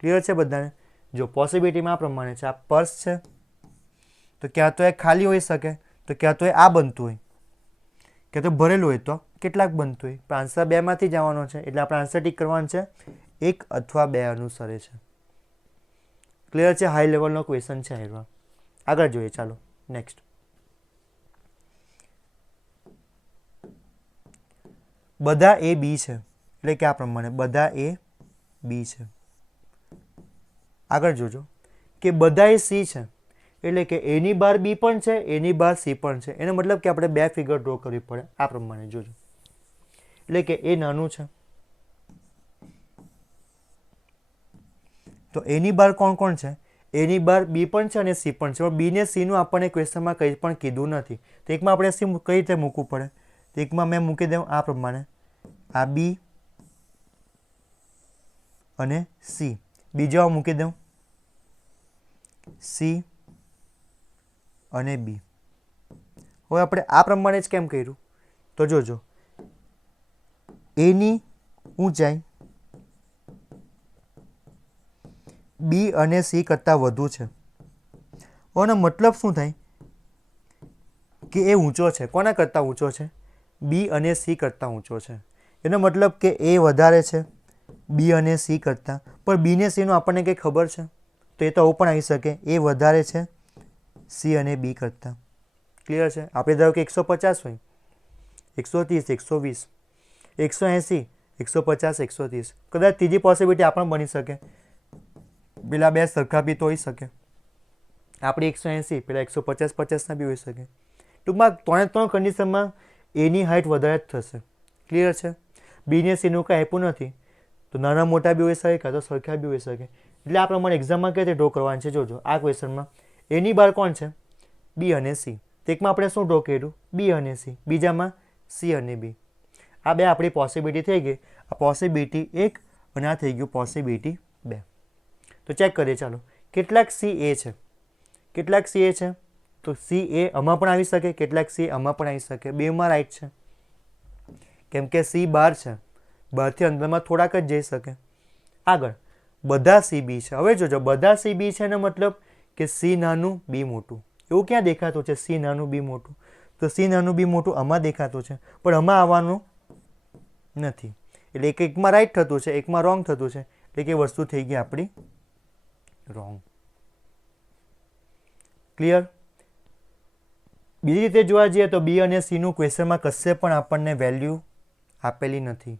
ક્લિયર છે બધાને? જો પોસિબિલિટીમાં આ પ્રમાણે છે. આ પર્સ છે તો ક્યાં તો એ ખાલી હોઈ શકે, તો ક્યાં તો એ આ બનતું હોય, ક્યાં તો ભરેલું હોય તો કેટલાક બનતું હોય. પણ આન્સર બેમાંથી જ આવવાનો છે. એટલે આપણે આન્સર ટીક કરવાનું છે 1 અથવા 2 અનુસરે છે. ક્લિયર છે? હાઈ લેવલનો ક્વેશ્ચન છે. આગળ જોઈએ, ચાલો નેક્સ્ટ. બધા એ બી છે, એટલે કે આ પ્રમાણે બધા એ બી છે. આગળ જોજો કે બધા એ સી છે, એટલે કે એની બહાર બી પણ છે, એની બહાર સી પણ છે. એનો મતલબ કે આપણે 2 ફિગર ડ્રો કરવી પડે. આ પ્રમાણે જોજો, એટલે કે એ નાનું છે તો એની બહાર કોણ કોણ છે? એની બહાર બી પણ છે અને સી પણ છે. બી ને સીનું આપણને ક્વેશ્ચનમાં કંઈ પણ કીધું નથી. તો એકમાં આપણે સી કઈ રીતે મૂકવું પડે? તો એકમાં મેં મૂકી દઉં આ પ્રમાણે, આ બી અને સી. બીજામાં મૂકી દઉં સી અને બી. હવે આપણે આ પ્રમાણે જ કેમ કર્યું? તો જોજો, એની ઊંચાઈ બી અને સી કરતાં વધુ છે. એનો મતલબ શું થાય? કે એ ઊંચો છે. કોના કરતાં ઊંચો છે? બી અને સી કરતાં ઊંચો છે. એનો મતલબ કે એ વધારે છે બી અને સી કરતાં. પણ બી ને સીનું આપણને કંઈ ખબર છે? તો એ તો આવું પણ આવી શકે, એ વધારે છે સી અને બી કરતાં. ક્લિયર છે? આપણે ધારો કે 150 હોય, 130, 120, 180, 150, 130. કદાચ ત્રીજી પોસિબિલિટી આ પણ બની શકે, પેલા બે સરખા બી તો હોઈ શકે. આપણે 180, પેલા 150, 50ના બી હોઈ શકે. ટૂંકમાં 3 કન્ડિશનમાં એની હાઇટ વધારે જ થશે. ક્લિયર છે? બી ને સીનું કાંઈ આપ્યું નથી, તો નાના મોટા બી હોઈ શકે, કાં તો સરખા બી હોઈ શકે. એટલે આ પ્રમાણે એક્ઝામમાં કઈ રીતે ડ્રો કરવાનું છે? જોજો, આ ક્વેશ્ચનમાં એની બહાર કોણ છે? બી અને સી. તો એકમાં આપણે શું ડ્રો કર્યું? બી અને સી. બીજામાં સી અને બી. આ બે આપણી પોસિબિલિટી થઈ ગઈ. આ પોસિબિલિટી 1 અને આ થઈ ગયું પોસિબિલિટી 2. તો ચેક કરીએ, ચાલો. કેટલાક સી એ છે, કેટલાક સી એ છે, તો સી એ આમાં પણ આવી શકે, કેટલાક સી આમાં પણ આવી શકે. બેમાં રાઈટ છે, કેમ કે સી બહાર છે, બહારથી અંદરમાં થોડાક જ જઈ શકે. આગળ બધા સી બી છે. હવે જોજો, બધા સી બી છે એનો મતલબ કે સી નાનું બી મોટું. એવું ક્યાં દેખાતું છે સી નાનું બી મોટું? તો સી નાનું બી મોટું આમાં દેખાતું છે, પણ આમાં આવવાનું નથી. એટલે એકમાં રાઈટ થતું છે, એકમાં રોંગ થતું છે. એટલે કે વસ્તુ થઈ ગઈ આપણી રોંગ. ક્લિયર? બીજી રીતે જોવા જઈએ તો બી અને સીનું ક્વેશ્ચનમાં કશે પણ આપણને વેલ્યુ આપેલી નથી.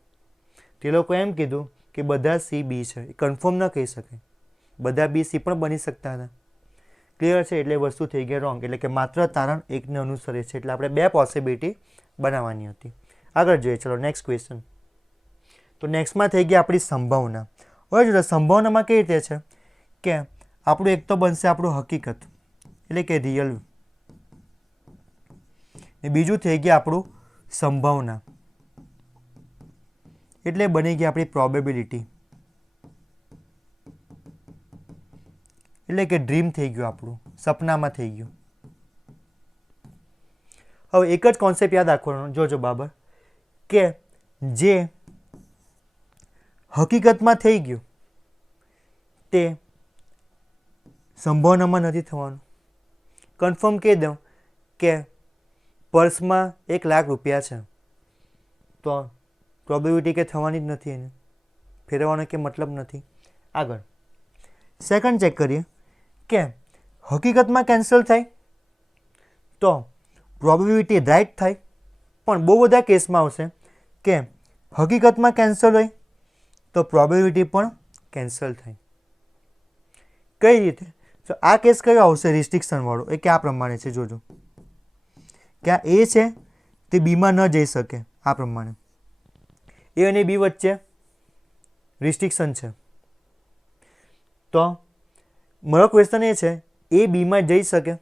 તે લોકો એમ કીધું કે બધા સી બી છે. એ કન્ફર્મ ન કહી શકાય, બધા બી સી પણ બની શકતા હતા. ક્લિયર છે? એટલે વસ્તુ થઈ ગઈ રોંગ. એટલે કે માત્ર તારણ એકને અનુસરે છે. એટલે આપણે 2 પોસિબિલિટી બનાવવાની હતી. આગળ જોઈએ, ચલો નેક્સ્ટ ક્વેશ્ચન. તો નેક્સ્ટમાં થઈ ગઈ આપણી સંભાવના. હવે જો સંભાવનામાં કઈ રીતે છે કે આપણું એક તો બનશે આપણું હકીકત, એટલે કે રિયલ, ને બીજું થઈ ગયા આપણું સંભાવના, એટલે બની ગઈ આપણી પ્રોબેબિલિટી, એટલે કે ડ્રીમ થઈ ગયું આપણું, સપનામાં થઈ ગયું. હવે એક જ કોન્સેપ્ટ યાદ રાખવાનો, જોજો બાબર, કે જે હકીકતમાં થઈ ગયું તે સંભાવનામાં નથી થવાનું. કન્ફર્મ કહી દઉં કે પર્સમાં 1 લાખ રૂપિયા છે, તો પ્રોબેબિલિટી કે થવાની જ નથી, એને ફેરવવાનો કે મતલબ નથી. આગળ સેકન્ડ ચેક કરીએ કે હકીકતમાં કેન્સલ થાય તો પ્રોબેબિલિટી રાઈટ થાય, પણ બહુ બધા કેસમાં આવશે કે હકીકતમાં કેન્સલ હોય તો પ્રોબેબિલિટી પણ કેન્સલ થાય. કઈ રીતે? તો આ કેસ કયો આવશે રિસ્ટ્રિક્શનવાળો? એ કે આ પ્રમાણે છે, જોજો કે આ એ છે તે બીમાં ન જઈ શકે. આ પ્રમાણે એ અને બી વચ્ચે રિસ્ટ્રિક્શન છે. તો મારો ક્વેશ્ચન એ છે એ બીમાં જઈ શકે,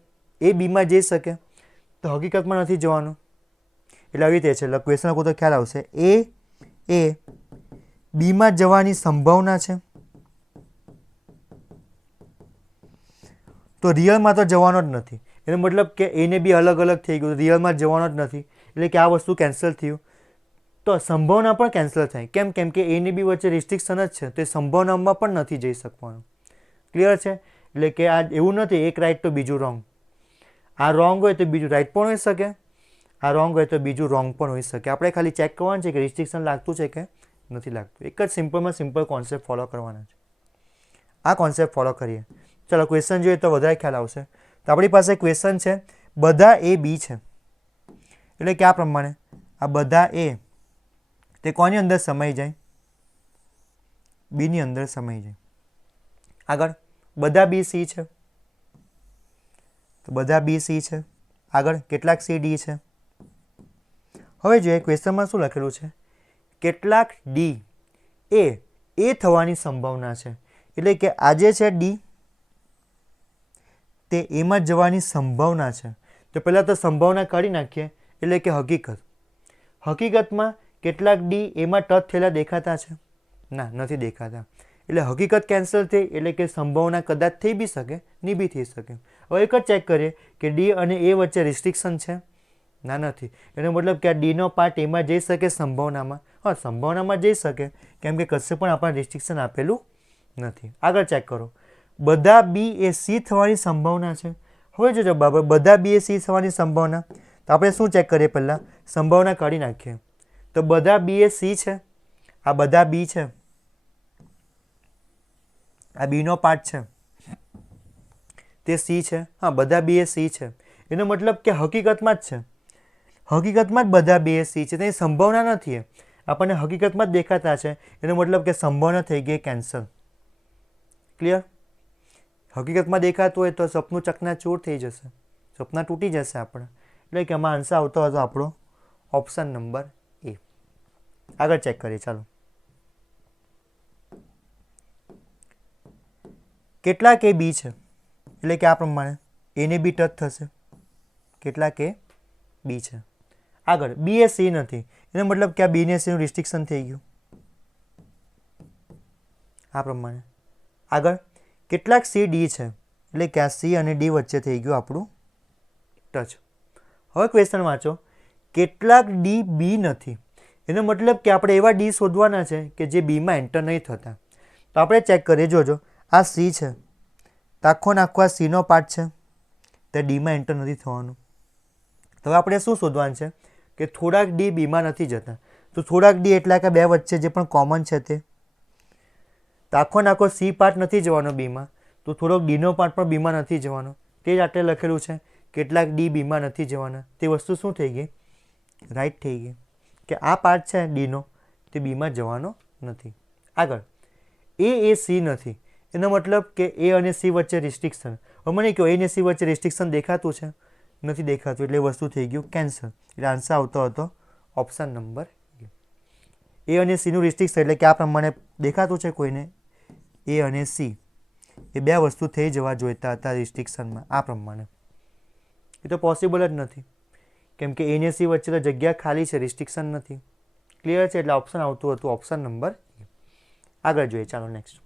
એ બીમાં જઈ શકે તો હકીકતમાં નથી જવાનું. એટલે આવી રીતે છે, એટલે ક્વેશ્ચન લખો તો ખ્યાલ આવશે. એ બીમાં જવાની સંભાવના છે તો રિયલમાં તો જવાનો જ નથી. એનો મતલબ કે એ ને બી અલગ અલગ થઈ ગયું, રિયલમાં જવાનો જ નથી, એટલે કે આ વસ્તુ કેન્સલ થયું. તો સંભાવના પણ કેન્સલ થાય. કેમ? કેમ કે એ ને બી વચ્ચે રિસ્ટ્રિક્શન જ છે, તો સંભાવનામાં પણ નથી જઈ શકવાનું. ક્લિયર છે? એટલે કે આ એવું નથી એક રાઈટ તો બીજું રોંગ. આ રોંગ હોય તો બીજું રાઈટ પણ હોઈ શકે, આ રોંગ હોય તો બીજું રોંગ પણ હોઈ શકે. આપણે ખાલી ચેક કરવાનું છે કે રિસ્ટ્રિક્શન લાગતું છે કે નથી લાગતું. એક જ સિમ્પલમાં સિમ્પલ કોન્સેપ્ટ ફોલો કરવાના છે. આ કોન્સેપ્ટ ફોલો કરીએ. ચલો ક્વેશ્ચન જોઈએ તો વધારે ખ્યાલ આવશે. તો આપણી પાસે ક્વેશ્ચન છે બધા એ બી છે, એટલે કે આ પ્રમાણે આ બધા એ તે કોની અંદર સમાઈ જાય? બીની અંદર સમાઈ જાય. આગળ બધા બી સી છે, તો બધા બી સી છે. આગળ કેટલાક સી ડી છે. હવે જોઈએ ક્વેશ્ચનમાં શું લખેલું છે, કેટલાક ડી એ થવાની સંભાવના છે. એટલે કે આજે છે ડી તે એમાં જવાની સંભાવના છે. તો પહેલાં તો સંભાવના કાઢી નાખીએ, એટલે કે હકીકત. હકીકતમાં કેટલાક ડી એમાં ટચ થયેલા દેખાતા છે? ના, નથી દેખાતા. એટલે હકીકત કેન્સલ થઈ, એટલે કે સંભાવના કદાચ થઈ બી શકે, નહીં બી થઈ શકે. હવે એક જ ચેક કરીએ કે ડી અને એ વચ્ચે રિસ્ટ્રિક્શન છે? ના, નથી. એનો મતલબ કે આ ડીનો પાર્ટ એમાં જઈ શકે સંભાવનામાં? હા, સંભાવનામાં જઈ શકે, કેમ કે કશે પણ આપણને રિસ્ટ્રિક્શન આપેલું નથી. આગળ ચેક કરો, બધા બી એ સી થવાની સંભાવના છે. હવે જોજો બાબા, બધા બી એ સી થવાની સંભાવના, તો આપણે શું ચેક કરીએ? પહેલાં સંભાવના કાઢી નાખીએ. તો બધા બી એ સી છે, આ બધા બી છે, આ બીનો પાર્ટ છે તે સી છે. હા, બધા બી એ સી છે. એનો મતલબ કે હકીકતમાં જ છે, હકીકતમાં જ બધા બી એ સી છે. તેની સંભાવના નથી, આપણને હકીકતમાં જ દેખાતા છે. એનો મતલબ કે સંભાવના થઈ ગઈ કેન્સલ. ક્લિયર? હકીકતમાં દેખાતું હોય તો સપનું ચકનાચૂર થઈ જશે, સપના તૂટી જશે આપણે. એટલે કે આમાં આન્સર આવતો હતો આપણો ઓપ્શન નંબર એ. આગળ ચેક કરીએ. ચાલો, કેટલાક એ બી છે, એટલે કે આ પ્રમાણે એને બી ટચ થશે. કેટલાક એ બી છે. આગળ બી એ સી નથી, એનો મતલબ કે આ બી ને સીનું રિસ્ટ્રિક્શન થઈ ગયું. આ પ્રમાણે આગળ કેટલાક સી ડી છે, એટલે કે આ સી અને ડી વચ્ચે થઈ ગયું આપણું ટચ. હવે ક્વેશ્ચન વાંચો, કેટલાક ડી બી નથી. એનો મતલબ કે આપણે એવા ડી શોધવાના છે કે જે બીમાં એન્ટર નહીં થતા. તો આપણે ચેક કરીએ. જોજો આ સી છે, તો આખો ને આખો આ સીનો પાર્ટ છે, તે ડીમાં એન્ટર નથી થવાનું. તો હવે આપણે શું શોધવાનું છે કે થોડાક ડી બીમાં નથી જતા. તો થોડાક ડી એટલે કે બે વચ્ચે જે પણ કોમન છે તે. તો આખો ને આખો સી પાર્ટ નથી જવાનો બીમાં, તો થોડોક ડીનો પાર્ટ પણ બીમાં નથી જવાનો. તે જ આટલે લખેલું છે કેટલાક ડી બીમાં નથી જવાના. તે વસ્તુ શું થઈ ગઈ? રાઈટ થઈ ગઈ, કે આ પાર્ટ છે ડીનો તે બીમાં જવાનો નથી. આગળ એ સી નથી, એનો મતલબ કે એ અને સી વચ્ચે રિસ્ટ્રિક્શન. હવે મને કહો એ અને સી વચ્ચે રિસ્ટ્રિક્શન દેખાતું છે? નથી દેખાતું, એટલે વસ્તુ થઈ ગયું કેન્સલ. એટલે આન્સર આવતો હતો ઓપ્શન નંબર એ અને સીનું રિસ્ટ્રિક્શન. એટલે કે આ પ્રમાણે દેખાતું છે કોઈને એ અને સી એ બે વસ્તુ થઈ જવા જોઈતા હતા રિસ્ટ્રિક્શનમાં. આ પ્રમાણે એ તો પોસિબલ જ નથી, કેમ કે એ અને સી વચ્ચે તો જગ્યા ખાલી છે, રિસ્ટ્રિક્શન નથી. ક્લિયર છે? એટલે ઓપ્શન આવતું હતું ઓપ્શન નંબર. આગળ જોઈએ. ચાલો નેક્સ્ટ.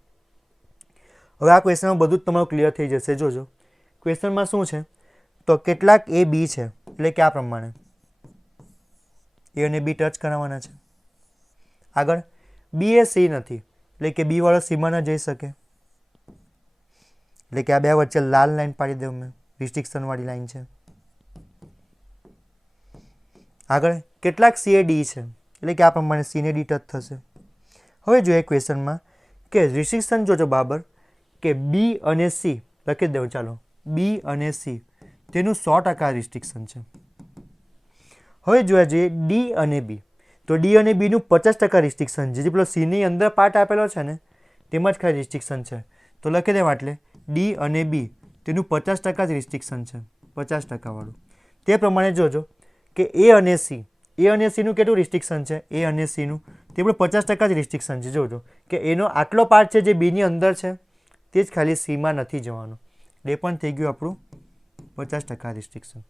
હવે આ ક્વેશ્ચનમાં બધું જ તમારું ક્લિયર થઈ જશે. જોજો ક્વેશ્ચનમાં શું છે, તો કેટલાક એ બી છે, એટલે કે આ પ્રમાણે એ અને બી ટચ કરાવવાના છે. આગળ બી એ સી નથી, એટલે કે બી વાળો સીમાં ન જઈ શકે. એટલે કે આ બે વચ્ચે લાલ લાઈન પાડી દઉં મેં, રિસ્ટ્રિક્શન વાળી લાઈન છે. આગળ કેટલાક સી એ ડી છે, એટલે કે આ પ્રમાણે સી ને ડી ટચ થશે. હવે જોઈએ ક્વેશ્ચનમાં કે રિસ્ટ્રિક્શન જોજો બાબર, કે બી અને સી લખી દઉં. ચાલો, બી અને સી તેનું 100% રિસ્ટ્રિક્શન છે. હવે જોવા જઈએ ડી અને બી, તો ડી અને બીનું 50% રિસ્ટ્રિક્શન છે. જે પેલો સીની અંદર પાર્ટ આપેલો છે ને તેમાં જ ખાલી રિસ્ટ્રિક્શન છે. તો લખી દેવા એટલે ડી અને બી તેનું 50% જ રિસ્ટ્રિક્શન છે, 50% વાળું. તે પ્રમાણે જોજો કે એ અને સીનું કેટલું રિસ્ટ્રિક્શન છે, એ અને સીનું તે પણ 50% જ રિસ્ટ્રિક્શન છે. જોજો કે એનો આટલો પાર્ટ છે જે બીની અંદર છે તે જ ખાલી સીમાં નથી જવાનો. એ પણ થઈ ગયું આપણું 50% રિસ્ટ્રિક્શન.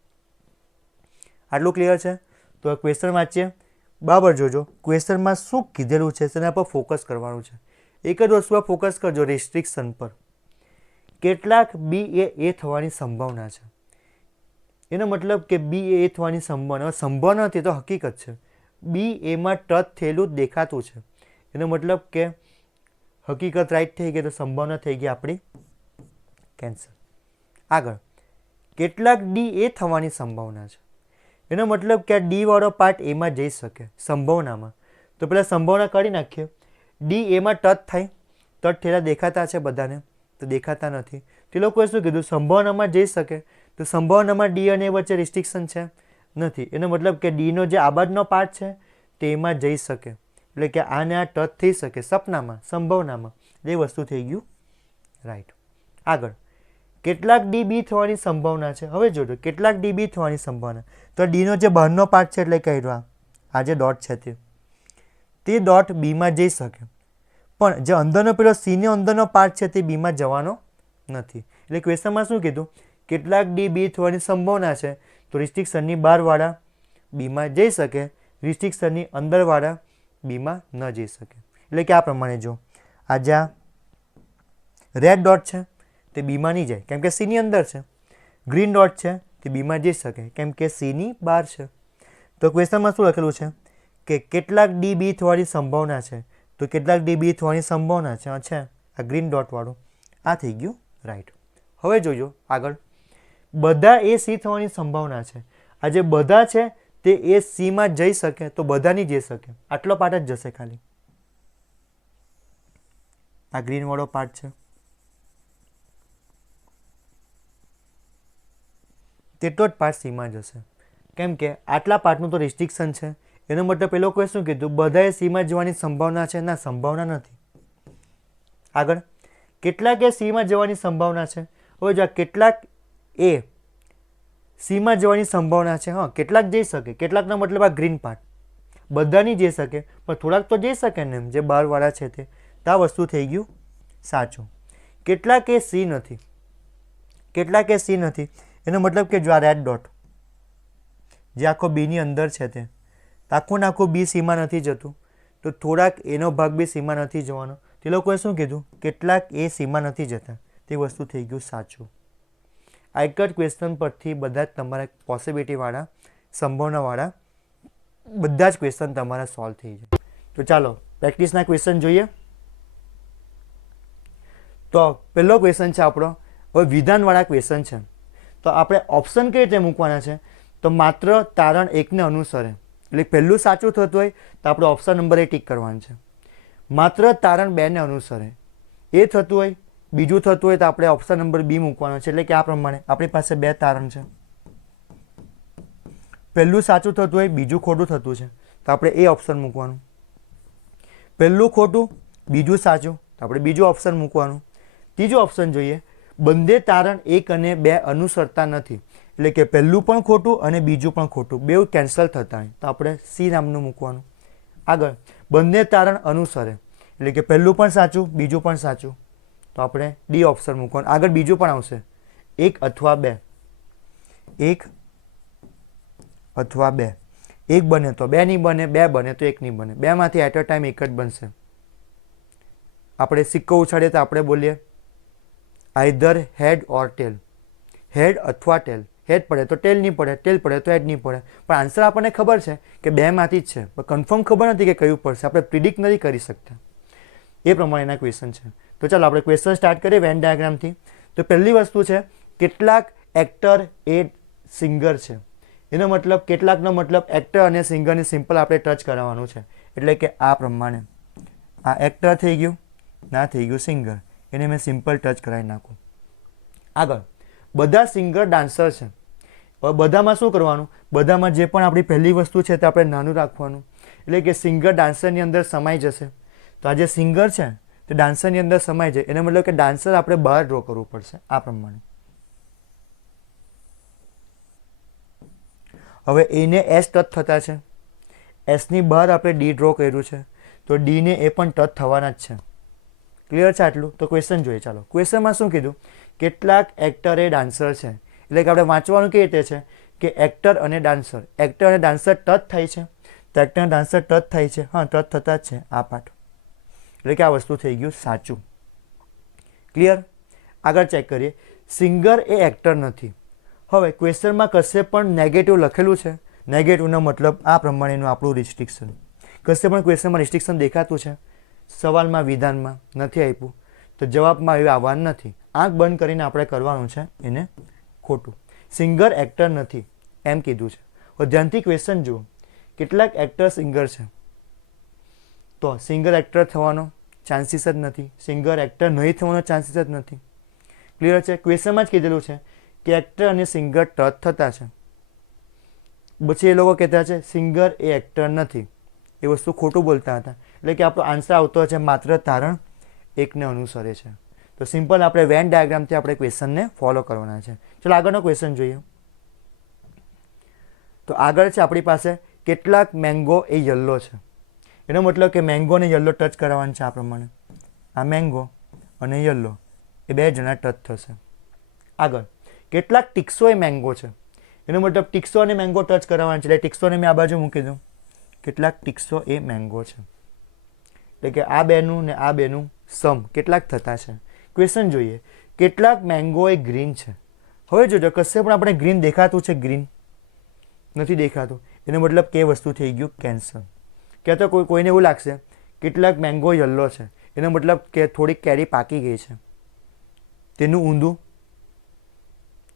આટલું ક્લિયર છે? તો ક્વેશ્ચન વાંચીએ, બરાબર જોજો ક્વેશ્ચનમાં શું કીધેલું છે તેના પર ફોકસ કરવાનું છે. એક જ વસ્તુ પર ફોકસ કરજો, રિસ્ટ્રિક્શન પર. કેટલાક બી એ થવાની સંભાવના છે. એનો મતલબ કે બી એ થવાની સંભાવના, સંભાવના નથી તો હકીકત છે. બી એમાં ટચ થયેલું જ દેખાતું છે. એનો મતલબ કે હકીકત રાઈટ થઈ ગઈ તો સંભાવના થઈ ગઈ આપણી કેન્સલ. આગળ કેટલાક ડી એ થવાની સંભાવના છે. એનો મતલબ કે આ ડી વાળો પાર્ટ એમાં જઈ શકે સંભાવનામાં. તો પેલા સંભાવના કાઢી નાખીએ. ડી એમાં ટચ થાય, ટચ થયેલા દેખાતા છે બધાને, તો દેખાતા નથી. તે લોકોએ શું કીધું? સંભાવનામાં જઈ શકે. તો સંભાવનામાં ડી અને એ વચ્ચે રિસ્ટ્રિક્શન છે નથી. એનો મતલબ કે ડીનો જે આ બાજુનો પાર્ટ છે તે એમાં જઈ શકે, એટલે કે આને આ ટચ થઈ શકે સપનામાં, સંભાવનામાં. એ વસ્તુ થઈ ગયું રાઈટ. આગળ કેટલાક ડી બી થવાની સંભાવના છે. હવે જોજો કેટલાક ડી બી થવાની સંભાવના. તો ડીનો જે બહારનો પાર્ટ છે એટલે કઈ રહ્યો આ જે ડોટ છે તે ડોટ બીમાં જઈ શકે, પણ જે અંદરનો પેલો સીનો અંદરનો પાર્ટ છે તે બીમાં જવાનો નથી. એટલે ક્વેશ્ચનમાં શું કીધું? કેટલાક ડી બી થવાની સંભાવના છે, તો રિસ્ટ્રિક્શનની બહારવાળા બીમાં જઈ શકે, રિસ્ટ્રિક્શનની અંદરવાળા બીમાં ન જઈ શકે. એટલે કે આ પ્રમાણે જો આ જ્યાં રેડ ડોટ છે તે બીમાં નહીં જાય કેમ કે સીની અંદર છે. ગ્રીન ડોટ છે તે બીમાં જઈ શકે કેમ કે સીની બહાર છે. તો ક્વેશ્ચનમાં શું લખેલું છે કે કેટલાક ડી બી થવાની સંભાવના છે. તો કેટલાક ડી બી થવાની સંભાવના છે આ ગ્રીન ડોટ વાળું. આ થઈ ગયું રાઈટ. હવે જોજો આગળ બધા એ સી થવાની સંભાવના છે. આ જે બધા છે તે એ સીમાં જઈ શકે, તો બધા નહીં જઈ શકે, આટલો પાર્ટ જ જશે ખાલી. આ ગ્રીન વાળો પાર્ટ છે તેટલો જ પાર્ટ સીમાં જશે કેમ કે આટલા પાર્ટનું તો રિસ્ટ્રિક્શન છે. એનો મતલબ પેલો કોઈ શું કીધું? બધાએ સીમાં જવાની સંભાવના છે. ના, સંભાવના નથી. આગળ કેટલાક એ સીમાં જવાની સંભાવના છે. હવે જો કેટલાક એ સીમાં જવાની સંભાવના છે. હા, કેટલાક જઈ શકે. કેટલાકનો મતલબ આ ગ્રીન પાર્ટ. બધા નહીં જઈ શકે પણ થોડાક તો જઈ શકે ને, એમ જે બહારવાળા છે તે. આ વસ્તુ થઈ ગયું સાચું. કેટલાક એ સી નથી. કેટલાક એ સી નથી એનો મતલબ કે જો આ રેડ ડોટ જે આખો બીની અંદર છે તે આખું ને આખું બી સીમાં નથી જતું, તો થોડાક એનો ભાગ બી સીમાં નથી જવાનો. તે લોકોએ શું કીધું? કેટલાક એ સીમાં નથી જતા. તે વસ્તુ થઈ ગયું સાચું. આ એક જ ક્વેશ્ચન પરથી બધા જ તમારા પોસિબિલિટીવાળા, સંભાવનાવાળા બધા જ ક્વેશ્ચન તમારા સોલ્વ થઈ જાય. તો ચાલો પ્રેક્ટિસના ક્વેશ્ચન જોઈએ. તો પહેલો ક્વેશ્ચન છે આપણો હવે વિધાનવાળા ક્વેશ્ચન છે. તો આપણે ઓપ્શન કઈ રીતે મૂકવાના છે? તો માત્ર તારણ એકને અનુસરે, એટલે પહેલું સાચું થતું હોય તો આપણે ઓપ્શન નંબર એ ટીક કરવાનું છે. માત્ર તારણ બેને અનુસરે એ થતું હોય, બીજું થતું હોય તો આપણે ઓપ્શન નંબર બી મૂકવાનો છે. એટલે કે આ પ્રમાણે આપણી પાસે બે તારણ છે. પહેલું સાચું થતું હોય, બીજું ખોટું થતું છે તો આપણે એ ઓપ્શન મૂકવાનું. પહેલું ખોટું, બીજું સાચું તો આપણે બીજું ઓપ્શન મૂકવાનું. ત્રીજો ઓપ્શન જોઈએ, બંને તારણ એક અને બે અનુસરતા નથી, એટલે કે પહેલું પણ ખોટું અને બીજું પણ ખોટું, બેઉ કેન્સલ થતા હોય તો આપણે સી નામનું મૂકવાનું. આગળ બંને તારણ અનુસરે, એટલે કે પહેલું પણ સાચું, બીજું પણ સાચું, તો આપણે ડી ઓપ્શન મૂકવાનું. આગળ બીજું પણ આવશે, એક અથવા બે. એક અથવા બે. એક બને તો બે નહીં બને, બે બને તો એક નહીં બને. બેમાંથી એટ અ ટાઈમ એક જ બનશે. આપણે સિક્કો ઉછાડીએ તો આપણે બોલીએ આઈધર હેડ ઓર ટેલ. હેડ અથવા ટેલ. હેડ પડે તો ટેલ નહીં પડે, ટેલ પડે તો હેડ નહીં પડે. પણ આન્સર આપણને ખબર છે કે બેમાંથી જ છે, પણ કન્ફર્મ ખબર નથી કે કયું પડશે. આપણે પ્રિડિક્ટ નથી કરી શકતા. એ પ્રમાણેના ક્વેશ્ચન છે. તો ચાલો આપણે ક્વેશ્ચન સ્ટાર્ટ કરીએ વેન ડાયાગ્રામથી. તો પહેલી વસ્તુ છે કેટલાક એક્ટર એ સિંગર છે. એનો મતલબ કેટલાકનો મતલબ એક્ટર અને સિંગરની સિમ્પલ આપણે ટચ કરાવવાનું છે. એટલે કે આ પ્રમાણે આ એક્ટર થઈ ગયું, ના થઈ ગયું સિંગર. એને મેં સિમ્પલ ટચ કરાવી નાખું. આગળ બધા સિંગર ડાન્સર છે. હવે બધામાં શું કરવાનું, બધામાં જે પણ આપણી પહેલી વસ્તુ છે તે આપણે નાનું રાખવાનું, એટલે કે સિંગર ડાન્સરની અંદર સમાઈ જશે. તો આ જે સિંગર છે તે ડાન્સરની અંદર સમાઈ જાય, એને મતલબ કે ડાન્સર આપણે બહાર ડ્રો કરવું પડશે આ પ્રમાણે. હવે એને એસ ટચ થતા છે, એસની બહાર આપણે ડી ડ્રો કર્યું છે, તો ડીને એ પણ ટચ થવાના જ છે. ક્લિયર છે આટલું? તો ક્વેશ્ચન જોઈએ. ચાલો, ક્વેશ્ચનમાં શું કીધું, કેટલાક એક્ટર એ ડાન્સર છે, એટલે કે આપણે વાંચવાનું કેવી રીતે છે કે એક્ટર અને ડાન્સર ટચ થાય છે, તો એક્ટર અને ડાન્સર ટચ થાય છે, હા ટચ થતા જ છે આ પાઠ, એટલે કે આ વસ્તુ થઈ ગયું સાચું. ક્લિયર? આગળ ચેક કરીએ. સિંગર એ એક્ટર નથી. હવે ક્વેશ્ચનમાં કશે પણ નેગેટિવ લખેલું છે, નેગેટિવનો મતલબ આ પ્રમાણેનું આપણું રિસ્ટ્રિક્શન. કશે પણ ક્વેશ્ચનમાં રિસ્ટ્રિક્શન દેખાતું છે, સવાલમાં વિધાનમાં નથી આપ્યું, તો જવાબમાં એવું આવવાનું નથી. આંખ બંધ કરીને આપણે કરવાનું છે એને ખોટું. સિંગર એક્ટર નથી એમ કીધું છે. હવે ધ્યાનથી ક્વેશ્ચન જુઓ, કેટલાક એક્ટર સિંગર છે, તો સિંગર એક્ટર થવાનો ચાન્સીસ જ નથી, સિંગર એક્ટર નહીં થવાનો ચાન્સીસ જ નથી. ક્લિયર છે? ક્વેશ્ચનમાં જ કીધેલું છે કે એક્ટર અને સિંગર ટચ થતા છે. પછી એ લોકો કહેતા છે સિંગર એ એક્ટર નથી, એ વસ્તુ ખોટું બોલતા હતા, એટલે કે આપણો આન્સર આવતો છે માત્ર તારણ એકને અનુસરે છે. તો સિમ્પલ આપણે વેન ડાયાગ્રામથી આપણે ક્વેશ્ચનને ફોલો કરવાના છે. ચલો આગળનો ક્વેશ્ચન જોઈએ. તો આગળ છે આપણી પાસે કેટલાક મેંગો એ યલો છે, એનો મતલબ કે મેંગો અને યલો ટચ કરાવવાનું છે આ પ્રમાણે. આ મેંગો અને યલો એ બે જણા ટચ થશે. આગળ કેટલાક ટીક્સો એ મેંગો છે, એનો મતલબ ટીક્સો અને મેંગો ટચ કરાવવાનું છે, એટલે ટીક્સોને મેં આ બાજુ મૂકી દઉં. કેટલાક ટીક્સો એ મેંગો છે, એટલે કે આ બેનું ને આ બેનું સમ કેટલાક થતા છે. ક્વેશ્ચન જોઈએ, કેટલાક મેંગો એ ગ્રીન છે. હવે જોજો કશે પણ આપણે ગ્રીન દેખાતું છે, ગ્રીન નથી દેખાતું, એનો મતલબ કે વસ્તુ થઈ ગયું કેન્સર. ક્યાં તો કોઈને એવું લાગશે કેટલાક મેંગો યલો છે, એનો મતલબ કે થોડીક કેરી પાકી ગઈ છે, તેનું ઊંધું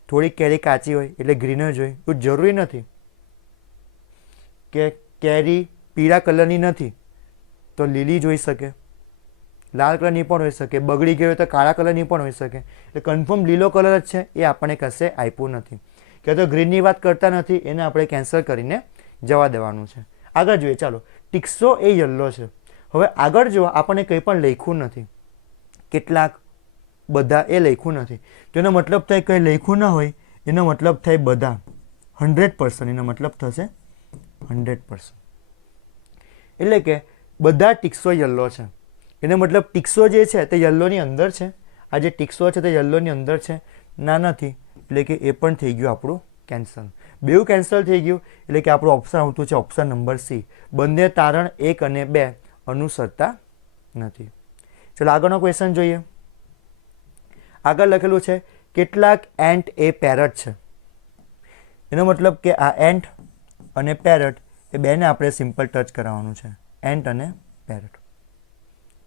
થોડીક કેરી કાચી હોય એટલે ગ્રીન જ હોય. એવું જરૂરી નથી કે કેરી પીળા કલરની નથી તો લીલી જ હોઈ શકે, લાલ કલરની પણ હોઈ શકે, બગડી ગઈ હોય તો કાળા કલરની પણ હોઈ શકે. એટલે કન્ફર્મ લીલો કલર જ છે એ આપણને કશે આપ્યું નથી, કે તો ગ્રીનની વાત કરતા નથી, એને આપણે કેન્સલ કરીને જવા દેવાનું છે. આગળ જોઈએ. ચાલો, ટીક્સો એ યલો છે. હવે આગળ જો આપણને કંઈ પણ લખ્યું નથી, કેટલાક બધા એ લખ્યું નથી, તો એનો મતલબ થાય કંઈ લખ્યું ના હોય, એનો મતલબ થાય બધા 100%, એનો મતલબ થશે 100%. એટલે કે બધા ટીક્સો યલો છે, એનો મતલબ ટીક્સો જે છે તે યલોની અંદર છે, આ જે ટીક્સો છે તે યલોની અંદર છે, ના નથી, એટલે કે એ પણ થઈ ગયું આપણું કેન્સલ. બેઉ કેન્સલ થઈ ગયું, એટલે કે આપણું ઓપ્શન આવતું છે ઓપ્શન નંબર સી, બંને તારણ 1 અને 2 અનુસરતા નથી. ચલો આગળનો ક્વેશ્ચન જોઈએ. આગળ લખેલું છે કેટલાક એન્ટ એ પેરટ છે, એનો મતલબ કે આ એન્ટ અને પેરટ એ બેને આપણે સિમ્પલ ટચ કરાવવાનું છે, એન્ટ અને પેરટ.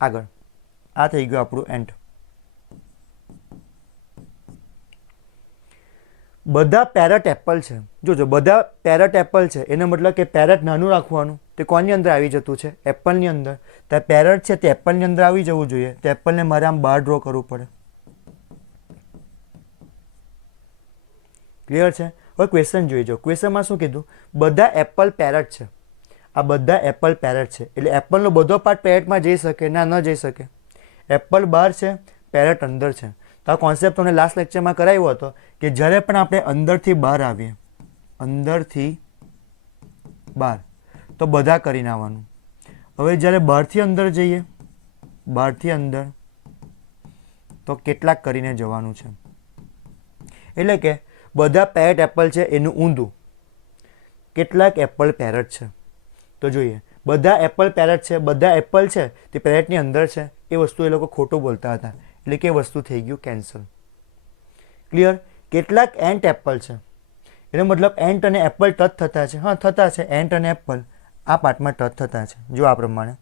આગળ આ થઈ ગયું આપણું એન્ટ. બધા પેરટ એપલ છે. જોજો બધા પેરટ એપલ છે, એનો મતલબ કે પેરટ નાનું રાખવાનું, તે કોની અંદર આવી જતું છે, એપલની અંદર. તો પેરટ છે તે એપલની અંદર આવી જવું જોઈએ, તો એપલને મારે આમ બહાર ડ્રો કરવું પડે. ક્લિયર છે? હવે ક્વેશ્ચન જોઈ જો. ક્વેશ્ચનમાં શું કીધું, બધા એપલ પેરટ છે. આ બધા એપલ પેરટ છે, એટલે એપલનો બધો પાર્ટ પેરટમાં જઈ શકે? ના, ન જઈ શકે. એપલ બહાર છે, પેરટ અંદર છે. તો આ કોન્સેપ્ટ તમને લાસ્ટ લેક્ચરમાં કરાવ્યો હતો કે જ્યારે પણ આપણે અંદરથી બહાર આવીએ, અંદરથી બહાર, તો બધા કરીને આવવાનું. હવે જ્યારે બહારથી અંદર જઈએ, બહારથી અંદર, તો કેટલાક કરીને જવાનું છે. એટલે કે બધા પેરટ એપલ છે એનું ઊંધું, કેટલાક એપલ પેરટ છે. તો જોઈએ, બધા એપલ પેરટ છે, બધા એપલ છે તે પેરટની અંદર છે, એ વસ્તુ એ લોકો ખોટું બોલતા હતા, એટલે કે વસ્તુ થઈ ગયું કેન્સલ. ક્લિયર? કેટલાક એન્ટ એપલ છે, એનો મતલબ એન્ટ અને એપલ ટચ થતા છે, હા થતા છે, એન્ટ અને એપલ આ પાર્ટમાં ટચ થતા છે. જો આ પ્રમાણે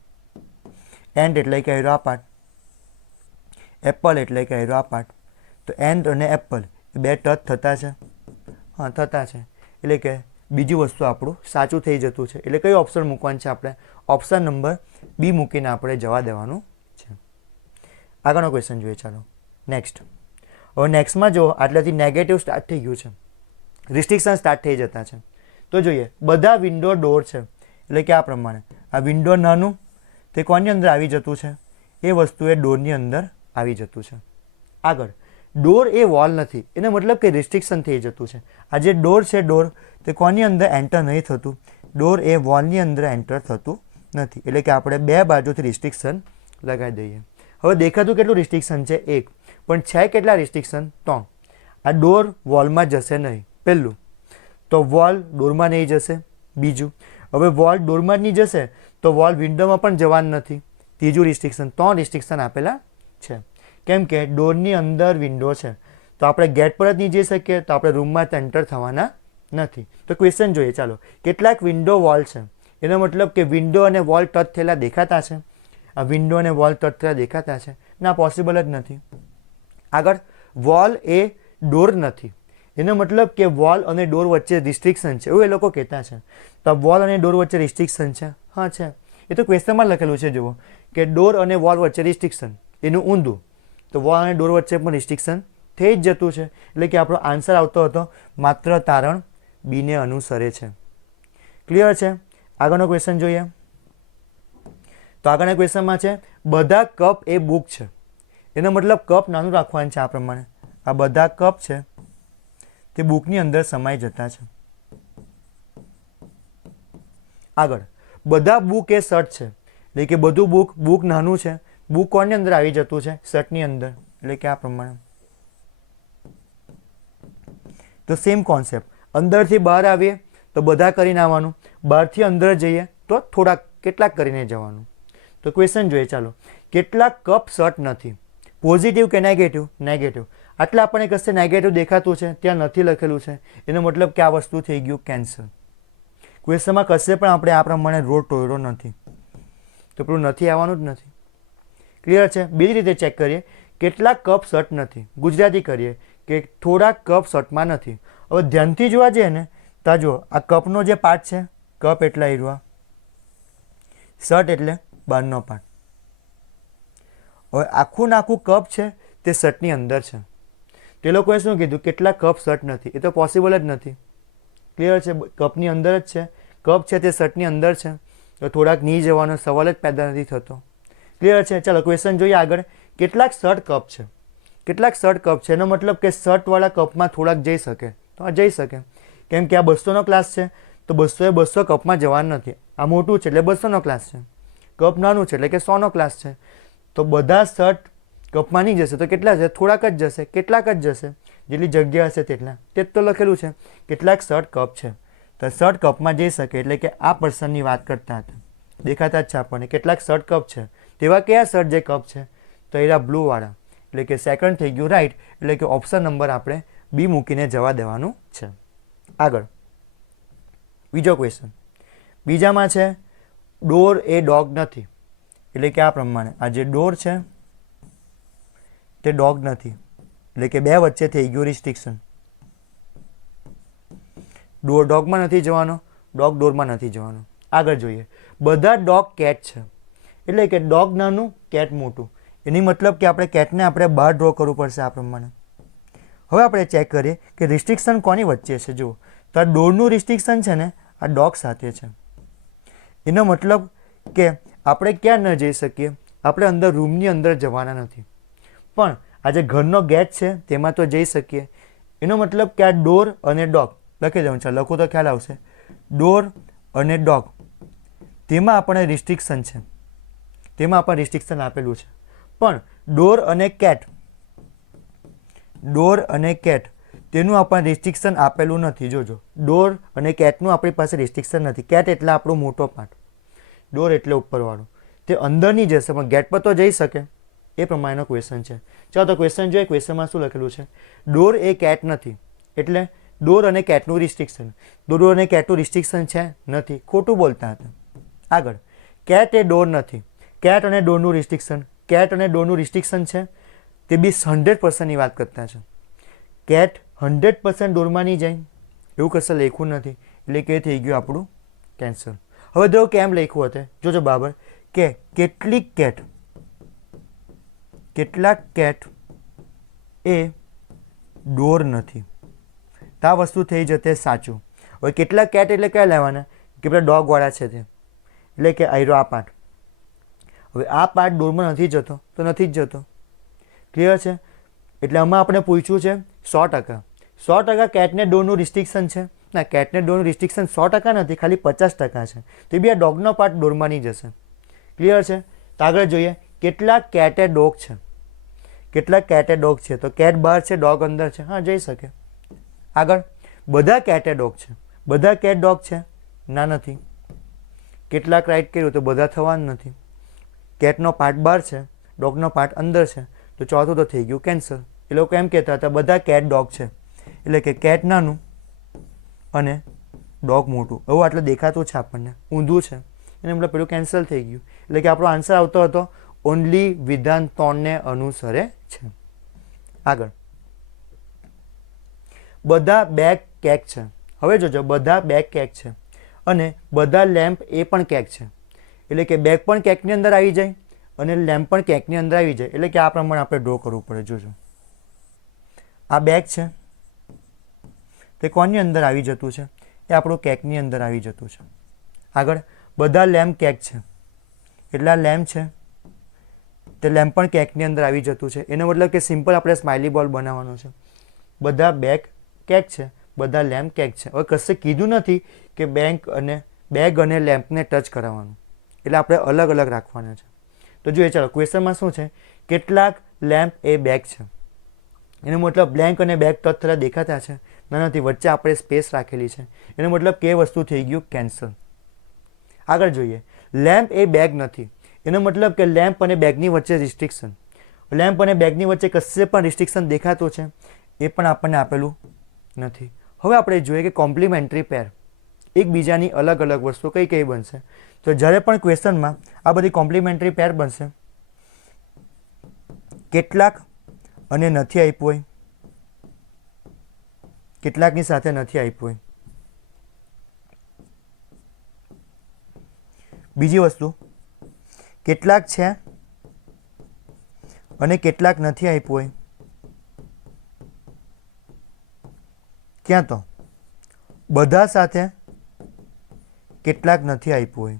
એન્ટ એટલે કે આ પાર્ટ, એપલ એટલે કે આ પાર્ટ, તો એન્ટ અને એપલ એ બે ટચ થતા છે, હા થતા છે, એટલે કે બીજી વસ્તુ આપણું સાચું થઈ જતું છે. એટલે કઈ ઓપ્શન મૂકવાનું છે આપણે? ઓપ્શન નંબર બી મૂકીને આપણે જવા દેવાનું છે. આગળનો ક્વેશ્ચન જોઈએ. ચાલો નેક્સ્ટ. હવે નેક્સ્ટમાં જો આટલેથી નેગેટિવ સ્ટાર્ટ થઈ ગયું છે, રિસ્ટ્રિક્શન સ્ટાર્ટ થઈ જતા છે. તો જોઈએ બધા વિન્ડો ડોર છે એટલે કે આ પ્રમાણે આ વિન્ડો નાનું તે કોની અંદર આવી જતું છે, એ વસ્તુ એ ડોરની અંદર આવી જતું છે. આગળ ડોર એ વોલ નથી, એનો મતલબ કે રિસ્ટ્રિક્શન થઈ જતું છે. આ જે ડોર છે ડોર તે કોની અંદર એન્ટર નહીં થતું, ડોર એ વોલની અંદર એન્ટર થતું નથી. એટલે કે આપણે બે બાજુથી રિસ્ટ્રિક્શન લગાવી દઈએ. હવે દેખાતું કેટલું રિસ્ટ્રિક્શન છે? 1. પણ છે કેટલા રિસ્ટ્રિક્શન? 3. આ ડોર વોલમાં જશે નહીં, પહેલું તો વોલ ડોરમાં નહીં જશે. બીજું, હવે વોલ ડોરમાં જ નહીં જશે તો વોલ વિન્ડોમાં પણ જવાનું નથી. ત્રીજું રિસ્ટ્રિક્શન. 3 રિસ્ટ્રિક્શન આપેલા છે. કેમ કે ડોરની અંદર વિન્ડો છે તો આપણે ગેટ પર જ નહીં જઈ શકીએ, તો આપણે રૂમમાં એન્ટર થવાના નથી. તો ક્વેશ્ચન જોઈએ ચાલો. કેટલાક વિન્ડો વોલ છે, એનો મતલબ કે વિન્ડો અને વોલ ટચ થયેલા દેખાતા છે. આ વિન્ડો અને વોલ ટચ થયેલા દેખાતા છે? ના, પોસિબલ જ નથી. આગળ વોલ એ ડોર નથી, એનો મતલબ કે વોલ અને ડોર વચ્ચે રિસ્ટ્રિક્શન છે એવું એ લોકો કહેતા છે. તો વોલ અને ડોર વચ્ચે રિસ્ટ્રિક્શન છે? હા છે. એ તો ક્વેશ્ચનમાં લખેલું છે જુઓ કે ડોર અને વોલ વચ્ચે રિસ્ટ્રિક્શન, એનું ઊંધું તો વોલ અને ડોર વચ્ચે પણ રિસ્ટ્રિક્શન થઈ જ જતું છે. એટલે કે આપણો આન્સર આવતો હતો માત્ર તારણ બીને અનુસરે છે. ક્લિયર છે? આગળનો ક્વેશ્ચન જોઈએ. તો આગળના ક્વેશ્ચનમાં છે બધા કપ એ બુક છે. એનો મતલબ કપ નાનું રાખવાનું છે. આ પ્રમાણે આ બધા કપ છે તે બુકની અંદર સમાઈ જતા છે. આગળ બધા બુક એ શર્ટ છે, એટલે કે બધું બુક નાનું છે. બુક કોની અંદર આવી જતું છે? શર્ટની અંદર. એટલે કે આ પ્રમાણે. તો સેમ કોન્સેપ્ટ, અંદરથી બહાર આવીએ તો બધા કરીને આવવાનું, બહારથી અંદર જઈએ તો કેટલાક કરીને જવાનું. તો ક્વેશ્ચન જોઈએ ચાલો. કેટલાક કપ શર્ટ નથી, પોઝિટિવ કે નેગેટિવ? નેગેટિવ. આટલે આપણને કશે નેગેટિવ દેખાતું છે, ત્યાં નથી લખેલું છે, એનો મતલબ કે આ વસ્તુ થઈ ગયું કેન્સલ. ક્વેશ્ચનમાં કશે પણ આપણે આ પ્રમાણે રો ટોયરો નથી, તો પેલું નથી આવવાનું જ નથી. ક્લિયર છે? બીજી રીતે ચેક કરીએ. કેટલાક કપ શર્ટ નથી, ગુજરાતી કરીએ કે થોડાક કપ શર્ટમાં નથી. હવે ધ્યાનથી જોવા જઈએ ને તો જુઓ આ કપનો જે પાર્ટ છે, કપ એટલા હીરવા, શર્ટ એટલે બહારનો પાર્ટ. હવે આખું નાખું કપ છે તે શર્ટની અંદર છે. તે લોકોએ શું કીધું? કેટલાક કપ શર્ટ નથી. એ તો પોસિબલ જ નથી. ક્લિયર છે? કપની અંદર જ છે, કપ છે તે શર્ટની અંદર છે, તો થોડાક નહીં જવાનો સવાલ જ પેદા નથી થતો. ક્લિયર છે? ચાલો ક્વેશ્ચન જોઈએ આગળ. કેટલાક શર્ટ કપ છે, કેટલાક શર્ટ કપ છે, એનો મતલબ કે શર્ટવાળા કપમાં થોડાક જઈ શકે, તો આ જઈ શકે. કેમ કે આ 200નો ક્લાસ છે તો 200 કપમાં જવાનું નથી. આ મોટું છે એટલે 200નો ક્લાસ છે, કપ નાનું છે એટલે કે 100નો ક્લાસ છે. તો બધા શર્ટ કપમાં નહીં જશે તો કેટલા જશે? થોડાક જ જશે. કેટલાક જ જશે, જેટલી જગ્યા હશે તેટલા. તે જ તો લખેલું છે કેટલાક શર્ટ કપ છે, તો શર્ટ કપમાં જઈ શકે. એટલે કે આ પર્સનની વાત કરતા હતા, દેખાતા જ છે આપણને. કેટલાક શર્ટ કપ છે, તેવા કયા શર્ટ જે કપ છે? તો એરા બ્લુવાળા. એટલે કે સેકન્ડ થઈ ગયું રાઈટ. એટલે કે ઓપ્શન નંબર આપણે બી મૂકીને જવા દેવાનું છે. આગળ બીજો ક્વેશ્ચન. બીજામાં છે ડોર એ ડોગ નથી. એટલે કે આ પ્રમાણે આ જે ડોર છે તે ડોગ નથી. એટલે કે બે વચ્ચે થઈ ગયું રિસ્ટ્રિક્શન. ડોર ડોગમાં નથી જવાનો, ડોગ ડોરમાં નથી જવાનો. આગળ જોઈએ. બધા ડોગ કેટ છે, એટલે કે ડોગ નાનું, કેટ મોટું. એની મતલબ કે આપણે કેટને આપણે બહાર ડ્રો કરવું પડશે આ પ્રમાણે. હવે આપણે ચેક કરીએ કે રિસ્ટ્રિક્શન કોની વચ્ચે છે. જુઓ તો આ ડોરનું રિસ્ટ્રિક્શન છે ને આ ડોગ સાથે છે. એનો મતલબ કે આપણે ક્યાં ન જઈ શકીએ? આપણે અંદર રૂમની અંદર જવાના નથી, પણ આ જે ઘરનો ગેટ છે તેમાં તો જઈ શકીએ. એનો મતલબ કે આ ડોર અને ડોગ લખી દઉં. ચાલો લખું તો ખ્યાલ આવશે. ડોર અને ડોગ તેમાં આપણે રિસ્ટ્રિક્શન છે, તેમાં આપણે રિસ્ટ્રિક્શન આપેલું છે. પણ ડોર અને કેટ, ડોર અને કેટ તેનું આપણને રિસ્ટ્રિક્શન આપેલું નથી. જોજો ડોર અને કેટનું આપણી પાસે રિસ્ટ્રિક્શન નથી. કેટ એટલે આપણો મોટો પાર્ટ, ડોર એટલે ઉપરવાળું. તે અંદર નહીં જશે પણ ગેટ પર તો જઈ શકે. એ પ્રમાણેનો ક્વેશ્ચન છે. ચાલો તો ક્વેશ્ચન જોઈએ. ક્વેશ્ચનમાં શું લખેલું છે? ડોર એ કેટ નથી, એટલે ડોર અને કેટનું રિસ્ટ્રિક્શન. ડોર અને કેટનું રિસ્ટ્રિક્શન છે? નથી. ખોટું બોલતા હતા. આગળ કેટ એ ડોર નથી, કેટ અને ડોરનું રિસ્ટ્રિક્શન. કેટ અને ડોરનું રિસ્ટ્રિક્શન છે તે બી 100%ની વાત કરતા છે. કેટ 100% ડોરમાં નહીં જાય એવું કશું લખ્યું નથી. એટલે કે થઈ ગયું આપણું કેન્સલ. હવે જો કેમ લખ્યું હતું જોજો બરાબર કે કેટલાક કેટ એ ડોર નથી. તો આ વસ્તુ થઈ જશે સાચું. હવે કેટલાક કેટ એટલે કયા લેવાના કે પેલા ડોગવાળા છે તે, એટલે કે આયરો આ પાર્ટ. હવે આ પાર્ટ ડોરમાં નથી જતો તો નથી જ જતો. ક્લિયર છે? એટલે આમાં આપણે પૂછ્યું છે 100%. 100% કેટને ડોરનું રિસ્ટ્રિક્શન છે? ના, કેટને ડોરનું રિસ્ટ્રિક્શન 100% નથી, ખાલી 50% છે. તો બી આ ડોગનો પાર્ટ ડોરમાં નહીં જશે. ક્લિયર છે? તો આગળ જોઈએ કેટલાક કેટે ડોગ છે. કેટલાક કેટે ડોગ છે તો કેટ બહાર છે, ડોગ અંદર છે. હા, જઈ શકે. આગળ બધા કેટે ડોગ છે. બધા કેટ ડોગ છે? ના, નથી. કેટલાક રાઈટ કર્યું તો બધા થવાનું નથી. કેટનો પાર્ટ બહાર છે, ડોગનો પાર્ટ અંદર છે, તો ચોથું તો થઈ ગયું કેન્સલ. એ લોકો એમ કહેતા હતા બધા કેટ ડોગ છે, એટલે કે કેટ નાનું અને ડોગ મોટું, એવું આટલું દેખાતું છે આપણને, ઊંધું છે, એને મતલબ પેલું કેન્સલ થઈ ગયું. એટલે કે આપણો આન્સર આવતો હતો ઓનલી વિધાન 3 ને અનુસરે છે. આગળ બધા બેગ કેક છે. હવે જોજો બધા બેગ કેક છે અને બધા લેમ્પ એ પણ કેક છે, એટલે કે બેગ પણ કેકની અંદર આવી જાય અને લેમ્પ પણ કેકની અંદર આવી જાય. એટલે કે આ પ્રમાણે આપણે ડ્રો કરવું પડે. જોજો આ બેગ છે તે કોની અંદર આવી જતું છે? એ આપણું કેકની અંદર આવી જતું છે. આગળ બધા લેમ્પ કેક છે, એટલે આ લેમ્પ છે તે લેમ્પ પણ કેકની અંદર આવી જતું છે. એનો મતલબ કે સિમ્પલ આપણે સ્માઇલી બોલ બનાવવાનો છે. બધા બેગ કેક છે, બધા લેમ્પ કેક છે. હવે કશે કીધું નથી કે બેગ અને લેમ્પને ટચ કરાવવાનું, એટલે આપણે અલગ અલગ રાખવાના છે. તો જોઈએ ચાલો ક્વેશ્ચનમાં શું છે, કેટલાક લેમ્પ એ બેગ છે. એનો મતલબ બ્લેન્ક અને બેગ ટચ થતા દેખાતા છે? ના, નથી. વચ્ચે આપણે સ્પેસ રાખેલી છે. એનો મતલબ કે વસ્તુ થઈ ગયું કેન્સલ. આગળ જોઈએ લેમ્પ એ બેગ નથી. એનો મતલબ કે લેમ્પ અને બેગની વચ્ચે રિસ્ટ્રિક્શન. લેમ્પ અને બેગની વચ્ચે કશે પણ રિસ્ટ્રિક્શન દેખાતું છે? એ પણ આપણને આપેલું નથી. હવે આપણે જોઈએ કે કોમ્પ્લિમેન્ટરી પેર એકબીજાની અલગ અલગ વસ્તુ કઈ કઈ બનશે. તો જ્યારે પણ ક્વેશ્ચનમાં આ બધી કોમ્પ્લિમેન્ટરી પેર બનશે, કેટલાક અને નથી આપ્યું હોય, કેટલાકની સાથે નથી આપ્યું હોય. બીજી વસ્તુ કેટલાક છે અને કેટલાક નથી આપ્યું હોય, ક્યાં તો બધા સાથે કેટલાક નથી આપ્યું હોય.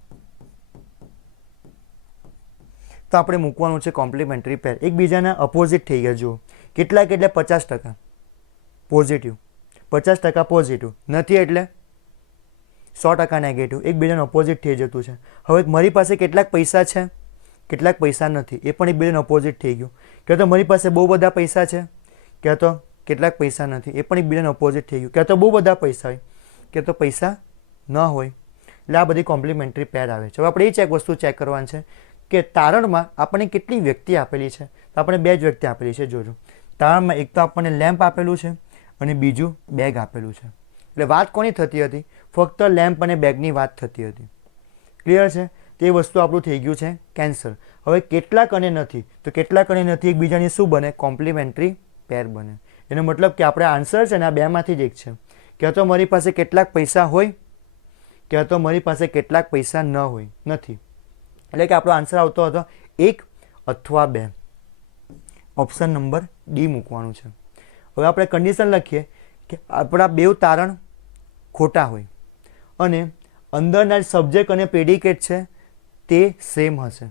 તો આપણે મૂકવાનું છે કોમ્પ્લિમેન્ટરી પેર. એકબીજાના અપોઝિટ થઈ ગયા. જુઓ કેટલાક એટલે 50% પોઝિટિવ, 50% પોઝિટિવ, નથી એટલે 100% નેગેટિવ. એકબીજાનું અપોઝિટ થઈ જતું છે. હવે મારી પાસે કેટલાક પૈસા છે, કેટલાક પૈસા નથી, એ પણ એકબીજાનું અપોઝિટ થઈ ગયું. ક્યાં તો મારી પાસે બહુ બધા પૈસા છે, ક્યાં તો કેટલાક પૈસા નથી, એ પણ એકબીજાનું અપોઝિટ થઈ ગયું. ક્યાં તો બહુ બધા પૈસા હોય, ક્યાં તો પૈસા ન હોય. એટલે આ બધી કોમ્પ્લિમેન્ટરી પેર આવે છે. હવે આપણે એ વસ્તુ ચેક કરવાની છે કે તારણમાં આપણને કેટલી વ્યક્તિ આપેલી છે. તો આપણે 2 જ વ્યક્તિ આપેલી છે. જોજો તારણમાં એક તો આપણને લેમ્પ આપેલું છે અને બીજું બેગ આપેલું છે. એટલે વાત કોની થતી હતી? ફક્ત લેમ્પ અને બેગની વાત થતી હતી. ક્લિયર છે? તે વસ્તુ આપણું થઈ ગયું છે કેન્સલ. હવે કેટલાક અને નથી, તો કેટલાક અને નથી એકબીજાની શું બને? કોમ્પ્લિમેન્ટરી પેર બને. એનો મતલબ કે આપણે આન્સર છે ને આ બેમાંથી જ એક છે. ક્યાં તો મારી પાસે કેટલાક પૈસા હોય, ક્યાં તો મારી પાસે કેટલાક પૈસા ન હોય, નથી. એટલે કે આપણો આન્સર આવતો હતો 1 અથવા 2. ઓપ્શન નંબર ડી મૂકવાનું છે. હવે આપણે કન્ડિશન લખીએ કે આપણા 2 તારણ ખોટા હોય અને અંદરના સબ્જેક્ટ અને પ્રેડિકેટ છે તે સેમ હશે.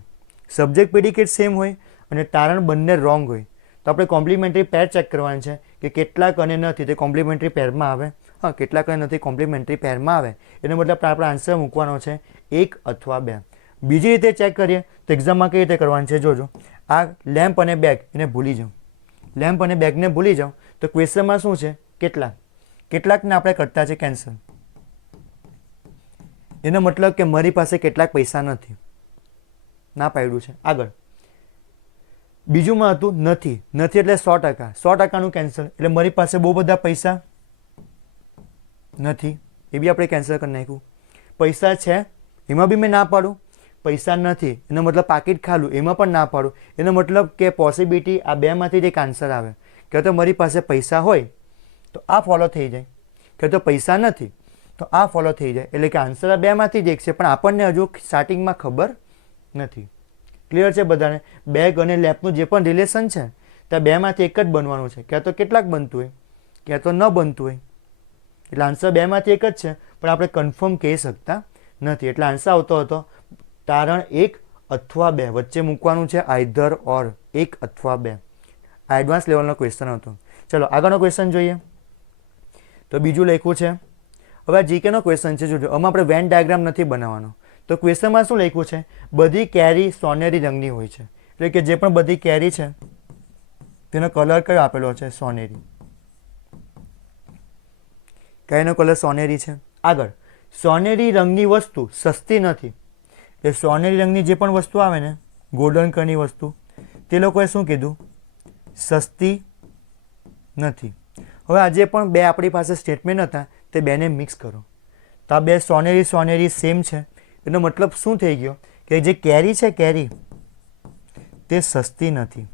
સબ્જેક્ટ પ્રેડિકેટ સેમ હોય અને તારણ બંને રોંગ હોય, તો આપણે કોમ્પ્લિમેન્ટરી પેર ચેક કરવાની છે કે કેટલાક અને નથી તે કોમ્પ્લિમેન્ટરી પેરમાં આવે. હા, કેટલાક અને નથી કોમ્પ્લિમેન્ટરી પેરમાં આવે. એનો મતલબ આપણે આન્સર મૂકવાનો છે 1 અથવા 2. બીજી રીતે ચેક કરીએ તો એક્ઝામમાં કઈ રીતે કરવાનું છે? જોજો આ લેમ્પ અને બેગ એને ભૂલી જાઓ. લેમ્પ અને બેગને ભૂલી જાઓ તો ક્વેશ્ચનમાં શું છે? કેટલાક. કેટલાકને આપણે કરતા છે કેન્સલ. એનો મતલબ કે મારી પાસે કેટલાક પૈસા નથી, ના પાડ્યું છે. આગળ બીજુંમાં હતું નથી. નથી એટલે 100%. 100%નું કેન્સલ, એટલે મારી પાસે બહુ બધા પૈસા નથી, એ બી આપણે કેન્સલ કરી નાખ્યું. પૈસા છે એમાં બી મેં ના પાડું. પૈસા નથી એનો મતલબ પાકીટ ખાલું, એમાં પણ ના પાડું. એનો મતલબ કે પોસિબિલિટી આ બેમાંથી જ એક આન્સર આવે. કે તો મારી પાસે પૈસા હોય તો આ ફોલો થઈ જાય, કે તો પૈસા નથી તો આ ફોલો થઈ જાય. એટલે કે આન્સર આ બેમાંથી જ એક છે, પણ આપણને હજુ સ્ટાર્ટિંગમાં ખબર નથી. ક્લિયર છે બધાને? બેગ અને લેમ્પનું જે પણ રિલેશન છે ત્યાં બેમાંથી એક જ બનવાનું છે. ક્યાં તો કેટલાક બનતું હોય, ક્યાં તો ન બનતું હોય. એટલે આન્સર બેમાંથી એક જ છે, પણ આપણે કન્ફર્મ કહી શકતા નથી. એટલે આન્સર આવતો હતો તારણ 1 અથવા 2. વચ્ચે મૂકવાનું છે આઈધર ઓર, 1 અથવા 2. આ એડવાન્સ લેવલનો ક્વેશ્ચન હતો. ચલો આગળનો ક્વેશ્ચન જોઈએ. તો બીજું લખ્યું છે, હવે આ જીકેનો ક્વેશ્ચન છે. જોજો, આમાં આપણે વેન ડાયાગ્રામ નથી બનાવવાનો. તો ક્વેશ્ચનમાં શું લખ્યું છે? બધી કેરી સોનેરી રંગની હોય છે. એટલે કે જે પણ બધી કેરી છે તેનો કલર કયો આપેલો છે? સોનેરી. કેરીનો કલર સોનેરી છે. આગળ, સોનેરી રંગની વસ્તુ સસ્તી નથી. એટલે સોનેરી રંગની જે પણ વસ્તુ આવે ને, ગોલ્ડન કલરની વસ્તુ, તે લોકોએ શું કીધું? સસ્તી નથી. હવે આજે પણ બે આપણી પાસે સ્ટેટમેન્ટ હતા, તે બેને મિક્સ કરો. તો આ બે સોનેરી સેમ છે. એનો મતલબ શું થઈ ગયો? કે જે કેરી છે, કેરી તે સસ્તી નથી,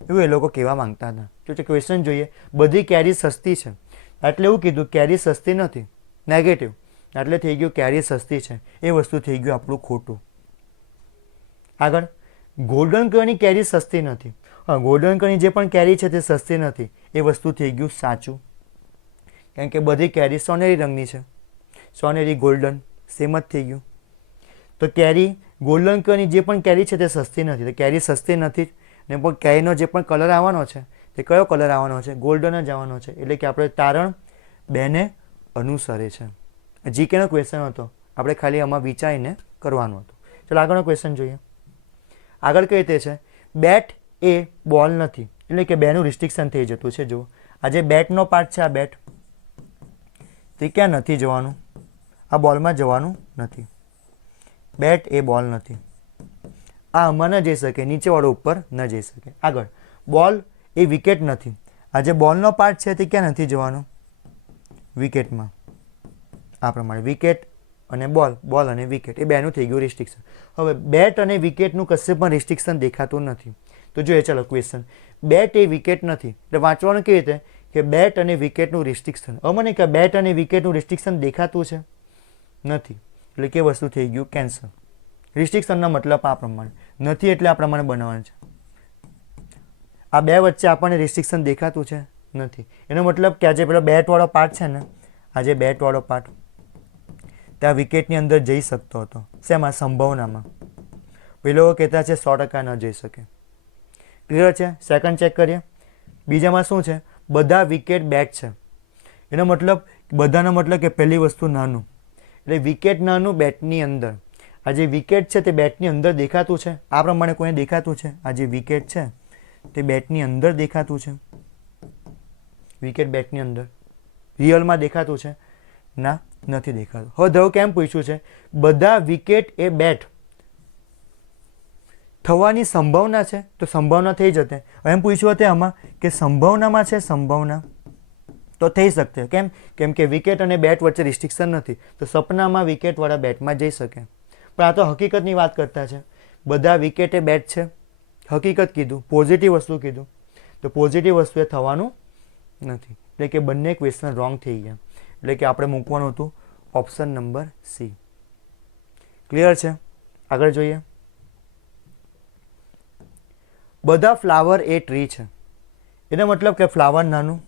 એવું એ લોકો કહેવા માંગતા હતા. તો ક્વેશ્ચન જોઈએ, બધી કેરી સસ્તી છે એટલે એવું કીધું કેરી સસ્તી નથી, નેગેટિવ. એટલે થઈ ગયું કેરી સસ્તી છે, એ વસ્તુ થઈ ગયું આપણું ખોટું. આગળ, ગોલ્ડન કલરની કેરી સસ્તી નથી. હા, ગોલ્ડન કલરની જે પણ કેરી છે તે સસ્તી નથી, એ વસ્તુ થઈ ગયું સાચું. કારણ કે બધી કેરી સોનેરી રંગની છે. સોનેરી ગોલ્ડન સેમ જ થઈ ગયું. તો કેરી ગોલ્ડન કલરની જે પણ કેરી છે તે સસ્તી નથી. તો કેરી સસ્તી નથી ને, પણ કેરીનો જે પણ કલર આવવાનો છે તે કયો કલર આવવાનો છે? ગોલ્ડન જ આવવાનો છે. એટલે કે આપણે તારણ 2 ને અનુસરે છે. જીકેનો ક્વેશ્ચન હતો, આપણે ખાલી આમાં વિચારીને કરવાનું હતું. ચલો આગળનો ક્વેશ્ચન જોઈએ. આગળ કઈ રીતે છે? બેટ એ બોલ નથી. એટલે કે બેનું રિસ્ટ્રિક્શન થઈ જતું છે. જુઓ, આ જે બેટનો પાર્ટ છે, આ બેટ, તે ક્યાં નથી જવાનું? આ બોલમાં જવાનું નથી. બેટ એ બોલ નથી. આ આમાં ન જઈ શકે, નીચેવાળો ઉપર ન જઈ શકે. આગળ, બોલ એ વિકેટ નથી. આ જે બોલનો પાર્ટ છે તે ક્યાં નથી જવાનું? વિકેટમાં. આ પ્રમાણે વિકેટ અને બોલ, બોલ અને વિકેટ, એ બેનું થઈ ગયું રિસ્ટ્રિક્શન. હવે બેટ અને વિકેટનું કશે પણ રિસ્ટ્રિક્શન દેખાતું નથી. તો જોઈએ, ચલો ક્વેશ્ચન, બેટ એ વિકેટ નથી. એટલે વાંચવાનું કેવી રીતે? કે બેટ અને વિકેટનું રિસ્ટ્રિક્શન. મને કે બેટ અને વિકેટનું રિસ્ટ્રિક્શન દેખાતું છે? નથી. એટલે કે વસ્તુ થઈ ગયું કેન્સલ. રિસ્ટ્રિક્શનનો મતલબ આ પ્રમાણે નથી, એટલે આ પ્રમાણે બનાવવાનું છે. આ બે વચ્ચે આપણને રિસ્ટ્રિક્શન દેખાતું છે? નથી. એનો મતલબ કે આ જે પેલો બેટવાળો પાર્ટ છે ને, આ જે બેટવાળો પાર્ટ, ત્યાં વિકેટની અંદર જઈ શકતો હતો. શેમાં? સંભાવનામાં. પેલો કહેતા છે 100% ન જઈ શકે. ક્લિયર છે? સેકન્ડ ચેક કરીએ. બીજામાં શું છે? બધા વિકેટ બેટ છે. એનો મતલબ, બધાનો મતલબ કે પહેલી વસ્તુ નાનું. એટલે વિકેટ નાનું બેટની અંદર. આ જે વિકેટ છે તે બેટની અંદર દેખાતું છે? આ પ્રમાણે કોઈને દેખાતું છે? આ જે વિકેટ છે તે બેટની અંદર દેખાતું છે? વિકેટ બેટની અંદર રિયલમાં દેખાતું છે? ના, નથી દેખાતું. હવે ધારો કેમ પૂછ્યું છે? બધા વિકેટ એ બેટ થવાની સંભાવના છે, તો સંભાવના થઈ જતે. એમ પૂછ્યું હતું આમાં કે સંભાવનામાં છે, સંભાવના તો થઈ શકતે. કેમ? કેમ કે વિકેટ અને બેટ વચ્ચે રિસ્ટ્રિક્શન નથી, તો સપનામાં વિકેટવાળા બેટમાં જઈ શકે. પણ આ તો હકીકતની વાત કરતા છે. બધા વિકેટે બેટ છે, હકીકત કીધું, પોઝિટિવ વસ્તુ કીધું. તો પોઝિટિવ વસ્તુ એ થવાનું નથી. એટલે કે બંને ક્વેશ્ચન રોંગ થઈ ગયા. એટલે કે આપણે મૂકવાનું હતું ઓપ્શન નંબર સી. ક્લિયર છે? આગળ જોઈએ. બધા ફ્લાવર એ ટ્રી છે. એનો મતલબ કે ફ્લાવર નાનું,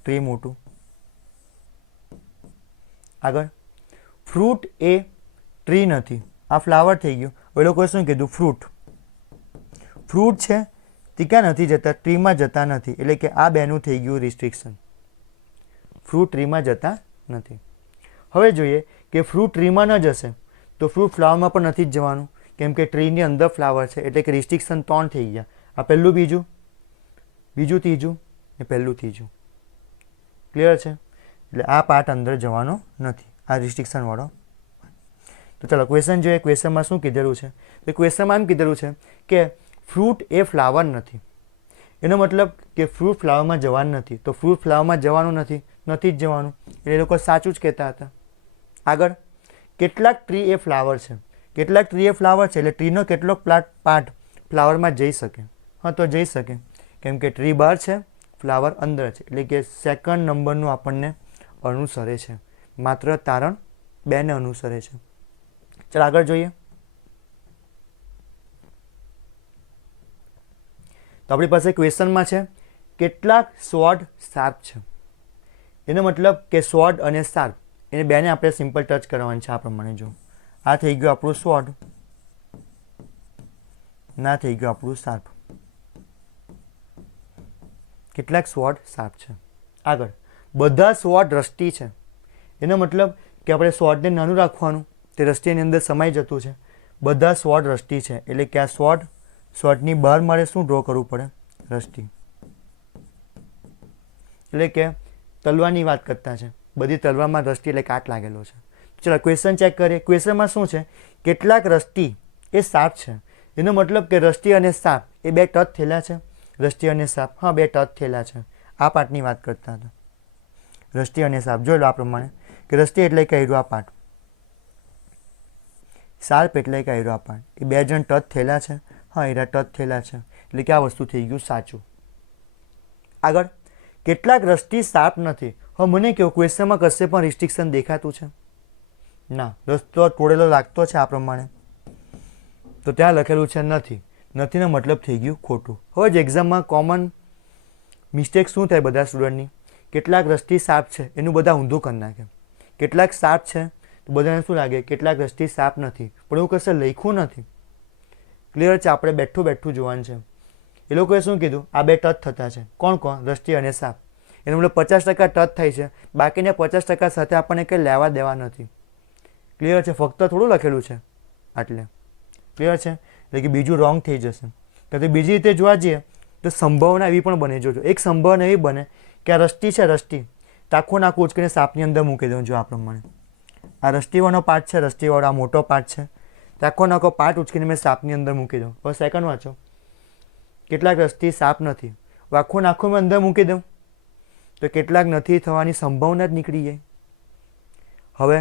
ટ્રી મોટું. આગળ, ફ્રૂટ એ ટ્રી નથી. આ ફ્લાવર થઈ ગયું. એ લોકોએ શું કીધું? ફ્રૂટ. ફ્રૂટ છે તે ક્યાં નથી જતા? ટ્રીમાં જતા નથી. એટલે કે આ બેનું થઈ ગયું રિસ્ટ્રિક્શન. ફ્રૂટ ટ્રીમાં જતા નથી. હવે જોઈએ કે ફ્રૂટ ટ્રીમાં ન જશે તો ફ્રૂટ ફ્લાવરમાં પણ નથી જ જવાનું, કેમ કે ટ્રીની અંદર ફ્લાવર છે. એટલે કે રિસ્ટ્રિક્શન 3 થઈ ગયા. આ પહેલું, બીજું, બીજું ત્રીજું ને પહેલું ત્રીજું. ક્લિયર છે? એટલે આ પાર્ટ અંદર જવાનો નથી, આ રિસ્ટ્રિક્શનવાળો. તો ચાલો ક્વેશ્ચન જોઈએ. ક્વેશ્ચનમાં શું કીધેલું છે? તો ક્વેશ્ચનમાં એમ કીધેલું છે કે ફ્રૂટ એ ફ્લાવર નથી. એનો મતલબ કે ફ્રૂટ ફ્લાવરમાં જવાનું નથી. તો ફ્રૂટ ફ્લાવરમાં જવાનું નથી, નથી જ જવાનું. એટલે એ લોકો સાચું જ કહેતા હતા. આગળ, કેટલાક ટ્રી એ ફ્લાવર છે. કેટલાક ટ્રી એ ફ્લાવર છે એટલે ટ્રીનો કેટલોક પાર્ટ ફ્લાવરમાં જઈ શકે. હા, તો જઈ શકે, કેમ કે ટ્રી બહાર છે, ફ્લાવર અંદર છે. એટલે કે સેકન્ડ નંબરનું આપણને અનુસરે છે. માત્ર તારણ 2 ને અનુસરે છે. ચાલો આગળ જોઈએ. તો આપણી પાસે ક્વેશ્ચનમાં છે કેટલાક સ્વોર્ડ શાર્પ છે. એનો મતલબ કે સ્વોર્ડ અને શાર્પ એને બેને આપણે સિમ્પલ ટચ કરવાનું છે. આ પ્રમાણે જો આ થઈ ગયું આપણું સ્વોર્ડ, ના થઈ ગયું આપણું શાર્પ. કેટલાક સ્વોર્ડ શાર્પ છે. આગળ બધા સ્વોર્ડ રસ્ટી છે. એનો મતલબ કે આપણે સ્વોર્ડને નાનું રાખવાનું, તે રસ્ટીની અંદર સમાઈ જતું છે. બધા સ્વોર્ડ રસ્ટી છે એટલે કે આ સ્વોર્ડની બહાર મારે શું ડ્રો કરવું પડે? રસ્ટી. એટલે કે તલવારની વાત કરતા છે, બધી તલવારમાં રસ્ટી એટલે કાટ લાગેલો છે. ચલો ક્વેશ્ચન ચેક કરીએ. ક્વેશ્ચનમાં શું છે? કેટલાક રસ્ટી એ શાર્પ છે. એનો મતલબ કે રસ્ટી અને શાર્પ એ બે ટચ થયેલા છે. રસ્ટી અને શાર્પ, હા, બે ટચ થયેલા છે. આ પાર્ટની વાત કરતા હતા. રસ્ટી અને શાર્પ જોઈ લો આ પ્રમાણે કે રસ્ટી એટલે કે આ પાર્ટ, શાર્પ એટલે કે આ પાર્ટ, એ બે જણ ટચ થયેલા છે. હા, એરા ટચ થયેલા છે એટલે કે આ વસ્તુ થઈ ગયું સાચું. આગળ કેટલાક રસ્ટી શાર્પ નથી. હવે મને કહો ક્વેશ્ચનમાં કશે પણ રિસ્ટ્રિક્શન દેખાતું છે? ના, રસ્તો તોડેલો લાગતો છે આ પ્રમાણે, તો ત્યાં લખેલું છે નથી. નથીનો મતલબ થઈ ગયું ખોટું. હવે જ એક્ઝામમાં કોમન મિસ્ટેક શું થાય બધા સ્ટુડન્ટની? કેટલાક રસ્ટી શાર્પ છે એનું બધા ઊંધું કરી નાખે. કેટલાક શાર્પ છે તો બધાને શું લાગે કેટલાક રસ્ટી શાર્પ નથી, પણ એવું કશે લખ્યું નથી. ક્લિયર છે? આપણે બેઠું બેઠું જોવાનું છે. એ લોકોએ શું કીધું? આ બે ટચ થતા છે. કોણ કોણ? રસ્ટી અને શાર્પ. એનો મતલબ 50% ટચ થાય છે, બાકીને 50% સાથે આપણને કંઈ લેવા દેવા નથી. ક્લિયર છે? ફક્ત થોડું લખેલું છે આટલે. ક્લિયર છે? એટલે કે બીજું રોંગ થઈ જશે. તો બીજી રીતે જોવા જઈએ તો સંભાવના એવી પણ બને. જોજો, એક સંભાવના એવી બને કે આ રસ્ટી છે, રસ્ટી તાખું નાખું ઉચકીને સાપની અંદર મૂકી દઉં. જો આ પ્રમાણે આ રસ્ટીવાળો પાર્ટ છે, રસ્ટીવાળો આ મોટો પાર્ટ છે, તાખો નાખો પાર્ટ ઉચકીને મેં સાપની અંદર મૂકી દઉં. હવે સેકન્ડ વાંચો. કેટલાક રસ્ટી સાપ નથી, આખું નાખું મેં અંદર મૂકી દઉં તો કેટલાક નથી થવાની સંભાવના જ નીકળી જાય. હવે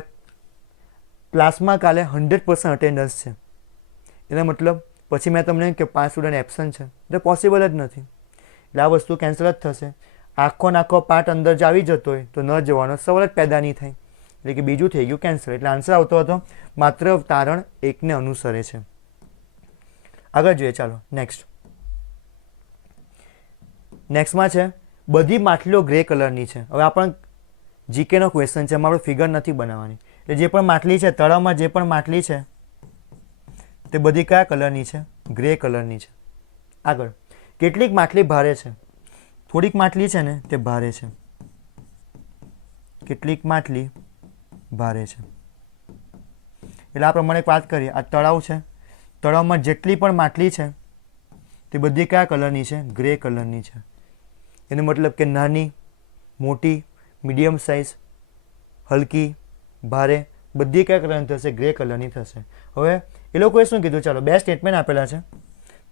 ક્લાસમાં કાલે 100% અટેન્ડન્સ છે, એનો મતલબ પછી મેં તમને કે 5 સ્ટુડન્ટ એબસન્ટ છે, એટલે પોસિબલ જ નથી. એટલે આ વસ્તુ કેન્સલ જ થશે. આખો નાખો પાર્ટ અંદર જ આવી જતો હોય તો ન જવાનો સવાલ જ પેદા નહીં થાય. એટલે કે બીજું થઈ ગયું કેન્સલ. એટલે આન્સર આવતો હતો માત્ર તારણ એકને અનુસરે છે. આગળ જોઈએ. ચાલો નેક્સ્ટમાં છે બધી માટલીઓ ગ્રે કલરની છે. હવે આપણને જીકેનો ક્વેશ્ચન છે, એમાં આપણે ફિગર નથી બનાવવાની. એટલે જે પણ માટલી છે, તળાવમાં જે પણ માટલી છે તે બધી કયા કલરની છે? ગ્રે કલરની છે. આગળ કેટલીક માટલી ભારે છે. થોડીક માટલી છે ને તે ભારે છે. કેટલીક માટલી ભારે છે. એટલે આ પ્રમાણે એક વાત કરીએ. આ તળાવ છે, તળાવમાં જેટલી પણ માટલી છે તે બધી કયા કલરની છે? ગ્રે કલરની છે. એનો મતલબ કે નાની, મોટી, મીડિયમ સાઇઝ, હલકી, ભારે બધી કયા કલરની થશે? ગ્રે કલરની થશે. હવે એ લોકોએ શું કીધું? ચાલો બે સ્ટેટમેન્ટ આપેલા છે,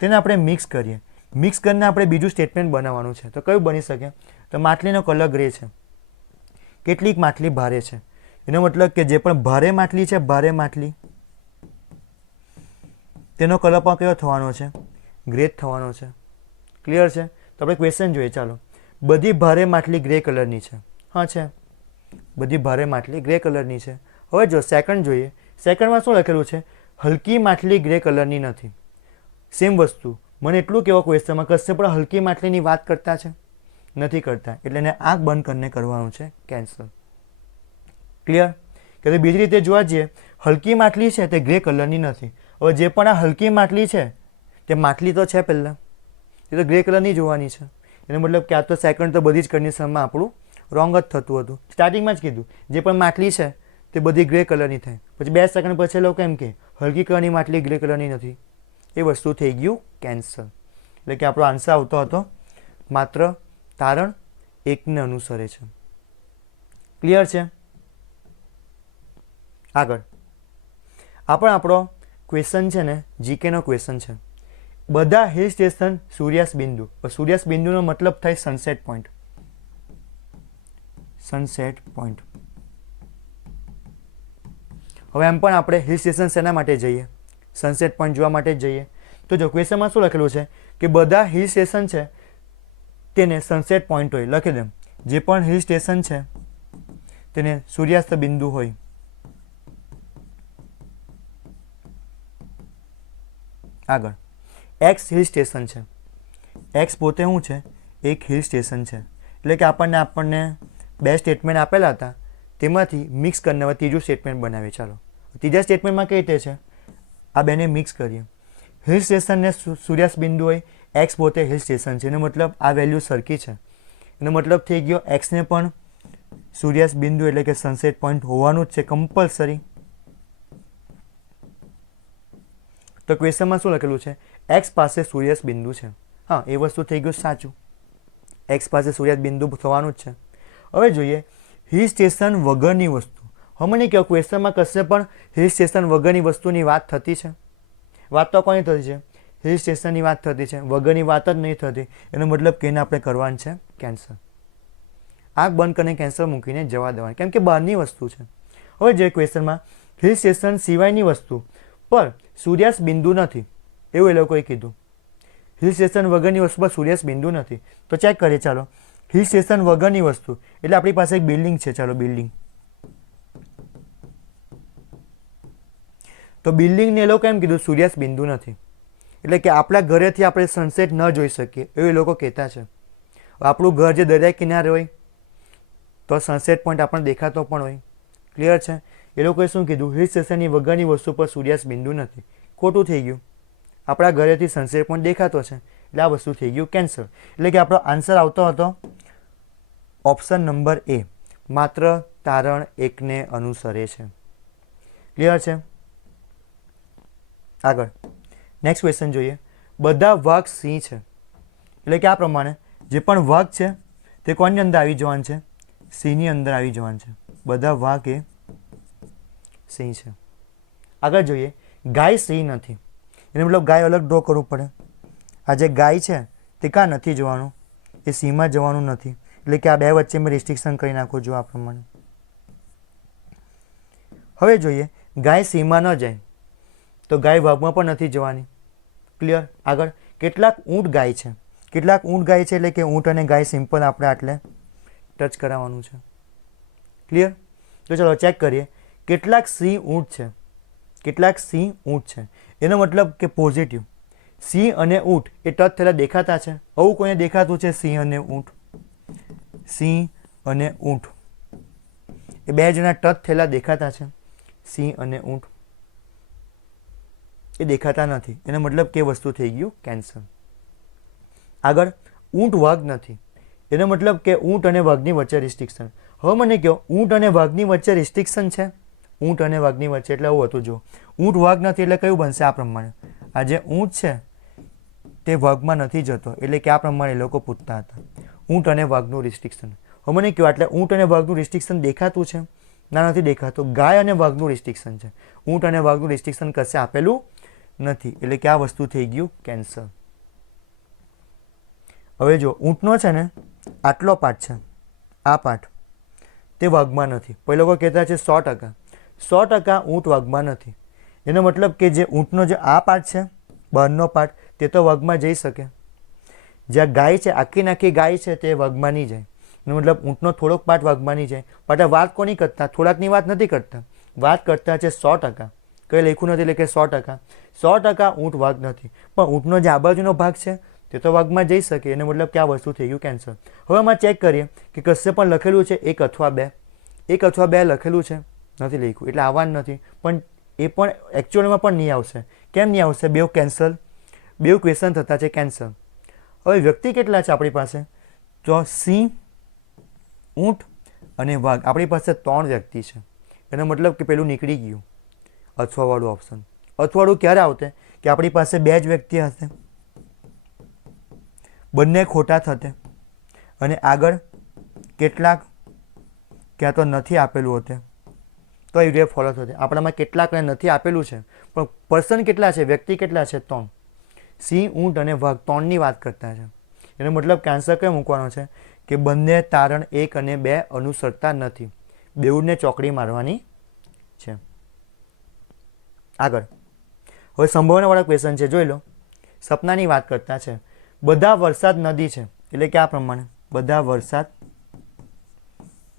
તેને આપણે મિક્સ કરીએ. મિક્સ કરીને આપણે બીજું સ્ટેટમેન્ટ બનાવવાનું છે. તો કયું બની શકે? તો માટલીનો કલર ગ્રે છે, કેટલીક માટલી ભારે છે. એનો મતલબ કે જે પણ ભારે માટલી છે, ભારે માટલી, તેનો કલર પણ કયો થવાનો છે? ગ્રે જ થવાનો છે. ક્લિયર છે? તો આપણે ક્વેશ્ચન જોઈએ. ચાલો, બધી ભારે માટલી ગ્રે કલરની છે. હા છે, બધી ભારે માટલી ગ્રે કલરની છે. હવે જો સેકન્ડ જોઈએ. સેકન્ડમાં શું લખેલું છે? હલકી માટલી ગ્રે કલરની નથી. સેમ વસ્તુ. મને એટલું કહેવા ક્વેશ્ચનમાં કશે પણ હલકી માટલીની વાત કરતા છે? નથી કરતા. એટલે એને આંખ બંધ કરીને કરવાનું છે કેન્સલ. ક્લિયર? કે બીજી રીતે જોવા જઈએ, હલકી માટલી છે તે ગ્રે કલરની નથી. હવે જે પણ આ હલકી માટલી છે તે માટલી તો છે પહેલાં, એ તો ગ્રે કલરની જોવાની છે. એનો મતલબ કે આ તો સેકન્ડ તો બધી જ કન્ડિશનમાં આપણું રોંગ જ થતું હતું. સ્ટાર્ટિંગમાં જ કીધું જે પણ માટલી છે તે બધી ગ્રે કલરની થાય. પછી 2 સેકન્ડ પછી લોકો એમ કે હલકી કલરની માટલી ગ્રે કલરની નથી. એ વસ્તુ થઈ ગયું કેન્સલ. એટલે કે આપણો આન્સર આવતો હતો માત્ર તારણ એકને અનુસરે છે. ક્લિયર છે? આગળ આ પણ આપણો ક્વેશ્ચન છે ને જીકેનો ક્વેશ્ચન છે. બધા હિલ સ્ટેશન સૂર્યાસ્ત બિંદુ. સૂર્યાસ્ત બિંદુનો મતલબ થાય સનસેટ પોઈન્ટ. Sunset point. હવે એમ પણ આપણે હિલ સ્ટેશન શેના માટે જઈએ? સનસેટ પોઈન્ટ જોવા માટે જ જઈએ. તો જો ક્વેશ્ચનમાં શું લખેલું છે કે બધા હિલ સ્ટેશન છે તેને સનસેટ પોઈન્ટ હોય. લખી દે જે પણ હિલ સ્ટેશન છે તેને સૂર્યાસ્ત બિંદુ હોય. આગળ એક્સ હિલ સ્ટેશન છે. એક્સ પોતે શું છે? એક હિલ સ્ટેશન છે. એટલે કે આપણને 2 સ્ટેટમેન્ટ આપેલા હતા, તેમાંથી મિક્સ કરીને હવે ત્રીજું સ્ટેટમેન્ટ બનાવીએ. ચાલો, ત્રીજા સ્ટેટમેન્ટમાં કઈ રીતે છે, આ બેને મિક્સ કરીએ. હિલ સ્ટેશનને સૂર્યાસ્ત બિંદુ હોય, એક્સ પોતે હિલ સ્ટેશન છે, એનો મતલબ આ વેલ્યુ સરખી છે. એનો મતલબ થઈ ગયો એક્સને પણ સૂર્યાસ્ત બિંદુ એટલે કે સનસેટ પોઈન્ટ હોવાનું જ છે કમ્પલસરી. તો ક્વેશ્ચનમાં શું લખેલું છે, એક્સ પાસે સૂર્યાસ્ત બિંદુ છે. હા, એ વસ્તુ થઈ ગયું સાચું, એક્સ પાસે સૂર્યાસ્ત બિંદુ થવાનું જ છે. હવે જોઈએ હિલ સ્ટેશન વગરની વસ્તુ. મને કહો ક્વેશ્ચનમાં કશે પણ હિલ સ્ટેશન વગરની વસ્તુની વાત થતી છે? વાત તો કોની થતી છે? હિલ સ્ટેશનની વાત થતી છે, વગરની વાત જ નહીં થતી. એનો મતલબ કે એને આપણે કરવાનું છે કેન્સલ. આંખ બંધ કરીને કેન્સલ મૂકીને જવા દેવાની, કેમ કે બહારની વસ્તુ છે. હવે જે ક્વેશ્ચનમાં હિલ સ્ટેશન સિવાયની વસ્તુ પર સૂર્યાસ્ત બિંદુ નથી એવું એ લોકોએ કીધું. હિલ સ્ટેશન વગરની વસ્તુ પર સૂર્યાસ્ત બિંદુ નથી. તો ચેક કરીએ. ચાલો, હિલ સ્ટેશન વગરની વસ્તુ એટલે આપણી પાસે એક બિલ્ડિંગ છે. ચાલો, બિલ્ડિંગ. તો બિલ્ડિંગને એ લોકો એમ કીધું સૂર્યાસ્ત બિંદુ નથી, એટલે કે આપણા ઘરેથી આપણે સનસેટ ન જોઈ શકીએ એવું એ લોકો કહેતા છે. આપણું ઘર જે દરિયા કિનારે હોય તો સનસેટ પોઈન્ટ આપણને દેખાતો પણ હોય. ક્લિયર છે? એ લોકોએ શું કીધું, હિલ સ્ટેશનની વગરની વસ્તુ પર સૂર્યાસ્ત બિંદુ નથી. ખોટું થઈ ગયું, આપણા ઘરેથી સનસેટ પોઈન્ટ દેખાતો છે એટલે આ વસ્તુ થઈ ગયું કેન્સલ. એટલે કે આપણો આન્સર આવતો હતો ઓપ્શન નંબર એ, માત્ર તારણ એકને અનુસરે છે. ક્લિયર છે? આગળ નેક્સ્ટ ક્વેશ્ચન જોઈએ. બધા વાઘ સિંહ છે, એટલે કે આ પ્રમાણે જે પણ વાઘ છે તે કોની અંદર આવી જવાનું છે? સિંહની અંદર આવી જવાનું છે. બધા વાઘ એ સિંહ છે. આગળ જોઈએ ગાય સિંહ નથી, એને મતલબ ગાય અલગ ડ્રો કરવું પડે. આ જે ગાય છે તે કાં નથી જવાનું, એ સિંહમાં જવાનું નથી. એટલે કે આ બે વચ્ચે મેં રિસ્ટ્રિક્શન કરી નાખું જો આ પ્રમાણે. હવે જોઈએ ગાય સિંહમાં ન જાય તો ગાય વાઘમાં પણ નથી જવાની. ક્લિયર? આગળ કેટલાક ઊંટ ગાય છે, કેટલાક ઊંટ ગાય છે એટલે કે ઊંટ અને ગાય સિમ્પલ આપણે આટલે ટચ કરાવવાનું છે. ક્લિયર? તો ચલો ચેક કરીએ. કેટલાક સિંહ ઊંટ છે, કેટલાક સિંહ ઊંટ છે, એનો મતલબ કે પોઝિટિવ. સિંહ અને ઊંટ એ ટચ થયેલા દેખાતા છે. આવું કોઈને દેખાતું છે? સિંહ અને ઊંટ, સિંહ અને ઊંટ એ બે જણા ટચ થયેલા દેખાતા છે. સિંહ અને ઊંટ એ દેખાતા નથી, એનો મતલબ કે વસ્તુ થઈ ગયું કેન્સલ. આગળ ઊંટ વાઘ નથી, એનો મતલબ કે ઊંટ અને વાઘની વચ્ચે રિસ્ટ્રિક્શન. હવે મને કહો ઊંટ અને વાઘની વચ્ચે રિસ્ટ્રિક્શન છે? ઊંટ અને વાઘની વચ્ચે એટલે આવું હતું. જો ઊંટ વાઘ નથી એટલે કયું બનશે? આ પ્રમાણે. આ જે ઊંટ છે તે વાઘમાં નથી જતો, એટલે કે આ પ્રમાણે એ લોકો પૂછતા હતા ઊંટ અને વાઘનું રિસ્ટ્રિક્શન. હવે મને કહો એટલે ઊંટ અને વાઘનું રિસ્ટ્રિક્શન દેખાતું છે? ના, નથી દેખાતું. ગાય અને વાઘનું રિસ્ટ્રિક્શન છે, ઊંટ અને વાઘનું રિસ્ટ્રિક્શન કશે આપેલું નથી, એટલે કે આ વસ્તુ થઈ ગયું કેન્સલ. હવે જો ઊંટનો છે ને આટલો પાર્ટ છે, આ પાર્ટ તે વાઘમાં નથી. પણ લોકો કહેતા છે 100%, 100% ઊંટ વાઘમાં નથી. એનો મતલબ કે જે ઊંટનો જે આ પાર્ટ છે બહારનો પાર્ટ તે તો વાઘમાં જઈ શકે. જ્યાં ગાય છે આખી નાખી ગાય છે તે વાઘમાં નહીં જાય. એનો મતલબ ઊંટનો થોડોક પાર્ટ વાઘમાં નહીં જાય. પણ વાત કોની કરતા? થોડાકની વાત નથી કરતા, વાત કરતા છે 100%. કંઈ લખ્યું નથી એટલે કે 100%. 100% ઊંટ વાઘ નથી, પણ ઊંટનો જે આ બાજુનો ભાગ છે તે તો વાઘમાં જઈ શકે. એનો મતલબ કે આ વસ્તુ થઈ ગયું કેન્સલ. હવે આમાં ચેક કરીએ કે કશે પણ લખેલું છે 1 અથવા 2. 1 અથવા 2 લખેલું છે, નથી લખ્યું એટલે આવવાનું નથી. પણ એ પણ એકચ્યુઅલમાં પણ નહીં આવશે. કેમ નહીં આવશે? બેવ કેન્સલ, બેવ ક્વેશ્ચન થતા છે કેન્સલ. હવે વ્યક્તિ કેટલા છે આપણી પાસે? તો સિંહ, ઊંટ અને વાઘ. આપણી પાસે 3 વ્યક્તિ છે. એનો મતલબ કે પેલું નીકળી ગયું અથવાવાળું ઓપ્શન. અથવાળું ક્યારે આવતે? કે આપણી પાસે 2 જ વ્યક્તિ હશે, બંને ખોટા થતે અને આગળ કેટલાક ક્યાં તો નથી આપેલું હોતે તો એ રીતે ફોલો થશે. આપણામાં કેટલાકને નથી આપેલું છે પણ પર્સન કેટલા છે, વ્યક્તિ કેટલા છે? 3. સિંહ, ઊંટ અને વાઘ 3ની વાત કરતા છે. એનો મતલબ કે આન્સર કયો મૂકવાનો છે? કે બંને તારણ 1 અને 2 અનુસરતા નથી. બેઉને ચોકડી મારવાની છે. આગળ હવે સંભાવનાવાળા ક્વેશ્ચન છે, જોઈ લો. સપનાની વાત કરતા છે. બધા વરસાદ નદી છે, એટલે કે આ પ્રમાણે બધા વરસાદ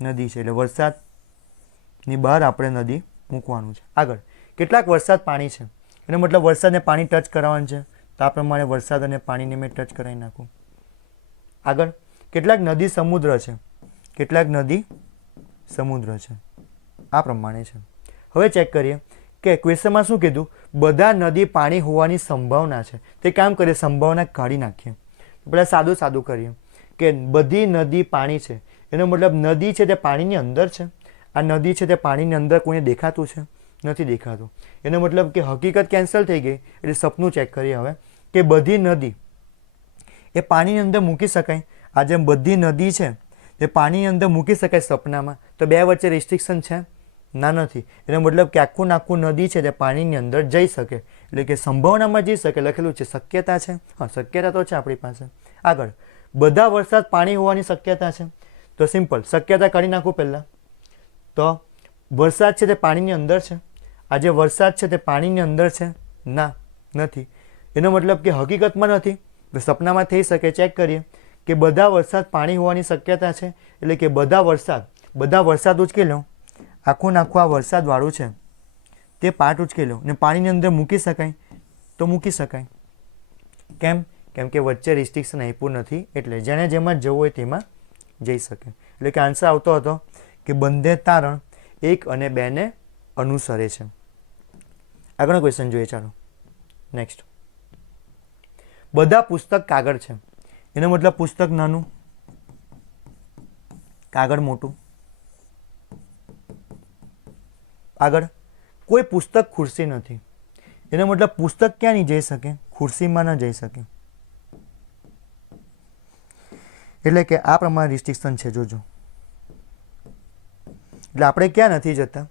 નદી છે, એટલે વરસાદની બહાર આપણે નદી મૂકવાનું છે. આગળ કેટલાક વરસાદ પાણી છે, એનો મતલબ વરસાદને પાણી ટચ કરાવવાનું છે. તો આ પ્રમાણે વરસાદ અને પાણીને મેં ટચ કરાવી નાખું. આગળ કેટલાક નદી સમુદ્ર છે, કેટલાક નદી સમુદ્ર છે, આ પ્રમાણે છે. હવે ચેક કરીએ કે ક્વેશ્ચનમાં શું કીધું, બધા નદી પાણી હોવાની સંભાવના છે. તે કામ કરીએ, સંભાવના કાઢી નાખીએ. પહેલાં સાદું સાદું કરીએ કે બધી નદી પાણી છે, એનો મતલબ નદી છે તે પાણીની અંદર છે. આ નદી છે તે પાણીની અંદર કોઈને દેખાતું છે? નથી દેખાતું. એનો મતલબ કે હકીકત કેન્સલ થઈ ગઈ. એટલે સપનું ચેક કરીએ હવે કે બધી નદી એ પાણીની અંદર મૂકી શકાય. આ જેમ બધી નદી છે તે પાણીની અંદર મૂકી શકાય સપનામાં, તો બે વચ્ચે રિસ્ટ્રિક્શન છે? ના, નથી. એનો મતલબ કે આખું નાખું નદી છે તે પાણીની અંદર જઈ શકે, એટલે કે સંભાવનામાં જઈ શકે લખેલું છે. શક્યતા છે? હા, શક્યતા તો છે આપણી પાસે. આગળ બધા વરસાદ પાણી હોવાની શક્યતા છે, તો સિમ્પલ શક્યતા કાઢી નાખું પહેલાં. તો વરસાદ છે તે પાણીની અંદર છે. આ જે વરસાદ છે તે પાણીની અંદર છે? ના, નથી. એનો મતલબ કે હકીકતમાં નથી, તો સપનામાં થઈ શકે. ચેક કરીએ કે બધા વરસાદ પાણી હોવાની શક્યતા છે, એટલે કે બધા વરસાદ ઉચકી લો, આખું નાખું આ વરસાદવાળું છે તે પાર્ટ ઉચકી લો ને પાણીની અંદર મૂકી શકાય, તો મૂકી શકાય. કેમ? કેમ કે વચ્ચે રિસ્ટ્રિક્શન આપ્યું નથી, એટલે જેને જેમાં જવું હોય તેમાં જઈ શકે. એટલે કે આન્સર આવતો હતો કે બંને તારણ 1 અને 2 ને અનુસરે છે. આગળનો ક્વેશ્ચન જોઈએ, ચાલો નેક્સ્ટ. બધા પુસ્તક કાગળ છે, એનો મતલબ પુસ્તક નાનું, કાગળ મોટું. આગળ કોઈ પુસ્તક ખુરશી નથી, એનો મતલબ પુસ્તક ક્યાં નહીં જઈ શકે? ખુરશીમાં ન જઈ શકે. એટલે કે આ પ્રમાણે રિસ્ટ્રિક્શન છે, જોજો. એટલે આપણે ક્યાં નથી જતા?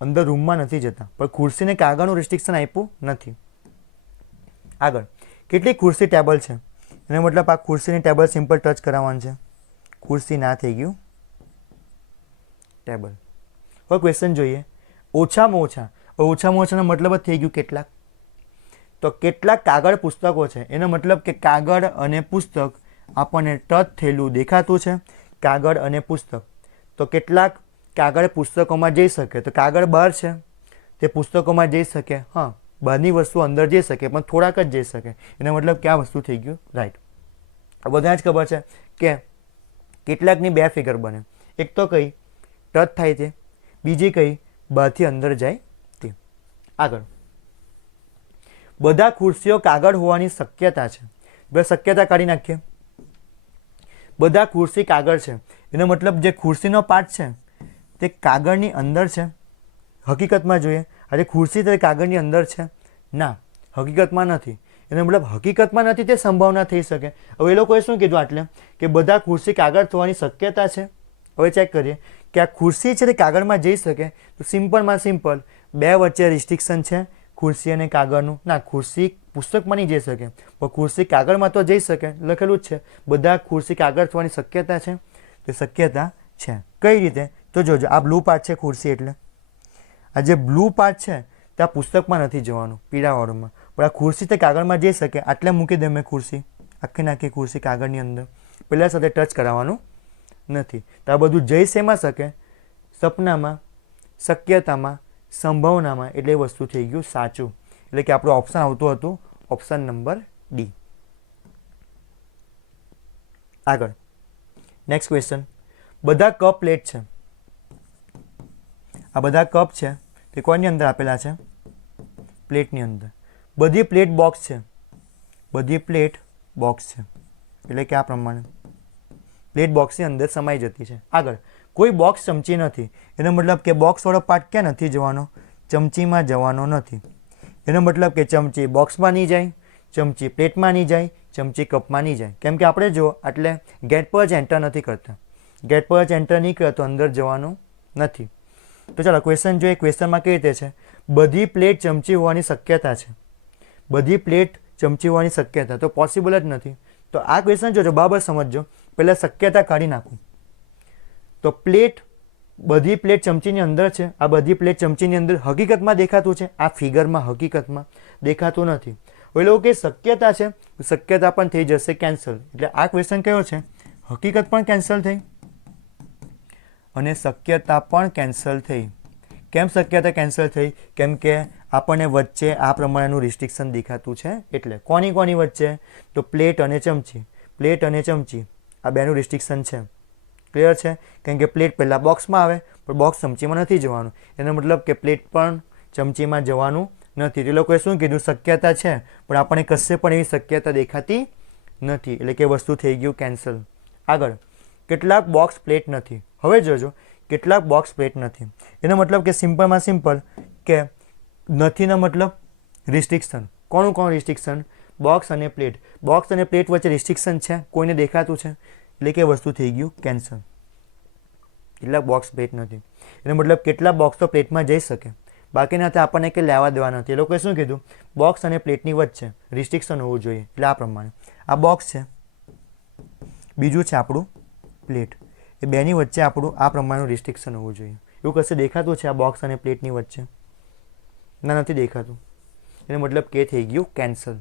અંદર રૂમમાં નથી જતા, પણ ખુરશીને કાગળનું રિસ્ટ્રિક્શન આપ્યું નથી. આગળ કેટલી ખુરશી ટેબલ છે, એનો મતલબ આ ખુરશીની ટેબલ સિમ્પલ ટચ કરાવવાનું છે. ખુરશી ના થઈ ગયું ટેબલ. હવે ક્વેશ્ચન જોઈએ, ઓછામાં ઓછાનો મતલબ જ થઈ ગયું કેટલાક. તો કેટલાક કાગળ પુસ્તકો છે, એનો મતલબ કે કાગળ અને પુસ્તક આપણને ટચ થયેલું દેખાતું છે. કાગળ અને પુસ્તક, તો કેટલાક કાગળ પુસ્તકોમાં જઈ શકે, તો કાગળ બહાર છે તે પુસ્તકોમાં જઈ શકે. હા, બહારની વસ્તુ અંદર જઈ શકે, પણ થોડાક જ જઈ શકે. એનો મતલબ કે આ વસ્તુ થઈ ગયું રાઈટ. બધા જ ખબર છે કે કેટલાકની બે ફિગર બને, એક તો કઈ ટચ થાય છે, બીજી કઈ બહારથી અંદર જાય તે. આગળ બધા ખુરશીઓ કાગળ હોવાની શક્યતા છે. બસ શક્યતા કાઢી નાખીએ. બધા ખુરશી કાગળ છે, એનો મતલબ જે ખુરશીનો પાર્ટ છે તે કાગળની અંદર છે. હકીકતમાં જોઈએ, આજે ખુરશી તે કાગળની અંદર છે? ના, હકીકતમાં નથી. એનો મતલબ હકીકતમાં નથી તે સંભાવના થઈ શકે. હવે એ લોકોએ શું કીધું આટલે કે બધા ખુરશી કાગળ થવાની શક્યતા છે. હવે ચેક કરીએ કે આ ખુરશી છે તે કાગળમાં જઈ શકે, તો સિમ્પલમાં સિમ્પલ બે વચ્ચે રિસ્ટ્રિક્શન છે, ખુરશી અને કાગળનું. ના, ખુરશી પુસ્તકમાં નહીં જઈ શકે, પણ ખુરશી કાગળમાં તો જઈ શકે. લખેલું જ છે બધા ખુરશી કાગળ થવાની શક્યતા છે, તો શક્યતા છે. કઈ રીતે? તો જોજો, આ બ્લુ પાર્ટ છે ખુરશી, એટલે આ જે બ્લુ પાર્ટ છે તે આ પુસ્તકમાં નથી જવાનું, પીળાવાળુંમાં, પણ આ ખુરશી તે કાગળમાં જઈ શકે. આટલે મૂકી દે મેં ખુરશી, આખી નાખી ખુરશી કાગળની અંદર, પેલા સાથે ટચ કરાવવાનું નથી. તો આ બધું જઈ શેમાં શકે? સપનામાં, શક્યતામાં, સંભાવનામાં. એટલે એ વસ્તુ થઈ ગયું સાચું. એટલે કે આપણું ઓપ્શન આવતું હતું ઓપ્શન નંબર ડી. આગળ નેક્સ્ટ ક્વેશ્ચન. બધા કપ પ્લેટ છે, આ બધા કપ છે તે કોઈની અંદર આપેલા છે? પ્લેટની અંદર. બધી પ્લેટ બોક્સ છે, બધી પ્લેટ બોક્સ છે, એટલે કે આ પ્રમાણે પ્લેટ બોક્સની અંદર સમાઈ જતી છે. આગળ કોઈ બોક્સ ચમચી નથી, એનો મતલબ કે બોક્સવાળો પાર્ટ ક્યાં નથી જવાનો? ચમચીમાં જવાનો નથી. એનો મતલબ કે ચમચી બોક્સમાં નહીં જાય, ચમચી પ્લેટમાં નહીં જાય, ચમચી કપમાં નહીં જાય. કેમ કે આપણે જો એટલે ગેટ પર જ એન્ટર નથી કરતા. ગેટ પર જ એન્ટર નહીં કરે તો અંદર જવાનું નથી. તો ચાલો ક્વેશ્ચન જોઈએ. ક્વેશ્ચનમાં કઈ રીતે છે? બધી પ્લેટ ચમચી હોવાની શક્યતા છે. બધી પ્લેટ ચમચી હોવાની શક્યતા તો પોસિબલ જ નથી. તો આ ક્વેશ્ચન જોજો, બરાબર સમજજો. પહેલાં શક્યતા કાઢી નાખું. તો પ્લેટ, બધી પ્લેટ ચમચીની અંદર છે. આ બધી પ્લેટ ચમચીની અંદર હકીકતમાં દેખાતું છે, આ ફિગરમાં હકીકતમાં દેખાતું નથી. હવે લોકો કે શક્યતા છે, શક્યતા પણ થઈ જશે કેન્સલ. એટલે આ ક્વેશ્ચન કયો છે? હકીકત પણ કેન્સલ થઈ અને શક્યતા પણ કેન્સલ થઈ. કેમ શક્યતા કેન્સલ થઈ? કેમ કે આપણને વચ્ચે આ પ્રમાણેનું રિસ્ટ્રિક્શન દેખાતું છે. એટલે કોની વચ્ચે? તો પ્લેટ અને ચમચી, પ્લેટ અને ચમચી આ બેનું રિસ્ટ્રિક્શન છે. ક્લિયર છે? કારણ કે પ્લેટ પહેલાં બોક્સમાં આવે પણ બોક્સ ચમચીમાં નથી જવાનું. એનો મતલબ કે પ્લેટ પણ ચમચીમાં જવાનું નથી. તે લોકોએ શું કીધું? શક્યતા છે પણ આપણને કશે પણ એવી શક્યતા દેખાતી નથી, એટલે કે વસ્તુ થઈ ગયું કેન્સલ. આગળ, કેટલાક બોક્સ પ્લેટ નથી. હવે જોજો, કેટલાક બોક્સ પ્લેટ નથી એનો મતલબ કે સિમ્પલમાં સિમ્પલ કે નથીનો મતલબ રિસ્ટ્રિક્શન. કોણ રિસ્ટ્રિક્શન? બોક્સ અને પ્લેટ. બોક્સ અને પ્લેટ વચ્ચે રિસ્ટ્રિક્શન છે, કોઈને દેખાતું છે, એટલે કે વસ્તુ થઈ ગયું કેન્સલ. કેટલાક બોક્સ પ્લેટ નથી એનો મતલબ કેટલા બોક્સ તો પ્લેટમાં જઈ શકે, બાકીના તો આપણને કંઈ લેવા દેવા નથી. એ લોકોએ શું કીધું? બોક્સ અને પ્લેટની વચ્ચે રિસ્ટ્રિક્શન હોવું જોઈએ. એટલે આ પ્રમાણે આ બોક્સ છે, બીજું છે આપણું પ્લેટ, એ બેની વચ્ચે આપણું આ પ્રમાણનું રિસ્ટ્રિક્શન હોવું જોઈએ. એવું કશે દેખાતું છે આ બોક્સ અને પ્લેટની વચ્ચે? ના, નથી દેખાતું. એનો મતલબ કે થઈ ગયું કેન્સલ.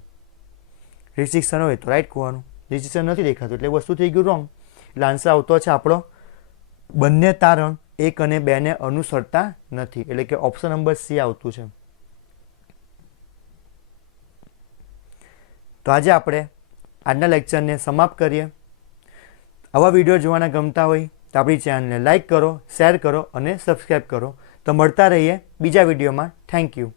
રિસ્ટ્રિક્શન હોય તો રાઈટ કહેવાનું, રિસ્ટ્રિક્શન નથી દેખાતું એટલે વસ્તુ થઈ ગયું રોંગ. એટલે આન્સર આવતો છે આપણો બંને તારણ 1 અને 2 ને અનુસરતા નથી, એટલે કે ઓપ્શન નંબર સી આવતું છે. તો આજે આપણે આજના લેક્ચરને સમાપ્ત કરીએ. આવા વિડીયો જોવાના ગમતા હોય તો આપણી ચેનલને લાઇક કરો, શેર કરો અને સબસ્ક્રાઈબ કરો. તો મળતા રહીએ બીજા વિડીયોમાં. Thank you.